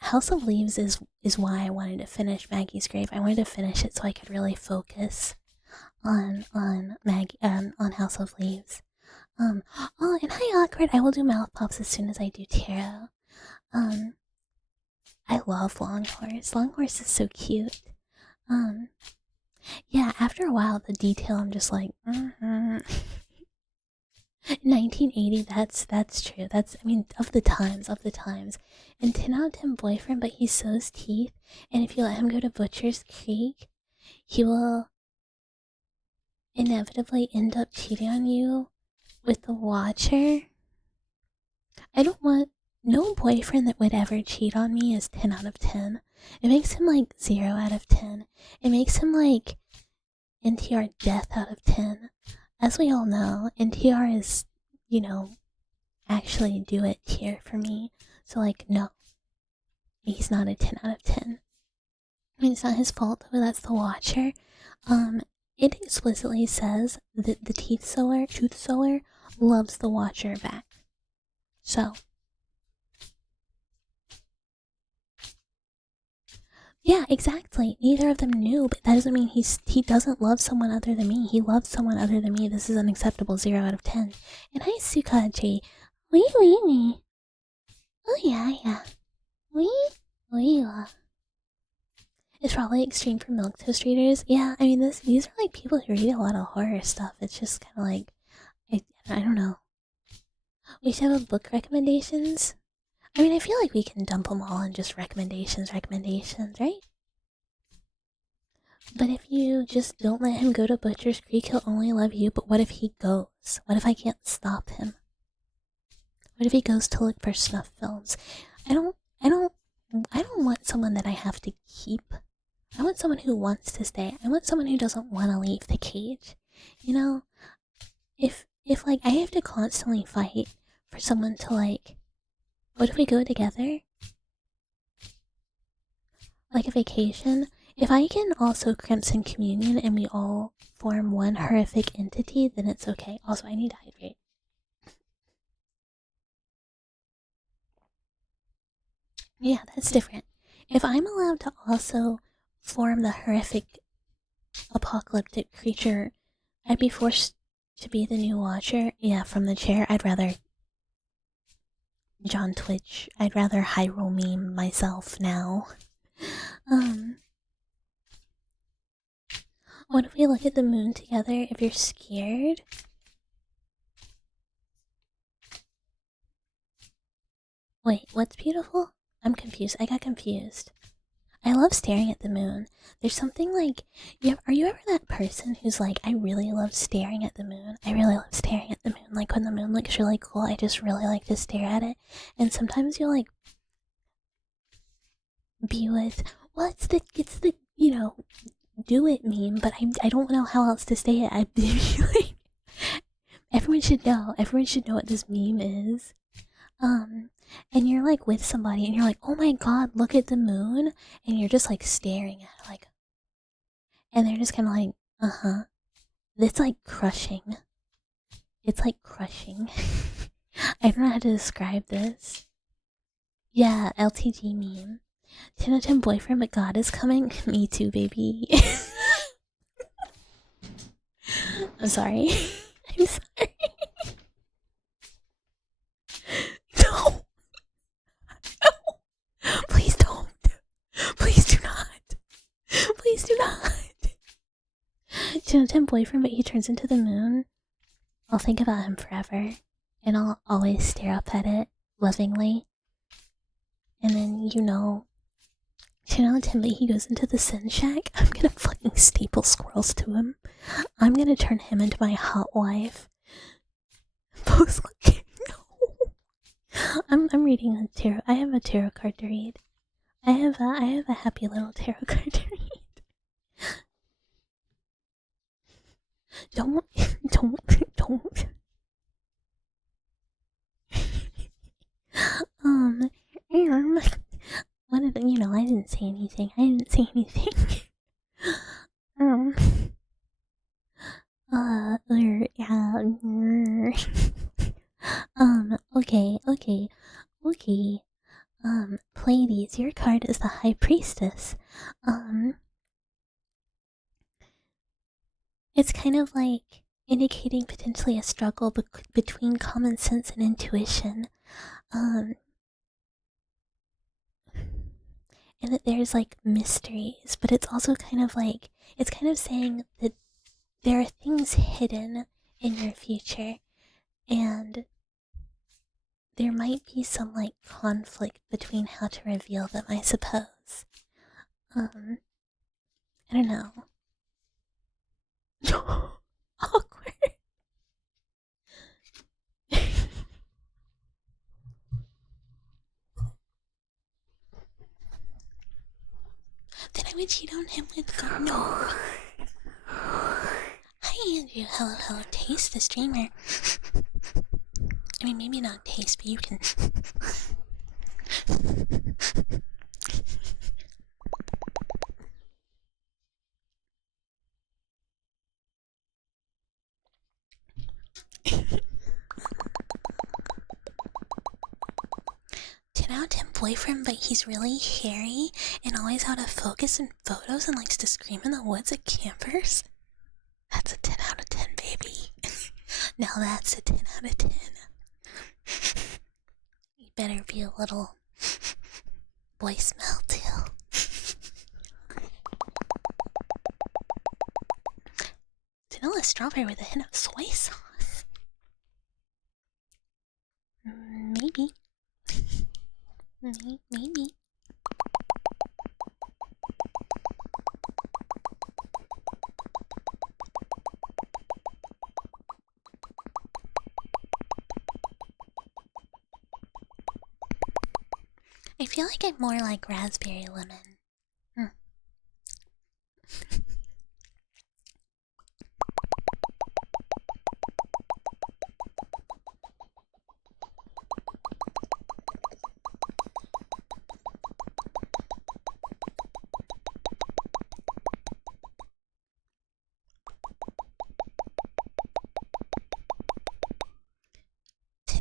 House of Leaves is why I wanted to finish Maggie's Grave. I wanted to finish it so I could really focus on Maggie on House of Leaves. Oh, and hi Awkward. I will do mouth pops as soon as I do tarot. I love Longhorse. Longhorse is so cute. Yeah. After a while, the detail I'm just like, 1980. That's true. That's I mean of the times. And 10 out of 10 boyfriend, but he sews teeth. And if you let him go to Butcher's Creek, he will inevitably end up cheating on you with the Watcher. I don't want no boyfriend that would ever cheat on me is 10 out of 10. It makes him like 0 out of 10. It makes him like NTR death out of 10. As we all know, NTR is, actually do it tier for me. So like, no. He's not a 10 out of 10. I mean, it's not his fault, but that's the Watcher. It explicitly says that the tooth sewer, loves the Watcher back. So, yeah, exactly. Neither of them knew, but that doesn't mean he doesn't love someone other than me. He loves someone other than me. This is unacceptable. 0 out of 10. And hi, Sukaji. Wee. Oh yeah. Wee. It's probably extreme for milquetoast readers. Yeah, I mean, these are like people who read a lot of horror stuff. It's just kind of like, I don't know. We should have book recommendations. I mean, I feel like we can dump them all in just recommendations, right? But if you just don't let him go to Butcher's Creek, he'll only love you. But what if he goes? What if I can't stop him? What if he goes to look for snuff films? I don't want someone that I have to keep. I want someone who wants to stay. I want someone who doesn't want to leave the cage. If like I have to constantly fight for someone to like, what if we go together? Like a vacation? If I can also Crimson Communion and we all form one horrific entity, then it's okay. Also, I need to hydrate. Yeah, that's different. If I'm allowed to also form the horrific apocalyptic creature, I'd be forced to be the new Watcher. Yeah, from the chair. I'd rather John Twitch. I'd rather Hyrule meme myself now. What if we look at the moon together if you're scared? Wait, what's beautiful? I'm confused. I got confused. I love staring at the moon. There's something like, are you ever that person who's like, I really love staring at the moon. I really love staring at the moon. Like when the moon looks really cool, I just really like to stare at it. And sometimes you'll like be with, well, it's the do it meme, but I don't know how else to say it. I'd be like, everyone should know what this meme is. And you're like with somebody and you're like, oh my god, look at the moon, and you're just like staring at it, like, and they're just kind of like, it's like crushing. I don't know how to describe this. Yeah, LTG meme. 10 out of 10 boyfriend, but God is coming. Me too, baby. I'm sorry. I'm sorry. No. Please don't. Please do not. Please do not. 10 out of 10 boyfriend, but he turns into the moon. I'll think about him forever. And I'll always stare up at it lovingly. And then, 10 out of 10, but he goes into the Sin Shack. I'm gonna fucking staple squirrels to him. I'm gonna turn him into my hot wife. Post looking. No. I'm reading a tarot. I have a tarot card to read. I have a happy little tarot card to read. Don't. What did I didn't say anything. I didn't say anything. um, yeah. Okay. Pleiades, your card is the High Priestess. Um, it's kind of like indicating potentially a struggle between common sense and intuition. Um, and that there's like mysteries, but it's also kind of like, it's kind of saying that there are things hidden in your future, and there might be some like conflict between how to reveal them, I suppose. I don't know. Awkward. Then I would cheat on him with God. No. Hi, Andrew. Hello, Taste the streamer. I mean, maybe not Taste, but you can. Out 10 boyfriend, but he's really hairy and always out of focus in photos and likes to scream in the woods at campers. That's a 10 out of 10, baby. Now that's a 10 out of 10. You better be a little boy smell too. Vanilla strawberry with a hint of soy sauce. Maybe. Maybe. I feel like I'm more like raspberry lemon.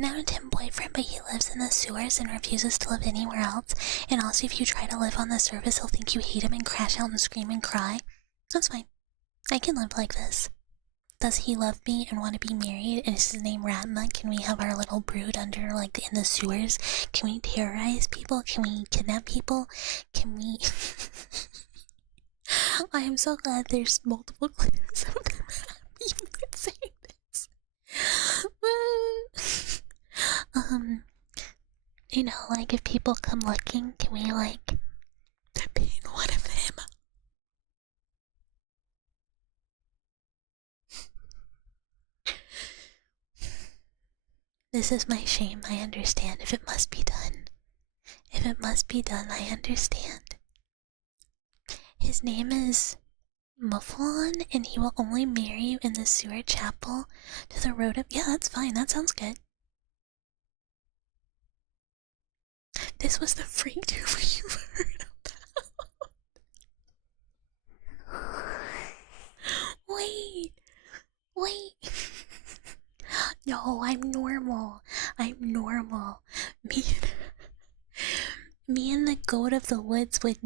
Out of 10 boyfriend, but he lives in the sewers and refuses to live anywhere else. And also, if you try to live on the surface, he'll think you hate him and crash out and scream and cry. That's fine. I can live like this. Does he love me and want to be married? And is his name Ratma? Can we have our little brood under, like, in the sewers? Can we terrorize people? Can we kidnap people? Can we... I am so glad there's multiple clues of them even saying this. Like if people come looking, can we like paint one of them? This is my shame, I understand. If it must be done. If it must be done, I understand. His name is Mufflon, and he will only marry you in the sewer chapel to the road up. Yeah, that's fine. That sounds good. This was the freak tuber you've heard about. Wait. No, I'm normal. Me and the goat of the woods would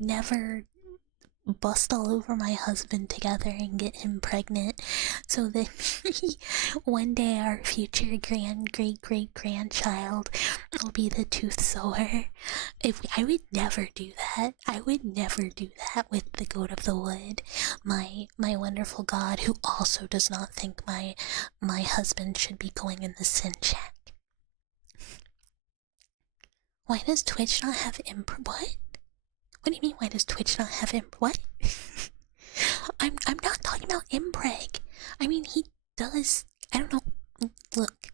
never bust all over my husband together and get him pregnant so that one day our future great grandchild will be the tooth sower. I would never do that. I would never do that with the goat of the wood, my wonderful god, who also does not think my husband should be going in the sin shack. Why does Twitch not have what? What do you mean, why does Twitch not have what? I'm not talking about impreg. I mean, he does. I don't know. Look.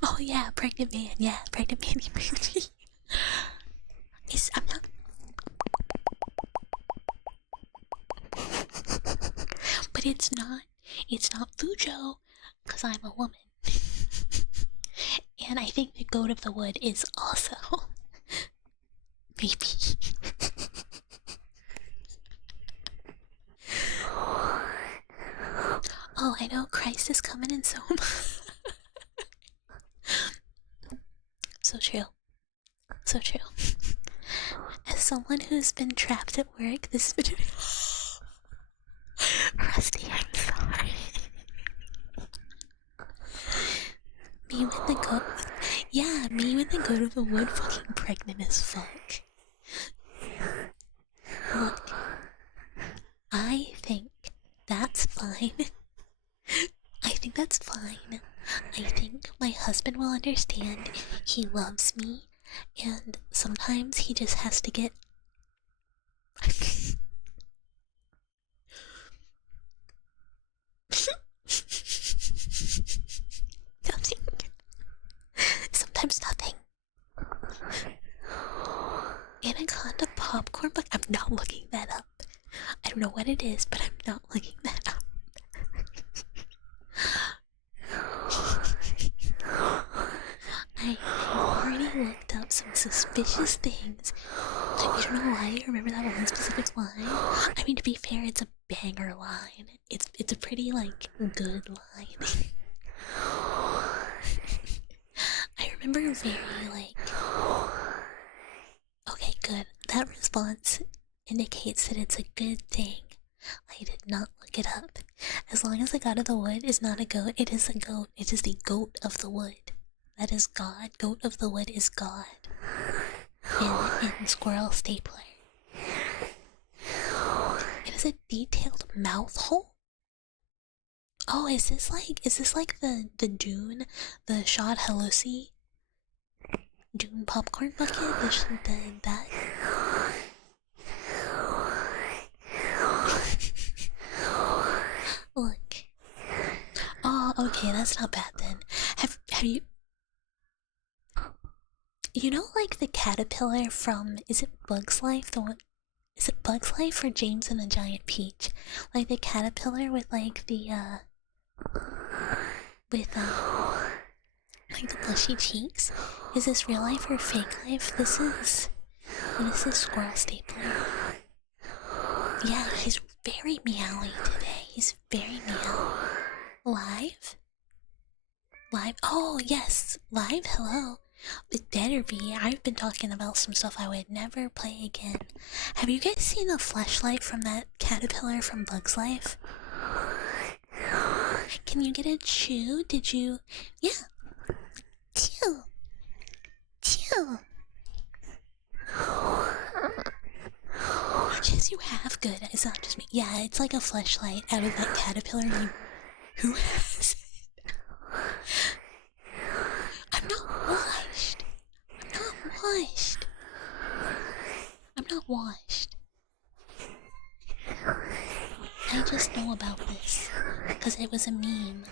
Oh yeah, pregnant man. Yeah, pregnant man emoji. I'm not. But it's not Fujo, because I'm a woman. And I think the goat of the wood is also maybe. Oh, I know Christ is coming and so so true. So true. As someone who's been trapped at work, this has been Rusty, I'm sorry. Me with the goat. Yeah, me with the goat of the wood fucking pregnant as fuck. Look, I think that's fine. I think that's fine. I think my husband will understand. He loves me, and sometimes he just has to get. Nothing. Sometimes nothing. Anaconda popcorn, but I'm not looking that up. I don't know what it is, but I'm not looking that up. I've already looked up some suspicious things. You don't know why? You remember that one specific line? I mean, to be fair, it's a banger line. It's a pretty, like, good line. I remember very, like... Okay, good. That response indicates that it's a good thing. I did not look it up. As long as the god of the wood is not a goat, it is a goat. It is the goat of the wood. That is God. Goat of the wood is God. In Squirrel Stapler. It is a detailed mouth hole? Oh, is this like the Dune, the Shad Halusi Dune popcorn bucket? That? Look. Oh, okay, that's not bad then. Have you... You know, like the caterpillar from... Is it Bug's Life? The one... Is it Bug's Life or James and the Giant Peach? Like the caterpillar with like the, with, like the blushy cheeks? Is this real life or fake life? This is Squirrel Stapler. Yeah, he's very meowy today. He's very meow. Live? Live? Oh, yes. Live? Hello. It better be. I've been talking about some stuff I would never play again. Have you guys seen the fleshlight from that caterpillar from Bug's Life? Can you get a chew? Did you... Yeah. Chew. Chew. Yes, you have. Good. It's not just me. Yeah, it's like a fleshlight out of that caterpillar. Who has it? I'm not washed. I'm not washed. I'm not washed. I just know about this because it was a meme.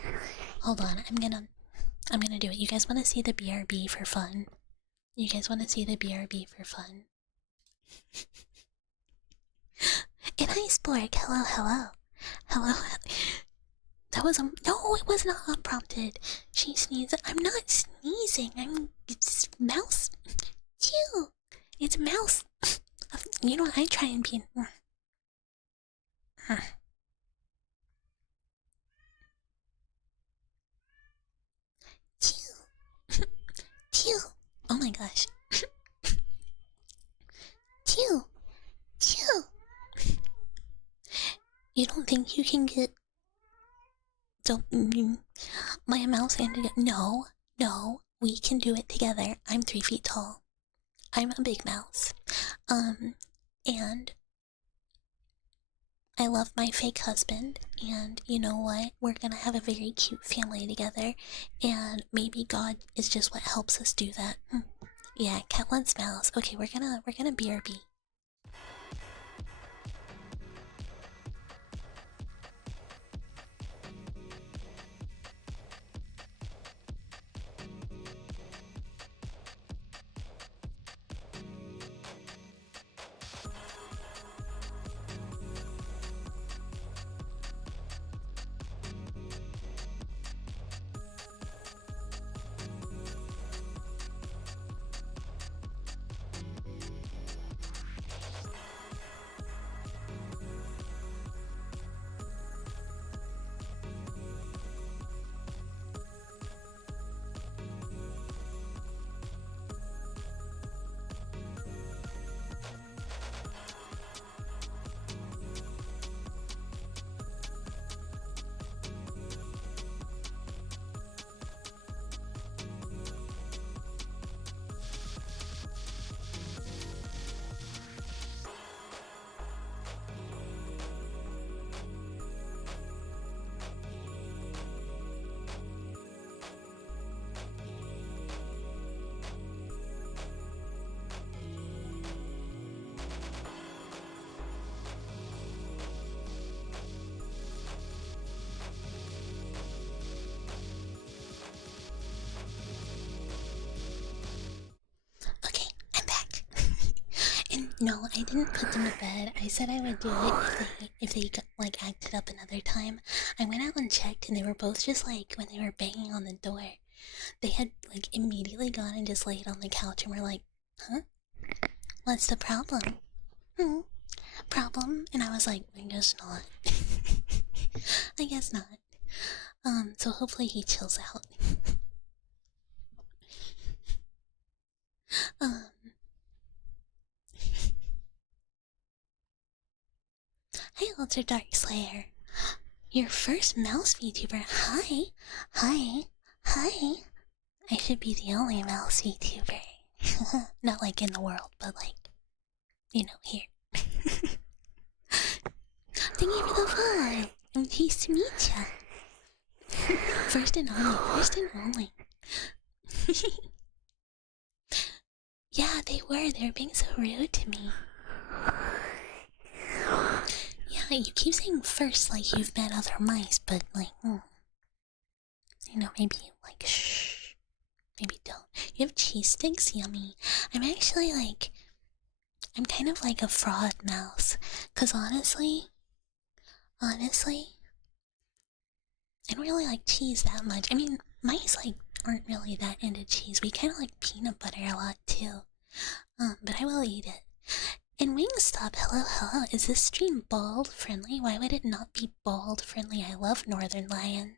Hold on, I'm gonna do it. You guys want to see the BRB for fun? You guys want to see the BRB for fun? An iceberg. Hello, hello, hello. That was no, it was not unprompted. She sneezed. I'm not sneezing. It's mouse. Chew. It's a mouse. You know, I try and be. Chew. Chew. Oh my gosh. Chew. Chew. You don't think you can get... Don't... My mouse ended it. No. No. We can do it together. I'm 3 feet tall. I'm a big mouse. And... I love my fake husband, and you know what? We're gonna have a very cute family together, and maybe God is just what helps us do that. Yeah, cat wants mouse. Okay, we're gonna BRB. No, I didn't put them to bed. I said I would do it if they got, like acted up another time. I went out and checked, and they were both just like when they were banging on the door. They had like immediately gone and just laid on the couch and were like, "Huh? What's the problem? Hmm? Problem?" And I was like, "I guess not. I guess not." So hopefully he chills out. Um, Hey, Ultra Dark Slayer. Your first mouse VTuber. Hi. Hi. Hi. I should be the only mouse VTuber. Not like in the world, but like, here. Thank you for the follow. I'm pleased to meet ya. First and only. First and only. Yeah, they were. They were being so rude to me. Yeah, you keep saying first like you've met other mice, but like, maybe like shh. Maybe don't. You have cheese sticks? Yummy. I'm actually like, I'm kind of like a fraud mouse. Cause honestly, I don't really like cheese that much. I mean, mice like aren't really that into cheese. We kind of like peanut butter a lot too. But I will eat it. And Wingstop, hello, hello. Is this stream bald friendly? Why would it not be bald friendly? I love Northern Lion.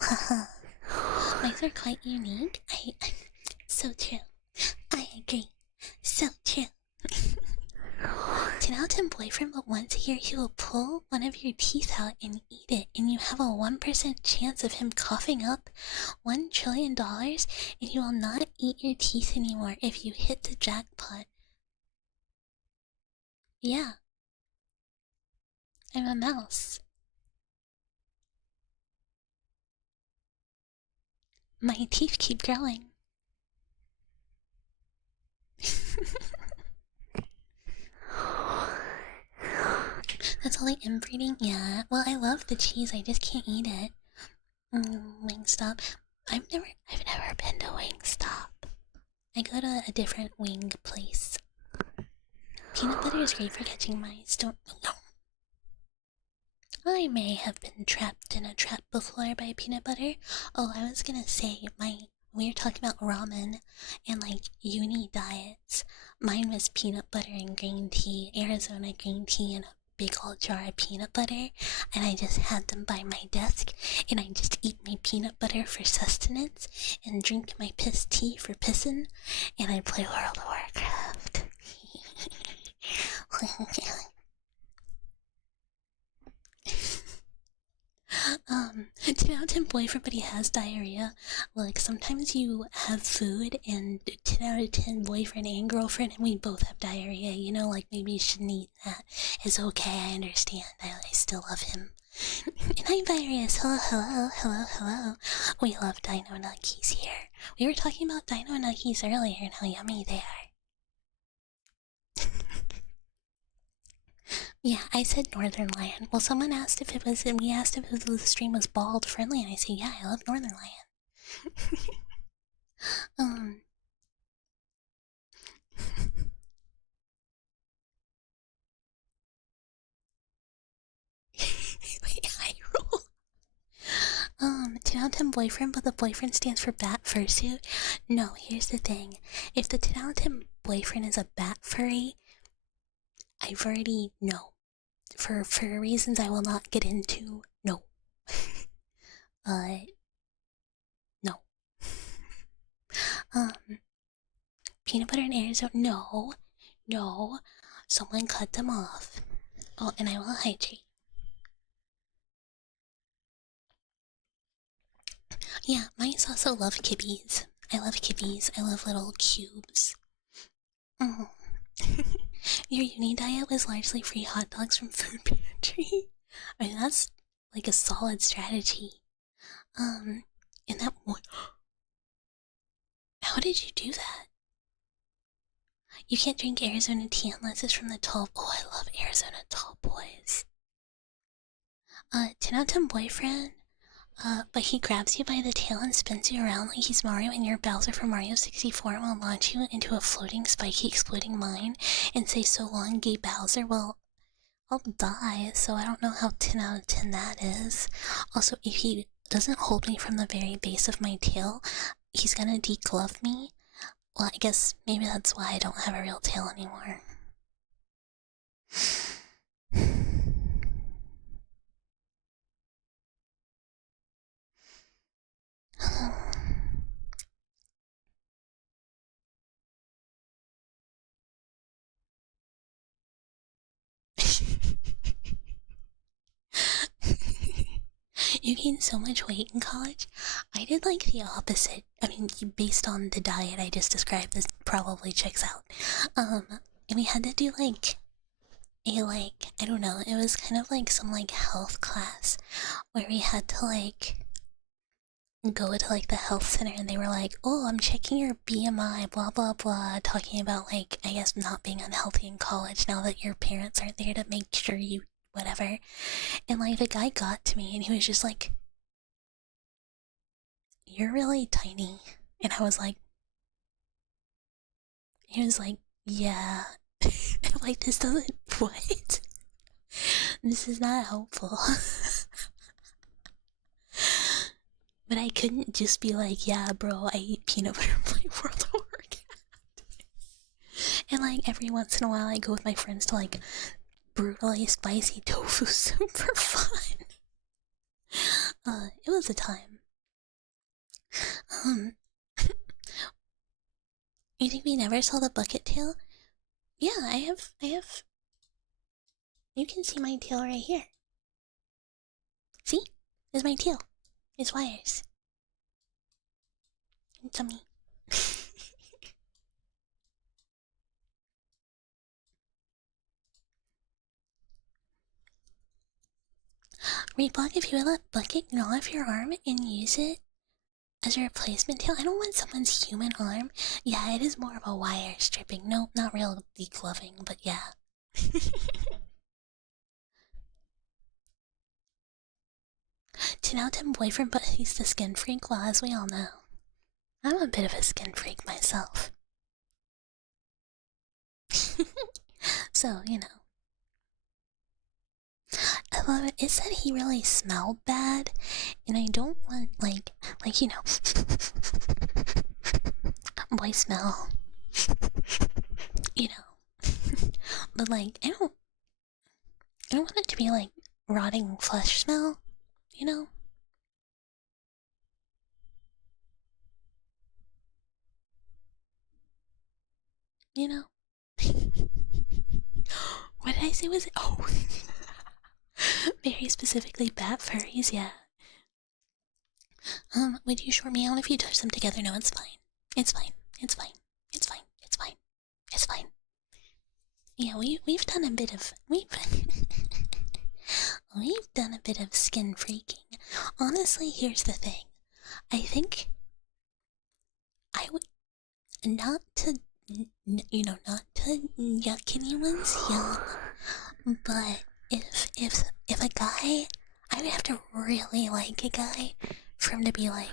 Haha. Mice are quite unique. So true. I agree. So true. 10 out of 10 boyfriend, but once a year he will pull one of your teeth out and eat it, and you have a 1% chance of him coughing up $1 trillion, and he will not eat your teeth anymore if you hit the jackpot. Yeah. I'm a mouse. My teeth keep growing. That's all like inbreeding? Yeah. Well, I love the cheese, I just can't eat it. Wingstop. I've never been to Wingstop. I go to a different wing place. Peanut butter is great for catching mice. Don't. No. I may have been trapped in a trap before by peanut butter. Oh, I was gonna say, we were talking about ramen and like uni diets. Mine was peanut butter and green tea, Arizona green tea, and a big old jar of peanut butter. And I just had them by my desk, and I just eat my peanut butter for sustenance and drink my piss tea for pissin', and I play World of Warcraft. 10 out of 10 boyfriend, but he has diarrhea. Like, sometimes you have food, and 10 out of 10 boyfriend and girlfriend, and we both have diarrhea. Like, maybe you shouldn't eat that. It's okay, I understand. I still love him. And I'm Virus. Hello, hello, hello, hello. We love Dino Nuggies here. We were talking about Dino Nuggies earlier and how yummy they are. Yeah, I said Northern Lion. Well, someone asked if it was, and we asked if the stream was bald friendly, and I said, yeah, I love Northern Lion. um. Wait, I roll. 10 out of 10 boyfriend, but the boyfriend stands for bat fursuit. No, here's the thing. If the 10 out of 10 boyfriend is a bat furry, I've already, no. For reasons I will not get into, no. No. Um, Peanut butter and Arizona, no. No. Someone cut them off. Oh, and I will hydrate. Yeah, mice also love kibbies. I love kibbies. I love little cubes. Mm. Your uni diet was largely free hot dogs from food pantry. I mean, that's like a solid strategy. In that one, how did you do that? You can't drink Arizona tea unless it's from the tall. Oh, I love Arizona tall boys. 10 out of 10 boyfriend. But he grabs you by the tail and spins you around like he's Mario and you're Bowser from Mario 64 and will launch you into a floating, spiky, exploding mine and say, "So long, gay Bowser." Well, I'll die, so I don't know how 10 out of 10 that is. Also, if he doesn't hold me from the very base of my tail, he's gonna deglove me. Well, I guess maybe that's why I don't have a real tail anymore. You gained so much weight in college. I did like the opposite. I mean, based on the diet I just described, this probably checks out. And we had to do like I don't know, it was kind of like some like health class where we had to like go to like the health center and they were like, "Oh, I'm checking your BMI, blah blah blah," talking about like I guess not being unhealthy in college now that your parents aren't there to make sure you whatever. And like the guy got to me and he was just like, "You're really tiny." And I was like, he was like, "Yeah." And I'm like, this doesn't what? This is not helpful. But I couldn't just be like, "Yeah, bro, I eat peanut butter and play World of Warcraft." And like every once in a while I go with my friends to like brutally spicy tofu soup for fun. It was a time. Um, you think we never saw the bucket tail? Yeah, I have. You can see my tail right here. See? There's my tail. It's wires. And tummy. Reblock, if you would let Bucket gnaw off your arm and use it as a replacement tail. I don't want someone's human arm. Yeah, it is more of a wire stripping. Nope, not real decloving, but yeah. To now Tim boyfriend, but he's the skin freak, well, as we all know. I'm a bit of a skin freak myself. So, you know. I love it. It said he really smelled bad, and I don't want, you know, boy smell, you know. But, like, I don't want it to be, like, rotting flesh smell, you know? You know? What did I say was it? Oh, very specifically bat furries, yeah. Would you short me out if you touch them together? No, it's fine. It's fine. It's fine. It's fine. It's fine. It's fine. Yeah, we've done a bit of we've done a bit of skin freaking. Honestly, here's the thing. I think I would not to not to yuck anyone's yum, but if a guy, I would have to really like a guy for him to be like,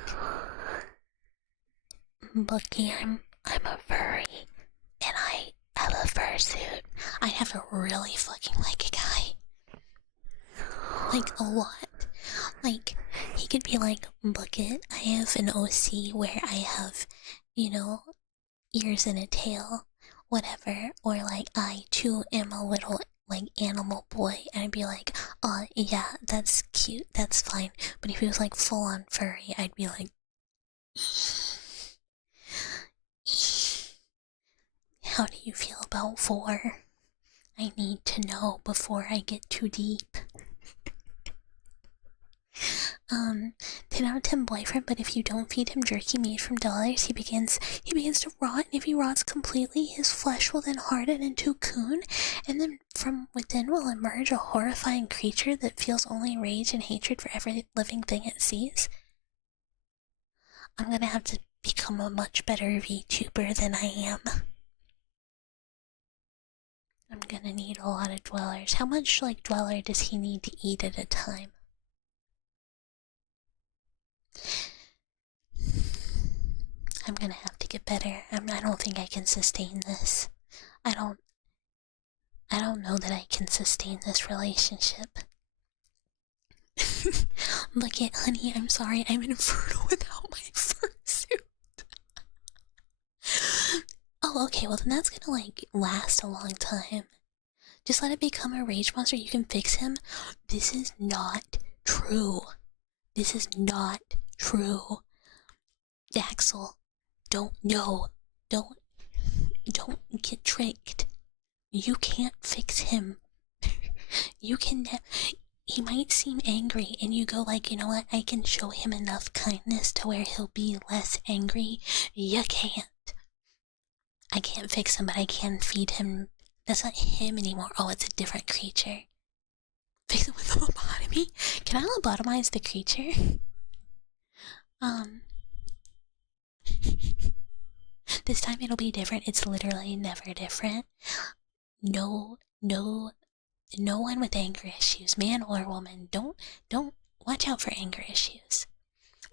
"Bucky, I'm a furry and I have a fursuit." I'd have to really fucking like a guy. Like a lot. Like he could be like, "Bucket, I have an OC where I have, you know, ears and a tail, whatever," or like, "I too am a little like animal boy," and I'd be like, "Oh yeah, that's cute, that's fine." But if he was like full on furry, I'd be like, "How do you feel about 4? I need to know before I get too deep." 10 out of 10 boyfriend, but if you don't feed him jerky made from dollars, he begins to rot, and if he rots completely, his flesh will then harden into cocoon, and then from within will emerge a horrifying creature that feels only rage and hatred for every living thing it sees. I'm gonna have to become a much better VTuber than I am. I'm gonna need a lot of dwellers. How much like dweller does he need to eat at a time? I'm gonna have to get better. I don't think I can sustain this. I don't. I don't know that I can sustain this relationship. Look it, honey. I'm sorry. I'm infertile without my fursuit. Oh, okay. Well, then that's gonna like last a long time. Just let it become a rage monster. You can fix him. This is not true. This is not true. Daxel, don't know. Don't get tricked. You can't fix him. You can. He might seem angry, and you go like, you know what? I can show him enough kindness to where he'll be less angry. You can't. I can't fix him, but I can feed him. That's not him anymore. Oh, it's a different creature. Fix it with a lobotomy? Can I lobotomize the creature? This time it'll be different. It's literally never different. No, no, no one with anger issues, man or woman, don't watch out for anger issues.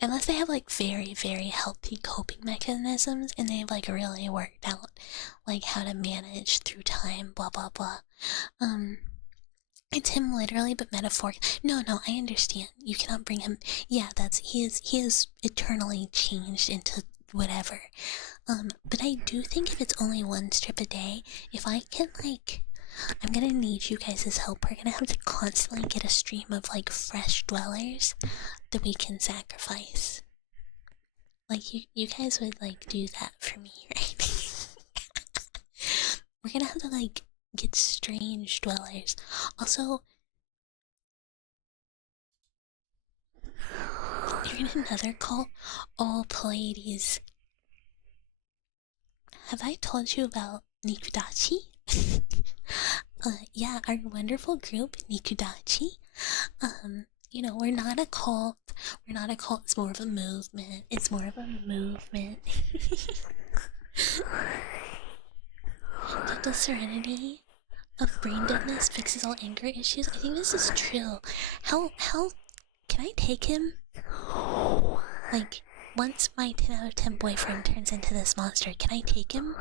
Unless they have like very, very healthy coping mechanisms and they've like really worked out like how to manage through time, blah blah blah. It's him literally, but metaphoric. No, I understand. You cannot bring him. Yeah, he is eternally changed into whatever. But I do think if it's only one strip a day, if I can like, I'm gonna need you guys' help. We're gonna have to constantly get a stream of like fresh dwellers that we can sacrifice. Like you guys would like do that for me, right? We're gonna have to like get strange dwellers. Also, you're in another call. Oh, Pleiades. Have I told you about Nikudachi? Yeah, our wonderful group, Nikudachi. You know, we're not a cult. We're not a cult. It's more of a movement. It's more of a movement. That the serenity of brain deadness fixes all anger issues. I think this is true. How can I take him? Like, once my 10 out of 10 boyfriend turns into this monster, can I take him?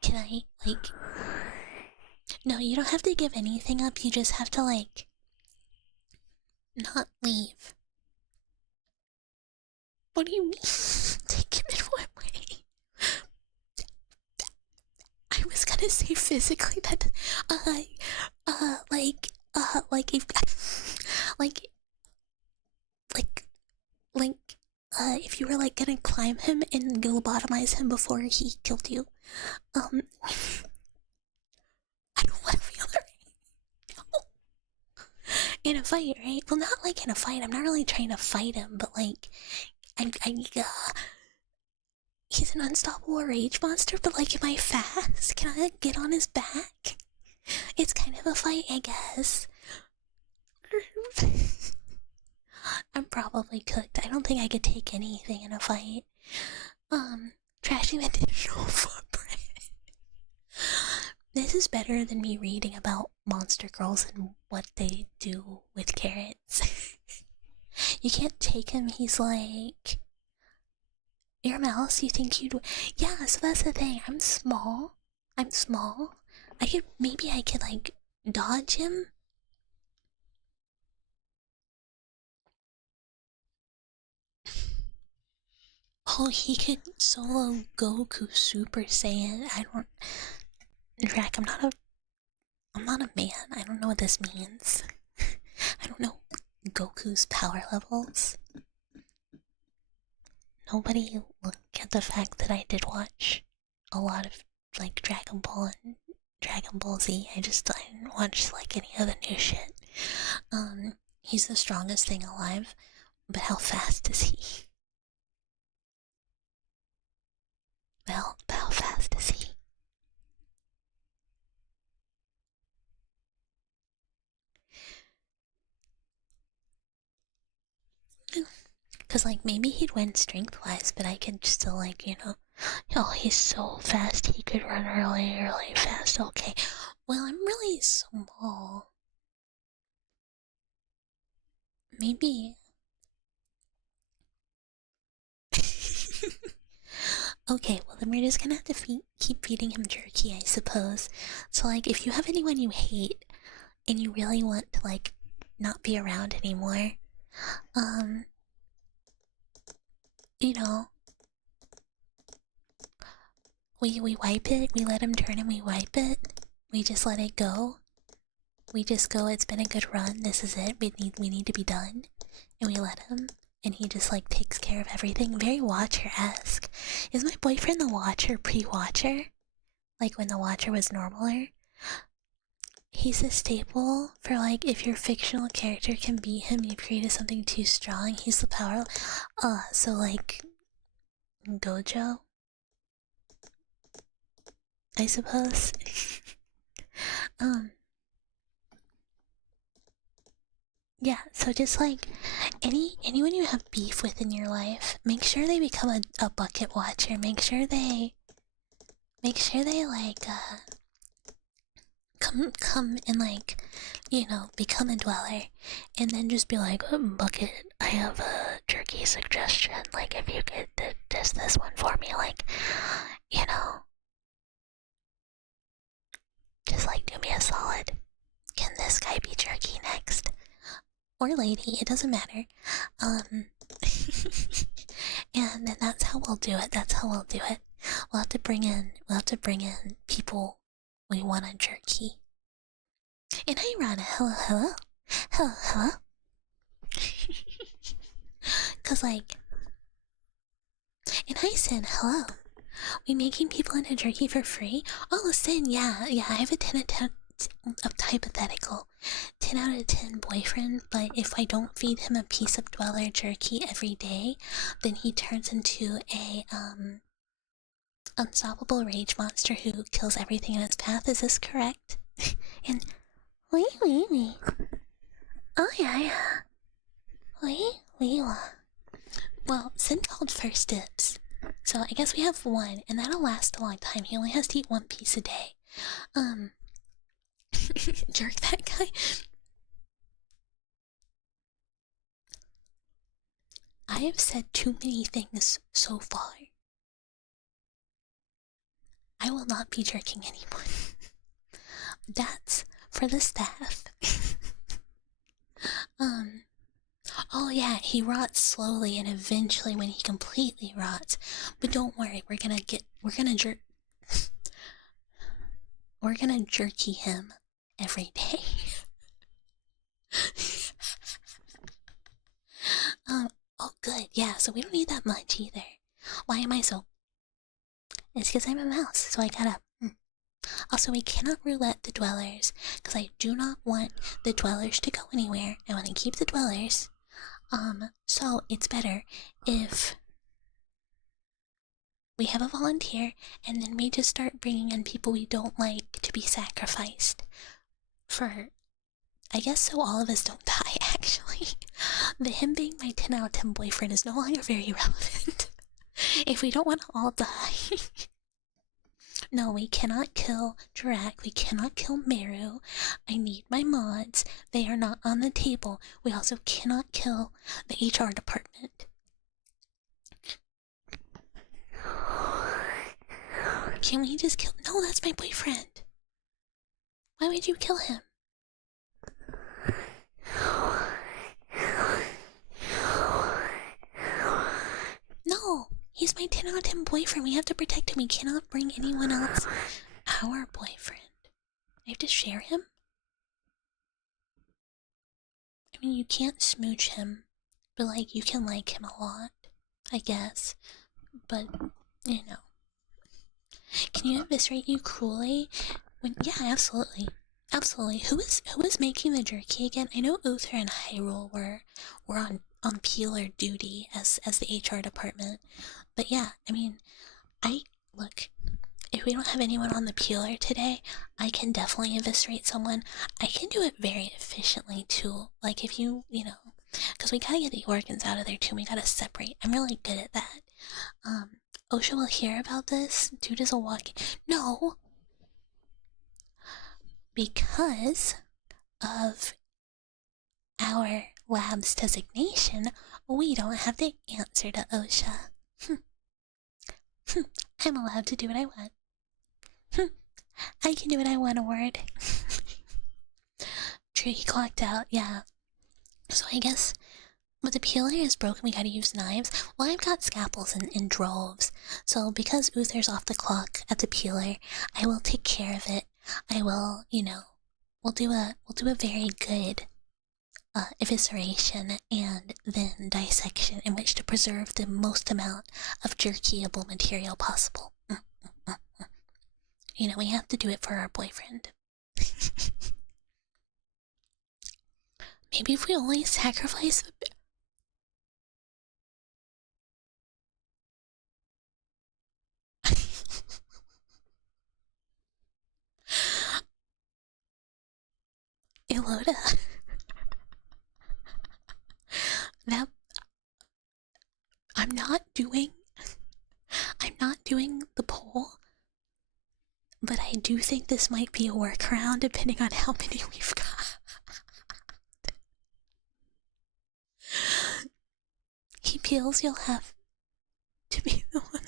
Can I, like... No, you don't have to give anything up, you just have to, like... not leave. What do you mean? Take him in what way? I was gonna say physically that... like if... like... if you were like gonna climb him and lobotomize him before he killed you, I don't want to feel right now. In a fight, right? Well, not like in a fight. I'm not really trying to fight him, but like, he's an unstoppable rage monster. But like, am I fast? Can I like, get on his back? It's kind of a fight, I guess. I'm probably cooked. I don't think I could take anything in a fight. Trashing the digital footprint. This is better than me reading about monster girls and what they do with carrots. You can't take him, he's like... Your mouse, you think you'd... Yeah, so that's the thing. I'm small. Maybe I could, like, dodge him? Oh, he could solo Goku Super Saiyan. I don't... Drac, I'm not a man. I don't know what this means. I don't know Goku's power levels. Nobody look at the fact that I did watch a lot of like Dragon Ball and Dragon Ball Z. I didn't watch like any of the new shit. He's the strongest thing alive, but how fast is he? Well, how fast is he? Cause like maybe he'd win strength-wise, but I could still like, you know, oh, he's so fast, he could run really, really fast. Okay, well, I'm really small. Maybe Okay, well then we're just gonna have to keep feeding him jerky, I suppose. So like, if you have anyone you hate and you really want to like not be around anymore, um, you know, we wipe it, we let him turn and we wipe it. We just let it go. We just go, it's been a good run, this is it, we need to be done. And we let him, and he just like takes care of everything. Very Watcher-esque. Is my boyfriend the Watcher pre-Watcher? Like when the Watcher was normaler? He's a staple for like if your fictional character can beat him, you've created something too strong. He's the power. So like Gojo, I suppose. um, yeah. So just like anyone you have beef with in your life, make sure they become a bucket watcher. Make sure they like come and like become a dweller, and then just be like, bucket, I have a jerky suggestion, like if you could just this one for me, like, you know just like do me a solid. Can this guy be jerky next, or lady, it doesn't matter. um and then that's how we'll do it. We'll have to bring in people we want to jerky. And hi Rana, hello. Cause like, and hi Sin, hello. We making people into jerky for free? Oh Sin, yeah, I have a 10 out of 10 of hypothetical 10 out of 10 boyfriend, but if I don't feed him a piece of dweller jerky every day, then he turns into a unstoppable rage monster who kills everything in its path. Is this correct? And wee. Oh yeah. Wee. Well, Sin called first dibs, so I guess we have one, and that'll last a long time. He only has to eat one piece a day. Jerk that guy. I have said too many things so far. I will not be jerking anyone. That's for the staff. Oh yeah, he rots slowly, and eventually when he completely rots. But don't worry, we're gonna jerky him every day. Oh good, yeah, so we don't need that much either. Why am I so... It's because I'm a mouse, so I gotta... Also, we cannot roulette the dwellers, because I do not want the dwellers to go anywhere. I want to keep the dwellers. So it's better if we have a volunteer, and then we just start bringing in people we don't like to be sacrificed. For, I guess so all of us don't die, actually. Him being my 10 out of 10 boyfriend is no longer very relevant. If we don't want to all die. No, we cannot kill Drak, we cannot kill Meru. I need my mods. They are not on the table. We also cannot kill the HR department. Can we just kill... No, that's my boyfriend. Why would you kill him? No, he's my 10 out of 10 boyfriend. We have to protect him. We cannot bring anyone else. Our boyfriend. I have to share him? I mean, you can't smooch him, but like, you can like him a lot, I guess. But, you know. Can you eviscerate you cruelly? Yeah, absolutely. Absolutely. Who is making the jerky again? I know Uther and Hyrule were on peeler duty as the HR department. But yeah, I mean, look, if we don't have anyone on the peeler today, I can definitely eviscerate someone. I can do it very efficiently too. Like if because we gotta get the organs out of there too. We gotta separate. I'm really good at that. Osha will hear about this. Dude is a walking... No! Because of our lab's designation, we don't have to answer to OSHA. I'm allowed to do what I want. I can do what I want, a word. True, he clocked out, yeah. So I guess but the peeler is broken, we gotta use knives. Well, I've got scalpels in droves. So because Uther's off the clock at the peeler, I will take care of it. I will, we'll do a very good evisceration and then dissection in which to preserve the most amount of jerkyable material possible. We have to do it for our boyfriend. Maybe if we only sacrifice a bit. Eloda. That I'm not doing the poll, but I do think this might be a workaround depending on how many we've got. He peels, you'll have to be the one.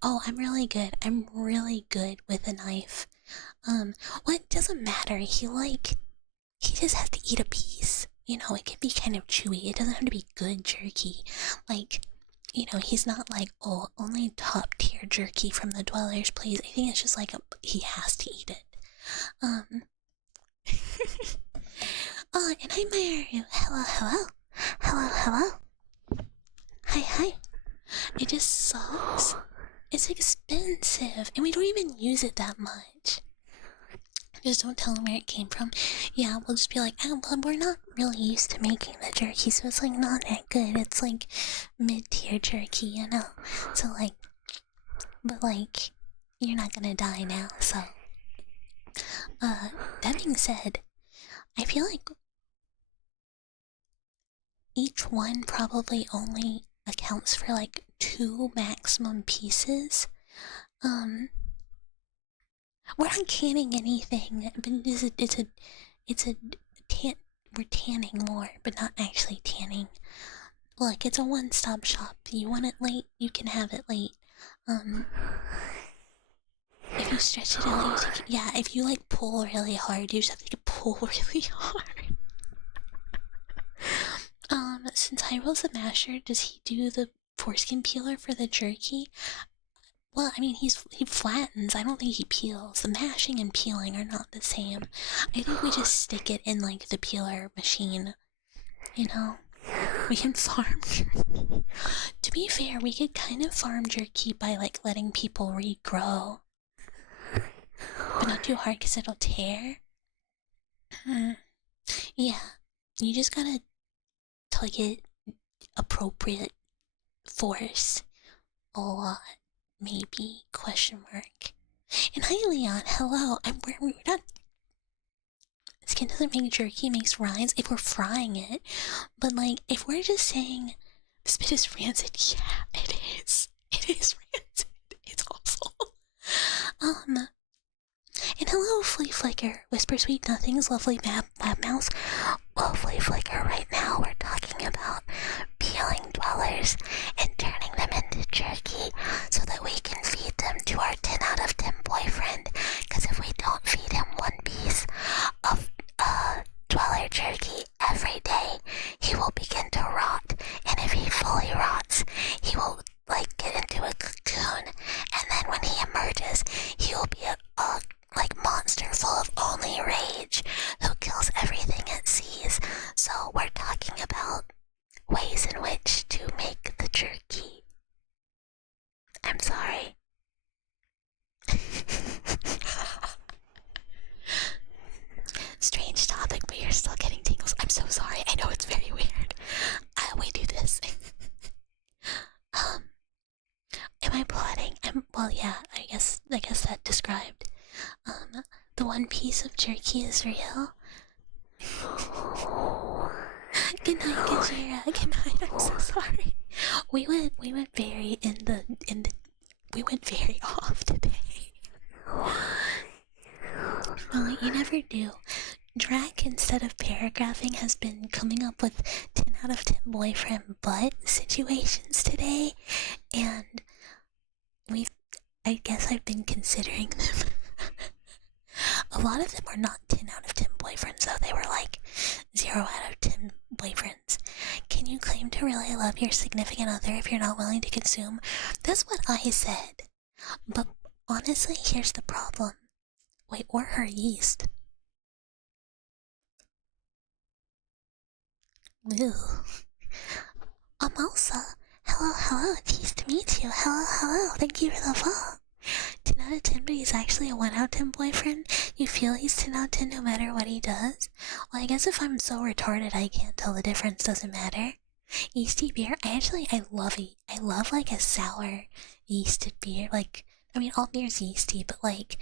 Oh, I'm really good. I'm really good with a knife. Well, it doesn't matter. He just has to eat a piece. It can be kind of chewy. It doesn't have to be good jerky. He's not like, oh, only top tier jerky from the Dwellers, please. I think it's just like he has to eat it. Oh, and hi, Maru. Hello, hello. Hello, hello. Hi, hi. It just sucks. It's expensive, and we don't even use it that much. Just don't tell them where it came from. Yeah, we'll just be like, oh, well, we're not really used to making the jerky, so it's like not that good. It's like mid-tier jerky, So but you're not gonna die now, so. That being said, I feel like each one probably only accounts for 2 maximum pieces. We're not canning anything, but we're tanning more, but not actually tanning. Look, it's a one-stop shop. You want it late, you can have it late. If you stretch it out, yeah, if you pull really hard, you just have to pull really hard. Since Hyro's the masher, does he do the foreskin peeler for the jerky? Well, I mean, he flattens. I don't think he peels. The mashing and peeling are not the same. I think we just stick it in the peeler machine. We can farm jerky. To be fair, we could kind of farm jerky by letting people regrow, but not too hard because it'll tear. Yeah, you just gotta tug it appropriate force a lot. Maybe, question mark. And hi, Leon, hello. We're not. Skin doesn't make jerky, it makes rinds if we're frying it. But, if we're just saying this bit is rancid, yeah, it is. It is rancid. It's awful. And hello, Flea Flicker. Whisper sweet nothings, lovely lab mouse. Well, Flea Flicker, right now we're talking about peeling Dwellers and turning them into jerky so that we can feed them to our 10 out of 10 boyfriend. Because if we don't feed him one piece of Dweller jerky every day, he will begin to rot. And if he fully rots, he will get into a cocoon. And then when he emerges, he will be a monster full of only rage who kills everything it sees. So we're talking about ways in which to make the jerky. I'm sorry. Strange topic, but you're still getting tingles. I'm so sorry. I know it's very weird. We do this. Am I plotting? Well, yeah. I guess that described. The one piece of jerky is real. Good night, Gajira. Good night. I'm so sorry. We went very we went very off today. Well, you never do. Drac, instead of paragraphing, has been coming up with 10 out of 10 boyfriend butt situations today, and we've I've been considering them. A lot of them are not 10 out of 10 boyfriends, though. They were like 0 out of 10 boyfriends. Can you claim to really love your significant other if you're not willing to consume? That's what I said. But honestly, here's the problem. Wait, or her yeast. Ew. Elsa. Hello, hello. It's nice to meet you. Hello, hello. Thank you for the follow. 10 out of 10, but he's actually a 1 out of 10 boyfriend. You feel he's 10 out of 10 no matter what he does? Well, I guess if I'm so retarded I can't tell the difference, doesn't matter. Yeasty beer, I love it. I love like a sour yeasted beer. Like, I mean, all beer's yeasty, but like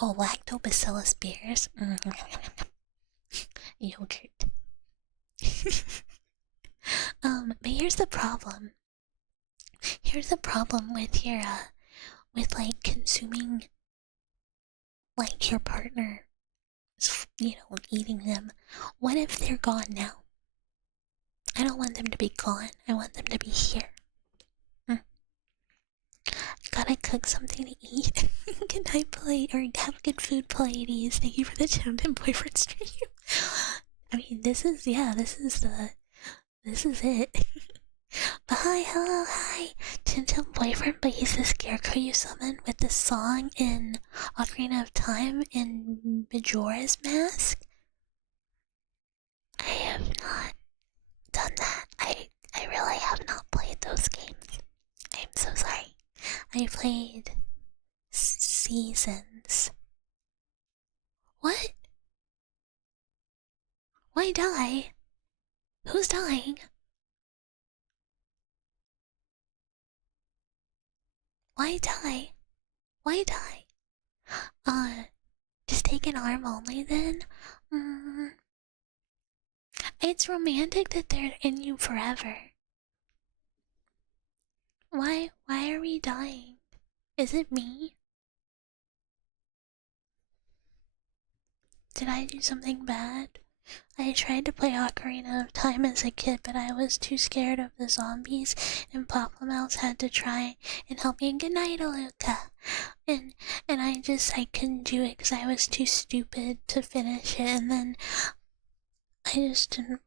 oh, lactobacillus beers. Yogurt. But here's the problem. Here's the problem with your with like consuming like your partner, eating them. What if they're gone now? I don't want them to be gone. I want them to be here. Gotta cook something to eat. Good night, play, or have good food, Pleiades. Thank you for the gem and boyfriend stream. I mean, this is it. But hi, hello, hi. Tintin boyfriend, but he's the scarecrow you summoned with the song in Ocarina of Time in Majora's Mask. I have not done that. I really have not played those games. I'm so sorry. I played Seasons. What? Why die? Who's dying? Why die? Why die? Just take an arm only then? It's romantic that they're in you forever. Why are we dying? Is it me? Did I do something bad? I tried to play Ocarina of Time as a kid, but I was too scared of the zombies, and Papa Mouse had to try and help me. And good night, Aluka. And I couldn't do it because I was too stupid to finish it, and then I just didn't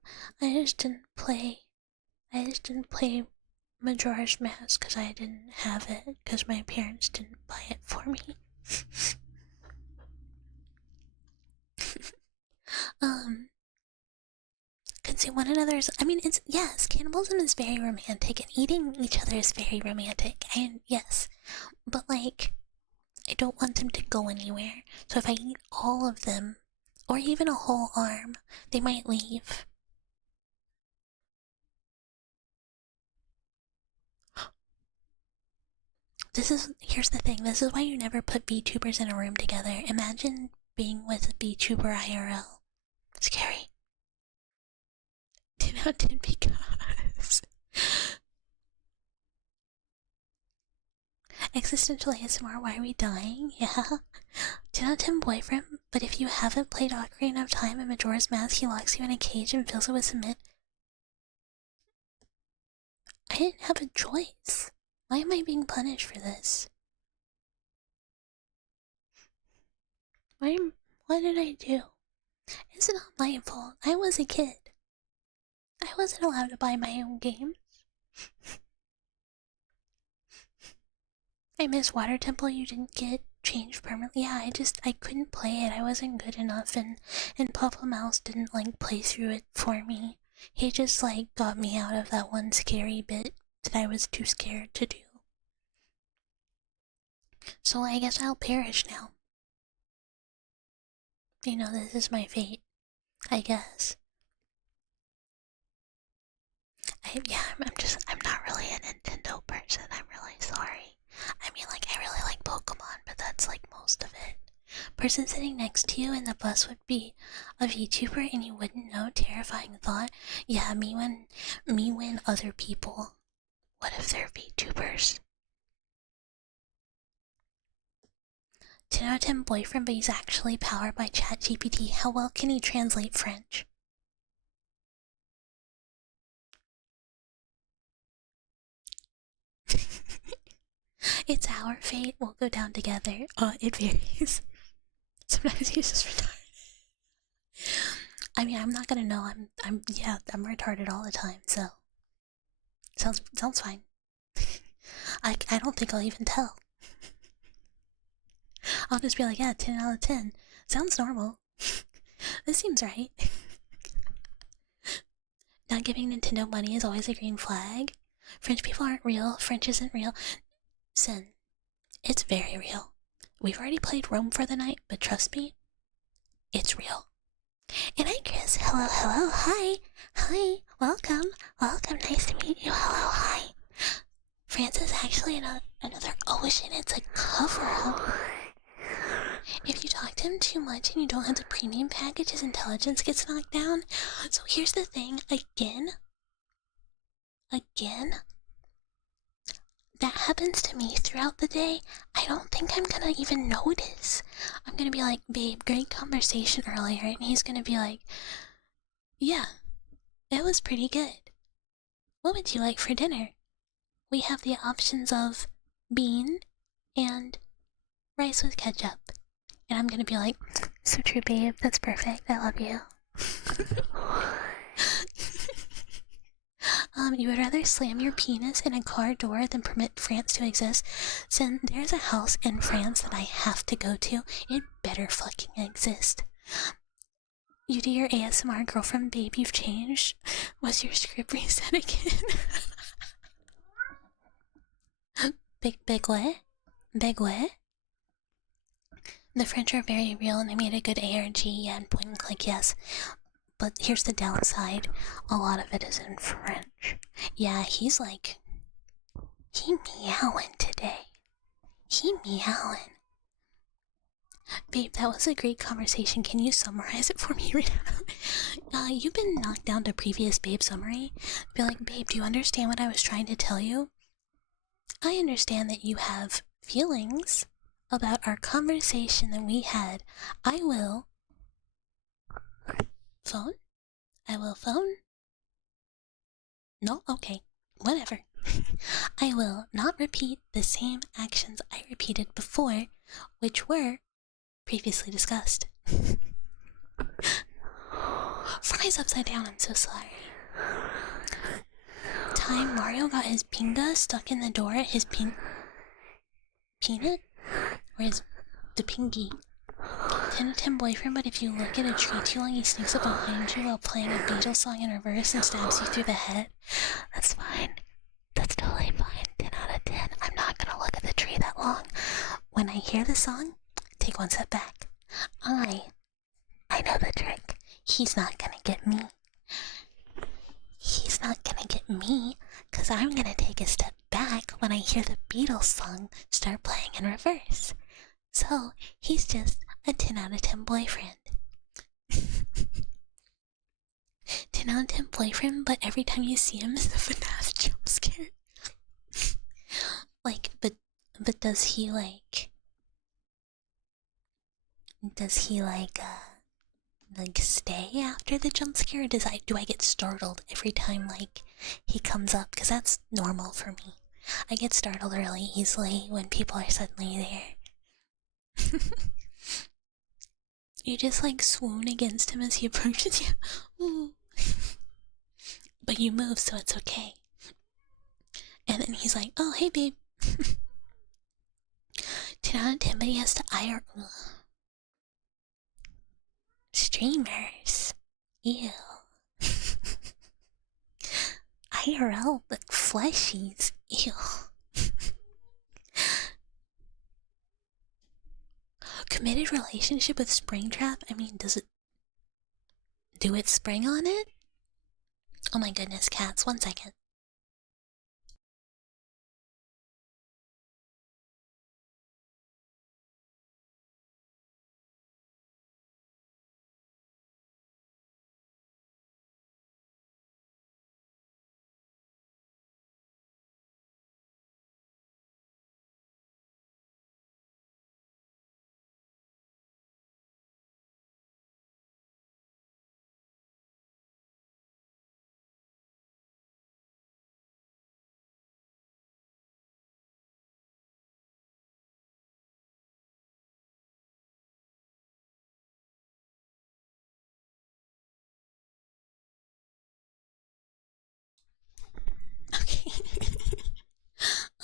play. I just didn't play Majora's Mask because I didn't have it because my parents didn't buy it for me. Consume one another's. I mean, it's yes, cannibalism is very romantic, and eating each other is very romantic, and yes, but like, I don't want them to go anywhere. So if I eat all of them, or even a whole arm, they might leave. Here's the thing. This is why you never put VTubers in a room together. Imagine being with a VTuber IRL. Scary. Did not did because existential ASMR. Why are we dying? Yeah. 10 out of 10 boyfriend, but if you haven't played Ocarina of Time and Majora's Mask, he locks you in a cage and fills it with cement. I didn't have a choice. Why am I being punished for this? What did I do? It's not my fault. I was a kid. I wasn't allowed to buy my own games. I miss Water Temple. You didn't get changed permanently. Yeah, I couldn't play it. I wasn't good enough, and Papa Mouse didn't like play through it for me. He just like got me out of that one scary bit that I was too scared to do. So I guess I'll perish now. This is my fate. I guess. I'm not really a Nintendo person. I'm really sorry. I mean, like, I really like Pokemon, but that's like most of it. Person sitting next to you in the bus would be a VTuber and you wouldn't know. Terrifying thought. Yeah, me when other people. What if they're VTubers? 10 out of 10 boyfriend, but he's actually powered by ChatGPT. How well can he translate French? It's our fate. We'll go down together. It varies. Sometimes he's just retarded. I mean, I'm not gonna know. I'm retarded all the time. So sounds fine. I don't think I'll even tell. I'll just be like, yeah, 10 out of 10. Sounds normal. This seems right. Not giving Nintendo money is always a green flag. French people aren't real. French isn't real. Sin. It's very real. We've already played Rome for the night, but trust me, it's real. And hi, Chris. Hello, hello, hi. Hi, welcome. Welcome, nice to meet you. Hello, hi. France is actually in another ocean. It's a cover-up. If you talk to him too much and you don't have the premium package, his intelligence gets knocked down. So here's the thing, again, that happens to me throughout the day. I don't think I'm gonna even notice. I'm gonna be like, babe, great conversation earlier, and he's gonna be like, yeah, it was pretty good. What would you like for dinner? We have the options of bean and rice with ketchup. And I'm gonna be like, so true, babe, that's perfect, I love you. You would rather slam your penis in a car door than permit France to exist? Since there's a house in France that I have to go to, it better fucking exist. You do your ASMR girlfriend, babe, you've changed. Was your script reset again? Big what? Big what? The French are very real and they made a good ARG, yeah, and point and click, yes. But here's the downside. A lot of it is in French. Yeah, he's like... He meowing today. He meowing. Babe, that was a great conversation. Can you summarize it for me right now? You've been knocked down to previous babe summary. Be like, babe, do you understand what I was trying to tell you? I understand that you have feelings about our conversation that we had. I will... Phone? I will phone? No? Okay. Whatever. I will not repeat the same actions I repeated before, which were previously discussed. Fries upside down, I'm so sorry. Time Mario got his pinga stuck in the door, his peanut? Or the pingy? 10 to 10 boyfriend, but if you look at a tree too long, he sneaks up behind you while playing a Beatles song in reverse and stabs you through the head. That's fine. That's totally fine. 10 out of 10. I'm not gonna look at the tree that long. When I hear the song, take one step back. I know the trick. He's not gonna get me. He's not gonna get me, cause I'm gonna take a step back when I hear the Beatles song start playing in reverse. So, he's just a 10 out of 10 boyfriend. 10 out of 10 boyfriend, but every time you see him is a FNAF jump scare. Like, but does he like stay after the jump scare, or do I get startled every time like he comes up? Because that's normal for me. I get startled really easily when people are suddenly there. You just like swoon against him as he approaches you. Ooh. But you move, so it's okay. And then he's like, oh hey babe. 10 out of 10, but he has to IRL. Streamers. Ew. IRL, but fleshies. Ew. Committed relationship with Springtrap? I mean, does it... Do it spring on it? Oh my goodness, cats, 1 second.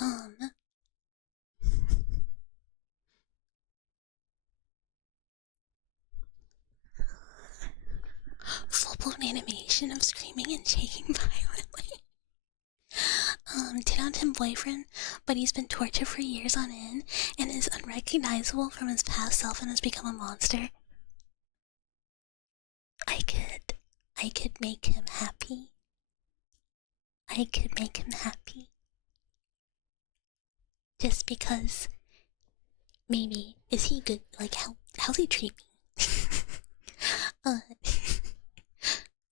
Um, full blown animation of screaming and shaking violently. 10 out of 10 boyfriend, but he's been tortured for years on end and is unrecognizable from his past self and has become a monster. I could make him happy. I could make him happy. Just because, maybe, is he good? Like, how's he treat me? uh,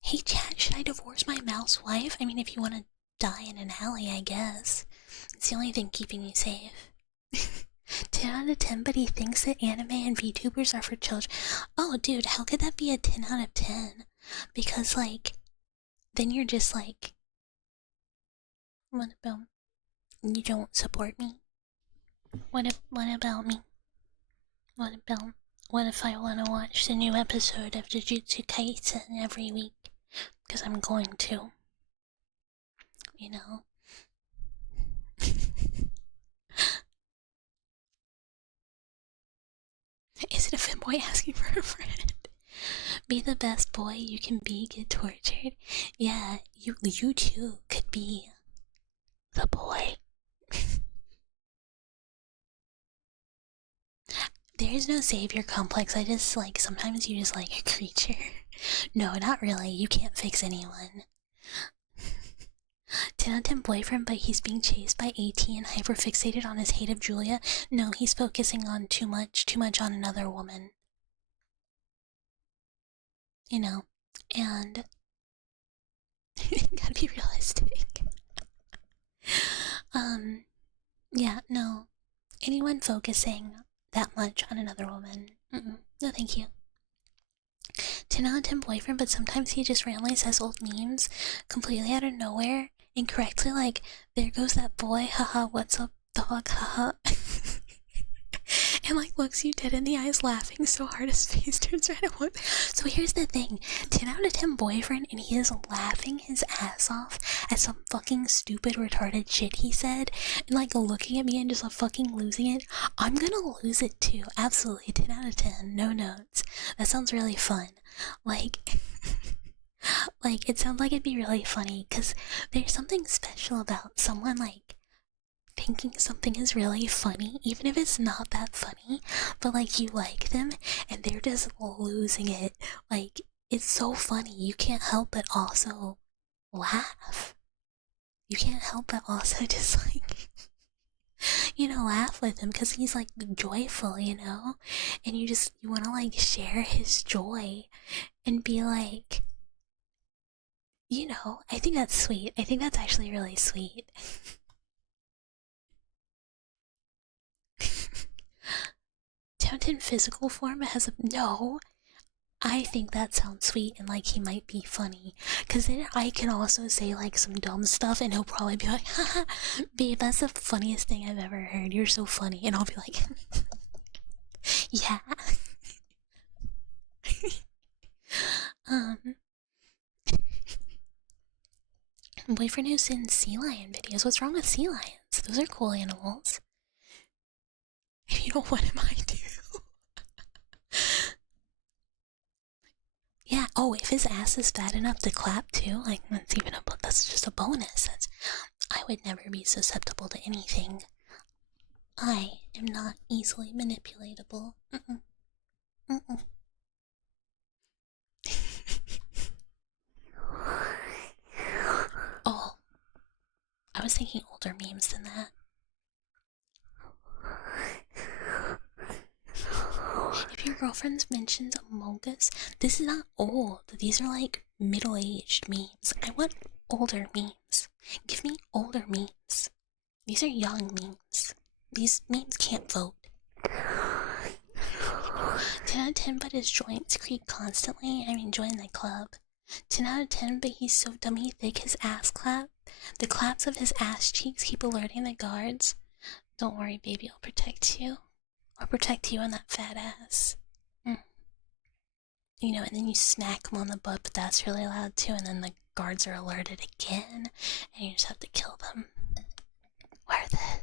hey chat, should I divorce my mouse wife? I mean, if you want to die in an alley, I guess. It's the only thing keeping you safe. 10 out of 10, but he thinks that anime and VTubers are for children. Oh, dude, how could that be a 10 out of 10? Because, like, then you're just like, what about you don't support me? What about me? What about what if I want to watch the new episode of Jujutsu Kaisen every week? Because I'm going to. You know? Is it a femboy asking for a friend? Be the best boy you can be, get tortured. Yeah, you too could be the boy. There's no savior complex, I just like, sometimes you just like a creature. No, not really, you can't fix anyone. 10 out of 10 boyfriend, but he's being chased by AT and hyperfixated on his hate of Julia. No, he's focusing on too much on another woman. You know, and gotta be realistic. Yeah, no. Anyone focusing that much on another woman, no thank you. 10 out of 10 boyfriend, but sometimes he just randomly says old memes completely out of nowhere, incorrectly, like, there goes that boy, haha, what's up, dog, haha. And like looks you dead in the eyes laughing so hard his face turns red and what. So here's the thing, 10 out of 10 boyfriend, and he is laughing his ass off at some fucking stupid retarded shit he said, and like looking at me and just fucking losing it. I'm gonna lose it too, absolutely. 10 out of 10, no notes. That sounds really fun. Like like it sounds like it'd be really funny because there's something special about someone like thinking something is really funny, even if it's not that funny, but like you like them and they're just losing it. Like, it's so funny, you can't help but also laugh. You can't help but also just like, laugh with him because he's like joyful, and you want to like share his joy and be like, I think that's sweet. I think that's actually really sweet. Down in physical form, it has a no. I think that sounds sweet and like he might be funny. Cause then I can also say like some dumb stuff and he'll probably be like, haha, babe, that's the funniest thing I've ever heard. You're so funny. And I'll be like, yeah. um, boyfriend who's in sea lion videos. What's wrong with sea lions? Those are cool animals. If you don't, what am I do? Yeah. Oh, if his ass is fat enough to clap too, like that's just a bonus. I would never be susceptible to anything. I am not easily manipulatable. Oh, I was thinking older memes than that. If your girlfriend mentions Among Us, this is not old. These are like middle-aged memes. I want older memes. Give me older memes. These are young memes. These memes can't vote. 10 out of 10, but his joints creak constantly. I mean, join the club. 10 out of 10, but he's so dummy thick his ass clap. The claps of his ass cheeks keep alerting the guards. Don't worry, baby, I'll protect you. I'll protect you and that fat ass. And then you smack him on the butt, but that's really loud too, and then the guards are alerted again, and you just have to kill them. Worth it.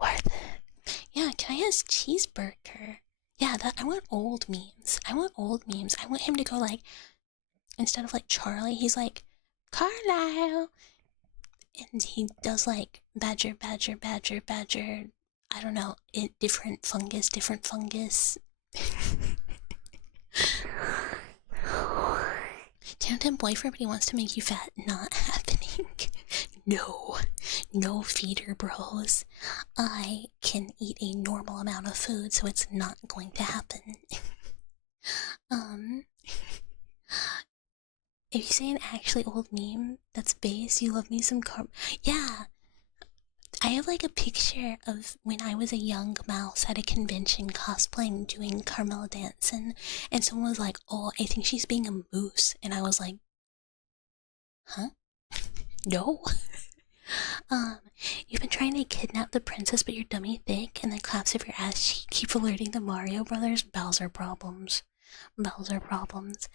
Worth it. Yeah, can I have cheeseburger? Yeah, that I want old memes. I want old memes. I want him to go like, instead of like Charlie, he's like Carlisle, and he does like badger, badger, badger, badger. I don't know, different fungus, different fungus. Tandem boyfriend, but he wants to make you fat. Not happening. No, no feeder bros. I can eat a normal amount of food, so it's not going to happen. um, if you say an actually old meme that's base, you love me some Yeah, I have like a picture of when I was a young mouse at a convention cosplaying doing Carmel dancing, and someone was like, "Oh, I think she's being a moose," and I was like, "Huh? No." Um, you've been trying to kidnap the princess, but you're dummy thick, and the claps of your ass cheek keep alerting the Mario Brothers Bowser problems. Bowser problems.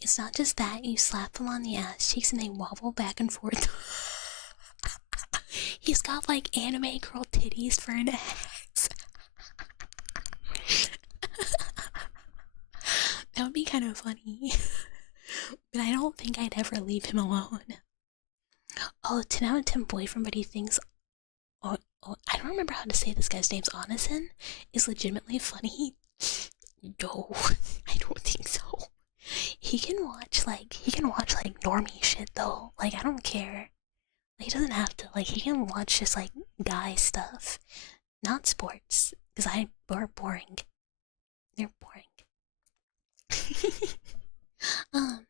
It's not just that, you slap them on the ass cheeks and they wobble back and forth. He's got like anime girl titties for an ass. That would be kind of funny. But I don't think I'd ever leave him alone. Oh, 10 out of 10 boyfriend, but he thinks. Oh, I don't remember how to say this guy's name's Onison. Is legitimately funny. No, I don't think so. He can watch like normie shit though. Like I don't care. Like, he doesn't have to. Like he can watch just like guy stuff, not sports. Cause they're boring. They're boring. um,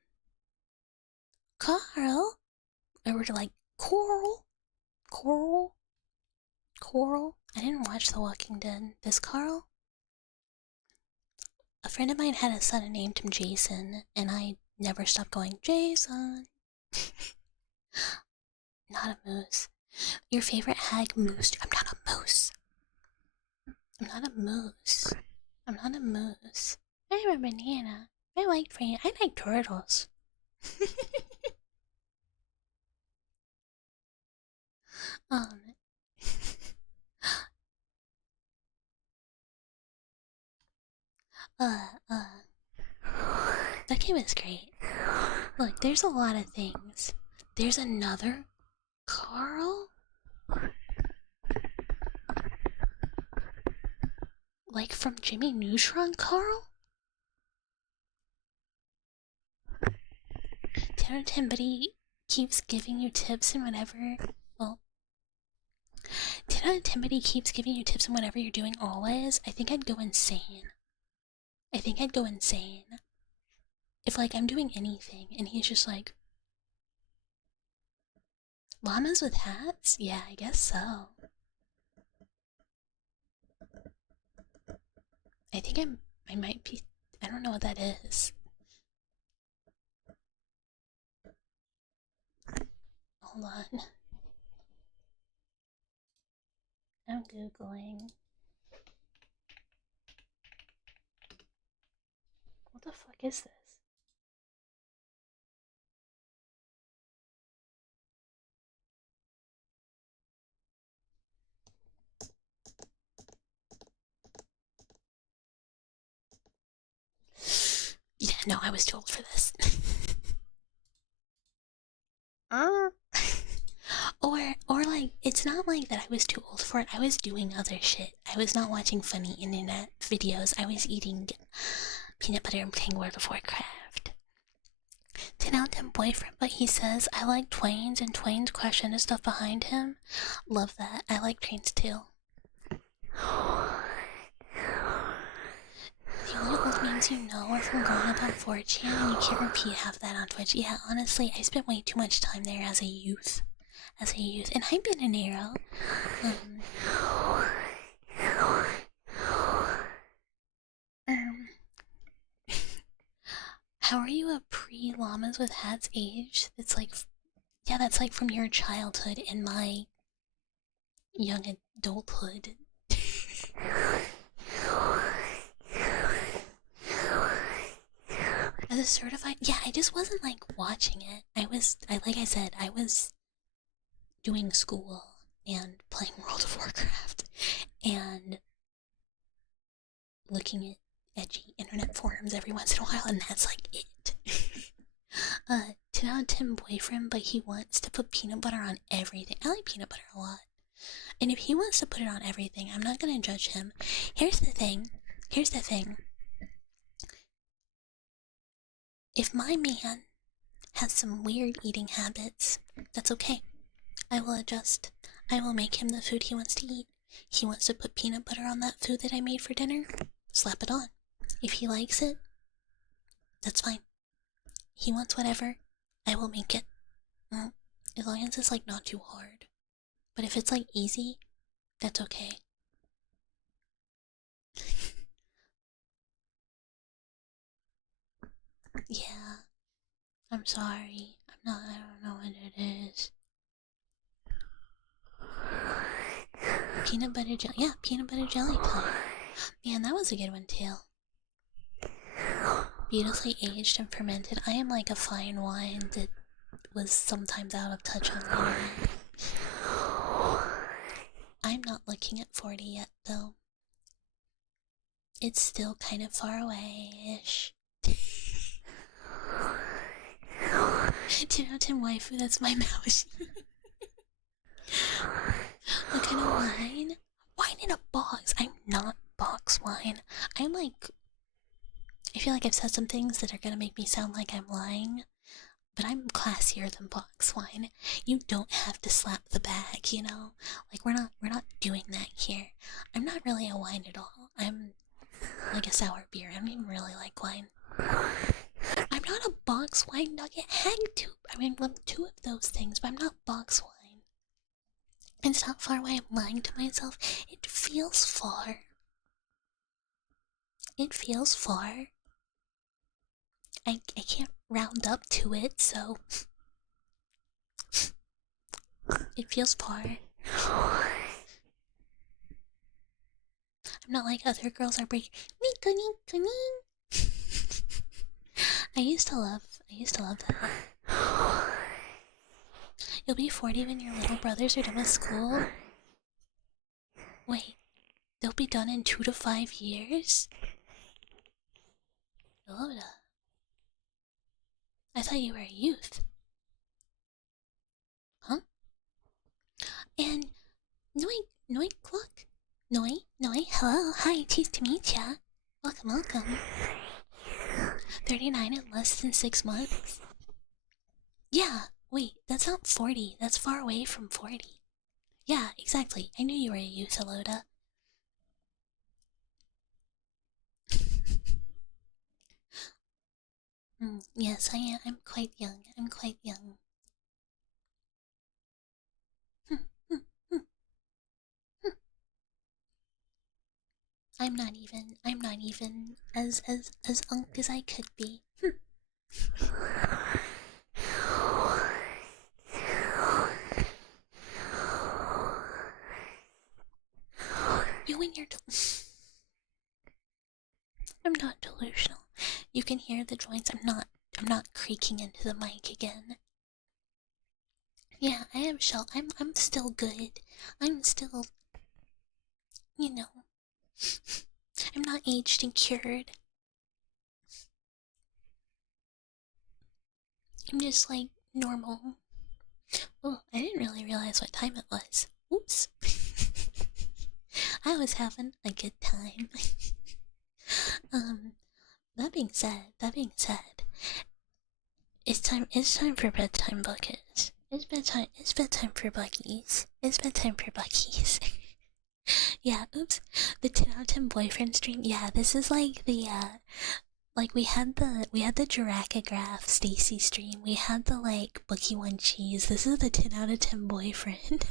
Carl, or we're like Coral, Coral, Coral. I didn't watch The Walking Dead. This Carl. A friend of mine had a son and named him Jason, and I never stopped going, Jason. Not a moose. Your favorite hag moose? I'm not a moose. I'm not a moose. I'm not a moose. I'm a banana. I like turtles. um. uh. That game is great. Look, there's a lot of things. There's another Carl? Like from Jimmy Neutron Carl? 10 out of 10, but he keeps giving you tips and whatever. Well, 10 out of 10, but he keeps giving you tips and whatever you're doing always. I think I'd go insane. I think I'd go insane. If, like, I'm doing anything and he's just like, llamas with hats? Yeah, I guess so. I think I might be. I don't know what that is. Hold on. I'm Googling. What the fuck is this? Yeah, no, I was too old for this. uh. or like, it's not like that I was too old for it. I was doing other shit. I was not watching funny internet videos. I was eating peanut butter and playing World of Warcraft. 10 out of 10 boyfriend, but he says, I like Twains and Twain's crush into stuff behind him. Love that. I like Trains too. The only old memes you know are from growing up on 4chan and you can't repeat half that on Twitch. Yeah, honestly, I spent way too much time there as a youth. And I've been an arrow. How are you a pre-llamas with hats age? It's like, yeah, that's like from your childhood and my young adulthood. As a certified, yeah, I just wasn't like watching it. Like I said, I was doing school and playing World of Warcraft and looking at edgy internet forums every once in a while, and that's like it. 10 out of 10 boyfriend, but he wants to put peanut butter on everything. I like peanut butter a lot. And if he wants to put it on everything, I'm not gonna judge him. Here's the thing. If my man has some weird eating habits, that's okay. I will adjust. I will make him the food he wants to eat. He wants to put peanut butter on that food that I made for dinner? Slap it on. If he likes it, that's fine. He wants whatever, I will make it. As long as it's like not too hard. But if it's like easy, that's okay. Yeah, I'm sorry. I don't know what it is. Peanut butter jelly. Yeah, peanut butter jelly time. Man, that was a good one too. Beautifully aged and fermented. I am like a fine wine that was sometimes out of touch on the internet. I'm not looking at 40 yet though. It's still kind of far away-ish. 10 out of 10 waifu, that's my mouse. What kind of wine? Wine in a box. I'm not box wine. I'm like... I feel like I've said some things that are gonna make me sound like I'm lying, but I'm classier than box wine. You don't have to slap the bag, you know? Like, we're not doing that here. I'm not really a wine at all. I'm like a sour beer. I don't even really like wine. I'm not a box wine nugget hag tube. I mean, I'm two of those things, but I'm not box wine. It's not far away. I'm lying to myself. It feels far. It feels far. I can't round up to it, so it feels far. I'm not like other girls are breaking. I used to love that. You'll be 40 when your little brothers are done with school? Wait, they'll be done in 2 to 5 years? Yoda. I thought you were a youth. Huh? And Noi Cluck? Noi, hello, hi, cheese to meet ya. Welcome. 39 in less than 6 months? Yeah, wait, that's not 40, that's far away from 40. Yeah, exactly, I knew you were a youth, Eloda. Yes, I am. I'm quite young. I'm not even as unk as I could be. You and your I'm not delusional. You can hear the joints. I'm not creaking into the mic again. Yeah, I am shell. I'm still good. I'm still, you know, I'm not aged and cured. I'm just like normal. Oh, I didn't really realize what time it was. Oops. I was having a good time. That being said, it's time for bedtime buckets. It's bedtime for Buckies. Yeah, oops. The 10 out of 10 boyfriend stream. Yeah, this is like the like we had the Jiracograph Stacy stream. We had the like Bookie One Cheese. This is the 10 out of 10 boyfriend.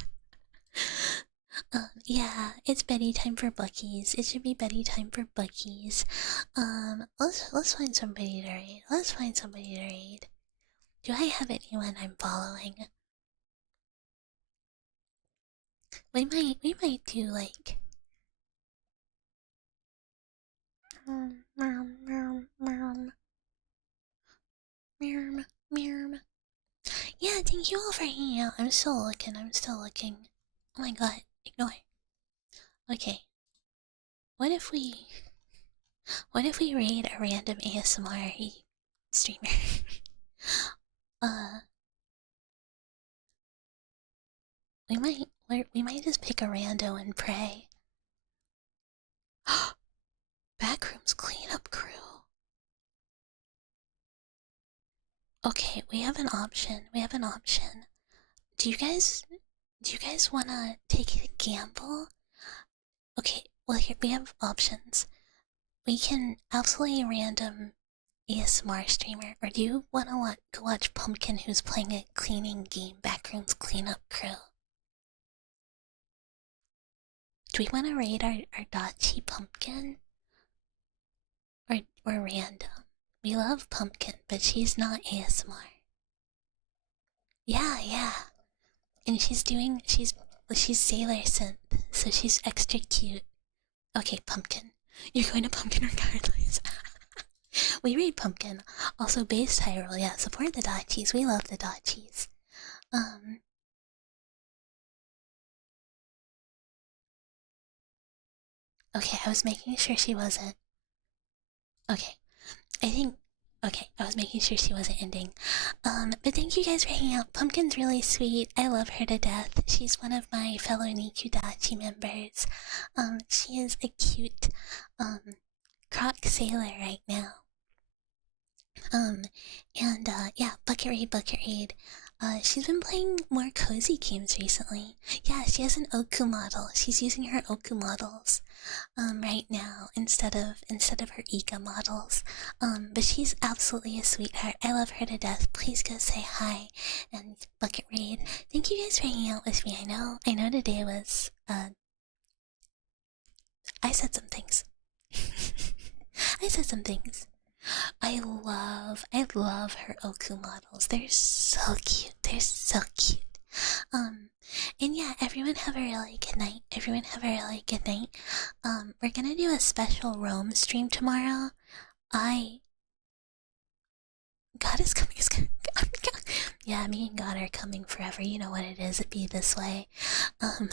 Yeah, it's Betty time for Buckies. It should be Betty time for Buckies. Let's find somebody to raid. Do I have anyone I'm following? We might do like yeah, thank you all for hanging out. I'm still looking. Oh my god, ignore. Okay. What if we raid a random ASMR streamer? uh we might just pick a rando and pray. Backrooms cleanup crew. Okay, we have an option. We have an option. Do you guys wanna take a gamble? Okay, well here we have options. We can absolutely random ASMR streamer, or do you wanna go watch Pumpkin who's playing a cleaning game, Backrooms Cleanup Crew? Do we wanna raid our Dachi Pumpkin? Or random? We love Pumpkin, but she's not ASMR. Yeah, yeah. And she's Sailor Synth, so she's extra cute. Okay, Pumpkin. You're going to Pumpkin regardless. We read Pumpkin. Also, base Hyrule, yeah, support the Dachis. We love the Dachis. Um, okay, I was making sure she wasn't. Okay, I think. Okay, I was making sure she wasn't ending. But thank you guys for hanging out. Pumpkin's really sweet. I love her to death. She's one of my fellow Nikudachi members. She is a cute, croc sailor right now. Um, and yeah, Bucket Raid. She's been playing more cozy games recently. Yeah, she has an Oku model. She's using her Oku models, right now instead of her Ika models. But she's absolutely a sweetheart. I love her to death. Please go say hi and Bucket Raid. Thank you guys for hanging out with me. I know today was I said some things. I said some things. I love her Oku models. They're so cute. They're so cute. Um, and yeah, everyone have a really good night. Everyone have a really good night. We're gonna do a special Rome stream tomorrow. I God is coming. Yeah, me and God are coming forever. You know what it is. It be this way. Um,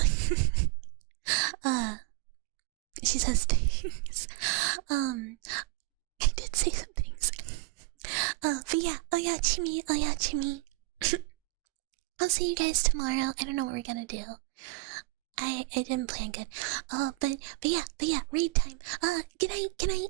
uh, she says things. Um, I did say some things. But yeah, oh yeah, Chimmy, oh yeah, Chimmy. I'll see you guys tomorrow. I don't know what we're gonna do. I didn't plan good. But yeah, raid time. Good night, good night.